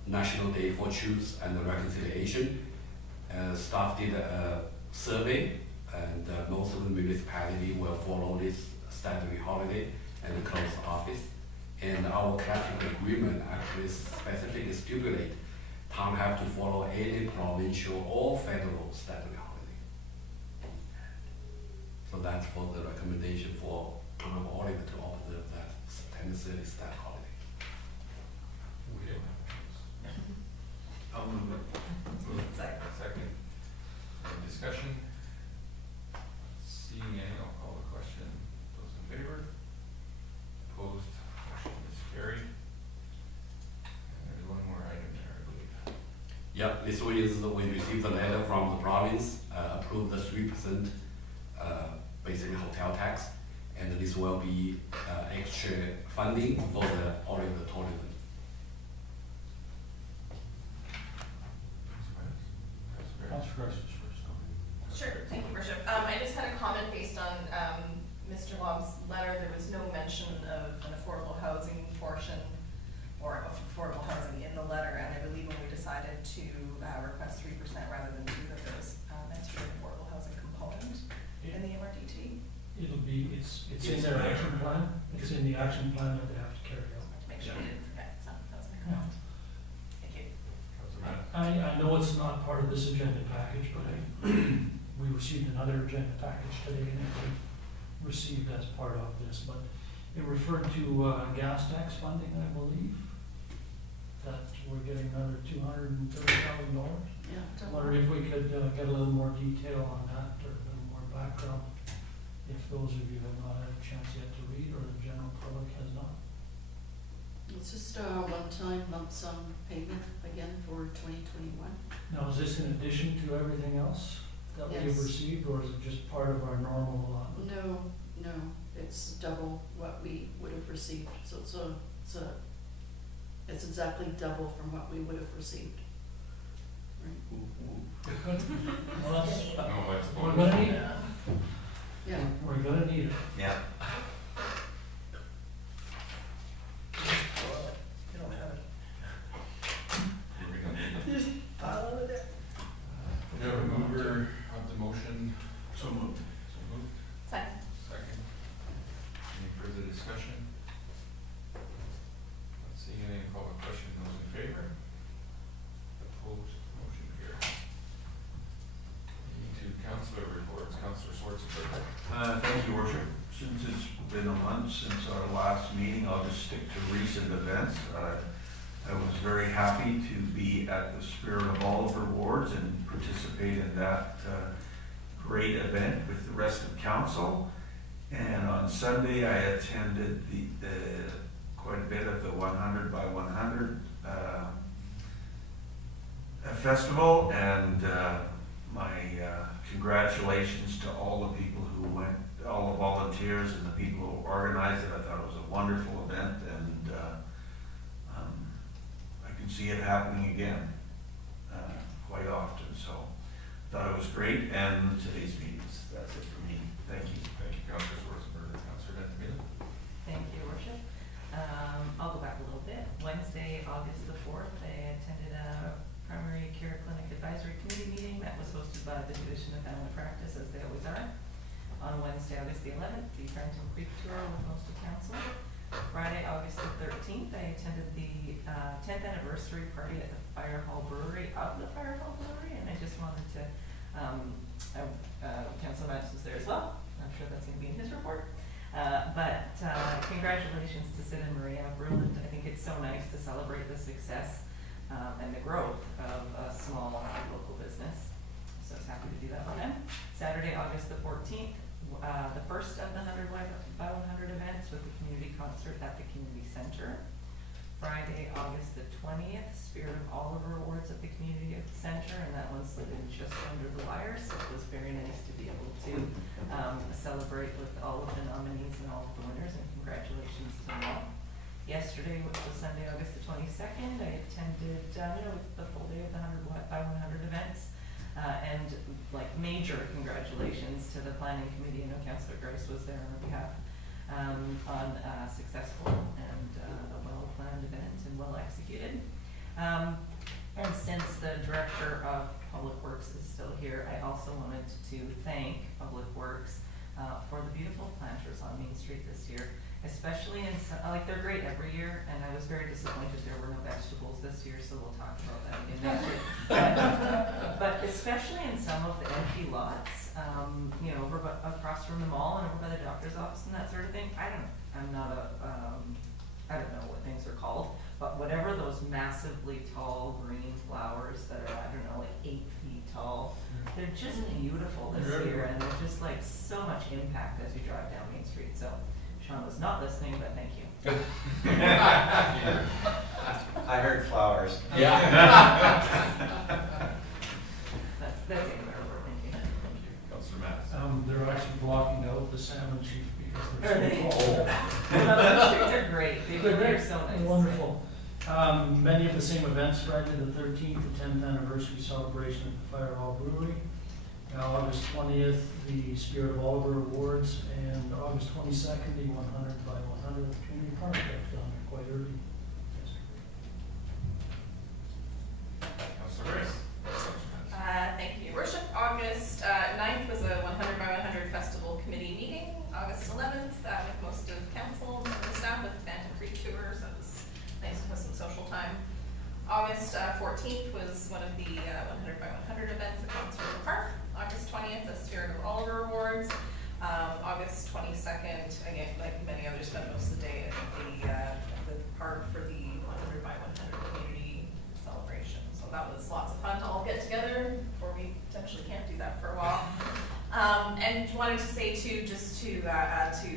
National Day for Truth and Reconciliation. Staff did a survey, and most of the municipality will follow this statutory holiday and close the office. And our collective agreement actually specifically stipulate town have to follow any provincial or federal statutory holiday. So that's for the recommendation for town auditor to observe that September 30 stat holiday. Okay. I'll move it. Moved. Second. Any discussion? Seeing any, I'll call the question. Those in favor? Opposed? Motion is carried. And there's one more item there, I believe. Yeah, this one is we received a letter from the province, approved the 3% basically hotel tax, and this will be extra funding for the auditor tourism. Councillor Rice is first. Sure, thank you, Worship. I just had a comment based on Mr. Lob's letter. There was no mention of an affordable housing portion or of affordable housing in the letter, and I believe when we decided to request 3% rather than 2%, that there was meant to be an affordable housing component in the MRDT. It'll be, it's in their action plan, it's in the action plan that they have to carry out. To make sure we didn't forget, so that was my comment. Thank you. Councillor Matt. I know it's not part of this agenda package, but we received another agenda package today, and it was received as part of this, but it referred to gas tax funding, I believe, that we're getting another $230,000. Yeah. I wonder if we could get a little more detail on that, or a little more background, if those of you have not had a chance yet to read, or the general public has not. It's just a one-time lump sum payment again for 2021. Now, is this in addition to everything else that we have Yes. received, or is it just part of our normal? No, It's double what we would have received, so it's exactly double from what we would have received. Right. Well, that's, No, it's we're gonna need it. Yeah. We're gonna need it. Yeah. You don't have it. We're gonna need it. Just pile it there. We have a mover of the motion. So moved. So moved. Second. Second. Any further discussion? Let's see, any call a question, those in favor? Opposed, motion carries. To Councillor reports, Councillor Schwarzenberg. Thank you, Worship. Since it's been a month since our last meeting, I'll just stick to recent events. I was very happy to be at the Spirit of Oliver Awards and participate in that great event with the rest of council. And on Sunday, I attended quite a bit of the 100 by 100 festival, and my congratulations to all the people who went, all the volunteers and the people who organized it. I thought it was a wonderful event, and I can see it happening again quite often. So I thought it was great, and today's meetings. That's it for me. Thank you. Thank you, Councillor Schwarzenberg. Councillor Benjamin. Thank you, Your Worship. I'll go back a little bit. Wednesday, August the 4th, I attended a primary care clinic advisory committee meeting that was hosted by the Division of Family Practice, as they always are. On Wednesday, August the 11th, the Hydrant Creek tour with most of council. Friday, August the 13th, I attended the 10th anniversary party at the Fire Hall Brewery, of the Fire Hall Brewery, and I just wanted to, Councillor Mattis was there as well. I'm sure that's going to be in his report. But congratulations to Sid and Maria Bruland. I think it's so nice to celebrate the success and the growth of a small local business. So I was happy to do that with them. Saturday, August the 14th, the first of the 100 by 100 events with the community concert at the community center. Friday, August the 20th, Spirit of Oliver Awards at the community center, and that one slid in just under the wire, so it was very nice to be able to celebrate with all of the nominees and all of the winners, and congratulations to them all. Yesterday, which was Sunday, August the 22nd, I attended the full day of the 100 by 100 events. And like major congratulations to the planning committee. I know Councillor Grace was there on our behalf on a successful and a well-planned event and well executed. And since the Director of Public Works is still here, I also wanted to thank Public Works for the beautiful planters on Main Street this year. Especially in, like, they're great every year, and I was very disappointed there were no vegetables this year, so we'll talk about that again next year. But especially in some of the empty lots, you know, over across from the mall and over by the doctor's office and that sort of thing. I don't know what things are called, but whatever those massively tall green flowers that are, I don't know, like 8 feet tall, they're just beautiful this year, and they're just like so much impact as you drive down Main Street. So Sean was not listening, but thank you. I heard flowers. Yeah. That's it, thank you. Thank you, Councillor Mattis. They're actually blocking out the salmon chief because Are they're they? so tall. They're great. They're so nice. Wonderful. Many of the same events, Friday the 13th, the 10th anniversary celebration at the Fire Hall Brewery. August 20th, the Spirit of Oliver Awards, and August 22nd, the 100 by 100 Community Park. That's done quite early. Councillor Grace. Thank you, Your Worship. August 9th was a 100 by 100 festival committee meeting. August 11th, with most of council and the staff with Phantom Creek tours. That was nice to have some social time. August 14th was one of the 100 by 100 events at Councillor Park. August 20th, the Spirit of Oliver Awards. August 22nd, again, like many others, spent most of the day at the park for the 100 by 100 community celebration. So that was lots of fun to all get together before we potentially can't do that for a while. And wanted to say too, just to add to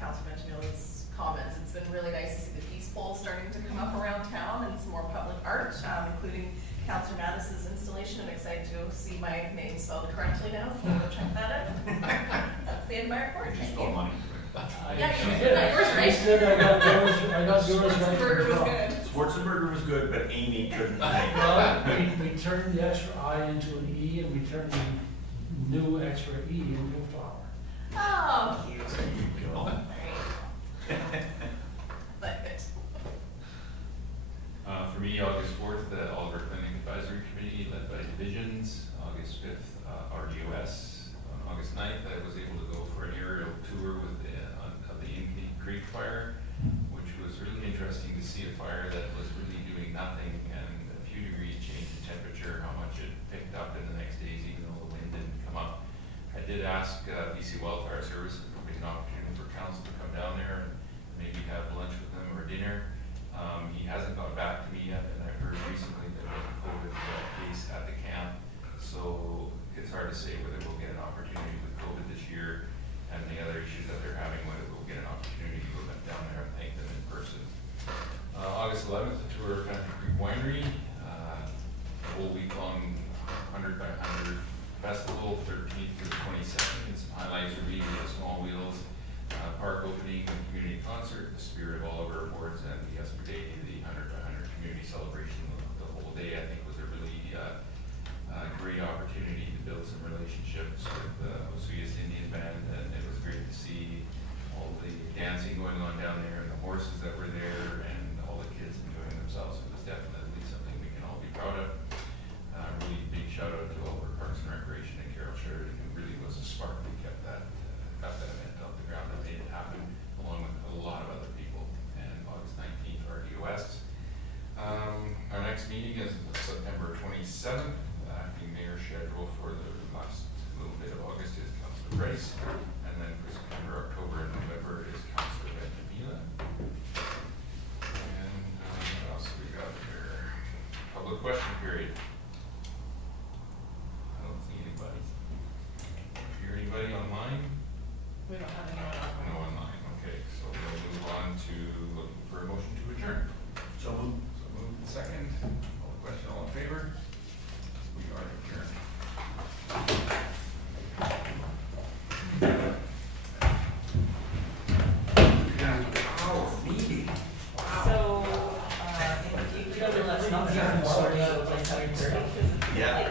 Councillor Benjamin's comments, it's been really nice to see the peace poles starting to come up around town and some more public art, including Councillor Mattis's installation. I'm excited to see my name spelled correctly now, so we'll check that out. That's the end of my report. Did you spell money? Yeah, She you did. got yours right. She said I got yours right. Burger was from the good. Schwarzenegger was good, but Amy couldn't make it. Well, we turned the extra I into an E, and we turned the new extra E into a flower. Oh, cute. There you go. Like it. For me, August 4th, the Oliver Clinic Advisory Committee led by divisions. August 5th, RDOS. On August 9th, I was able to go for an aerial tour with of the Indian Creek fire, which was really interesting to see a fire that was really doing nothing and a few degrees change in temperature, how much it picked up in the next days, even though the wind didn't come up. I did ask BC Wildfire Service if there would be an opportunity for council to come down there and maybe have lunch with them or dinner. He hasn't got back to me yet, and I heard recently that there's a COVID case at the camp, so it's hard to say whether we'll get an opportunity with COVID this year and the other issues that they're having, whether we'll get an opportunity to go down there and thank them in person. August 11th, a tour of Country Creek Winery, a whole week-long 100 by 100 festival, 13th to the 22nd, and some highlights are meeting with the Small Wheels, park opening, community concert, the Spirit of Oliver Awards, and the yesterday, the 100 by 100 community celebration. The whole day, I think, was a really great opportunity to build some relationships with the Osuyas Indian Band, and it was great to see all the dancing going on down there, and the horses that were there, and all the kids enjoying themselves. It was definitely something we can all be proud of. Really big shout out to all of our Parks and Recreation and Carol Sheridan, who really was a spark that kept that, got that event off the ground and made it happen, along with a lot of other people. And August 19th, RDOS. Our next meeting is September 27th. Acting mayor schedule for the last little bit of August is Councillor Price, and then for September, October, and November is Councillor Benjamila. And what else we got here? Public question period. I don't see anybody. Hear anybody online? We don't have anyone on. No online. Okay, so we'll move on to looking for a motion to adjourn. So moved. So moved second. All the question, all in favor? We are adjourned. Meeting. So, if you could let us know, I'm sorry, it was like 7:30, 'cause Yeah.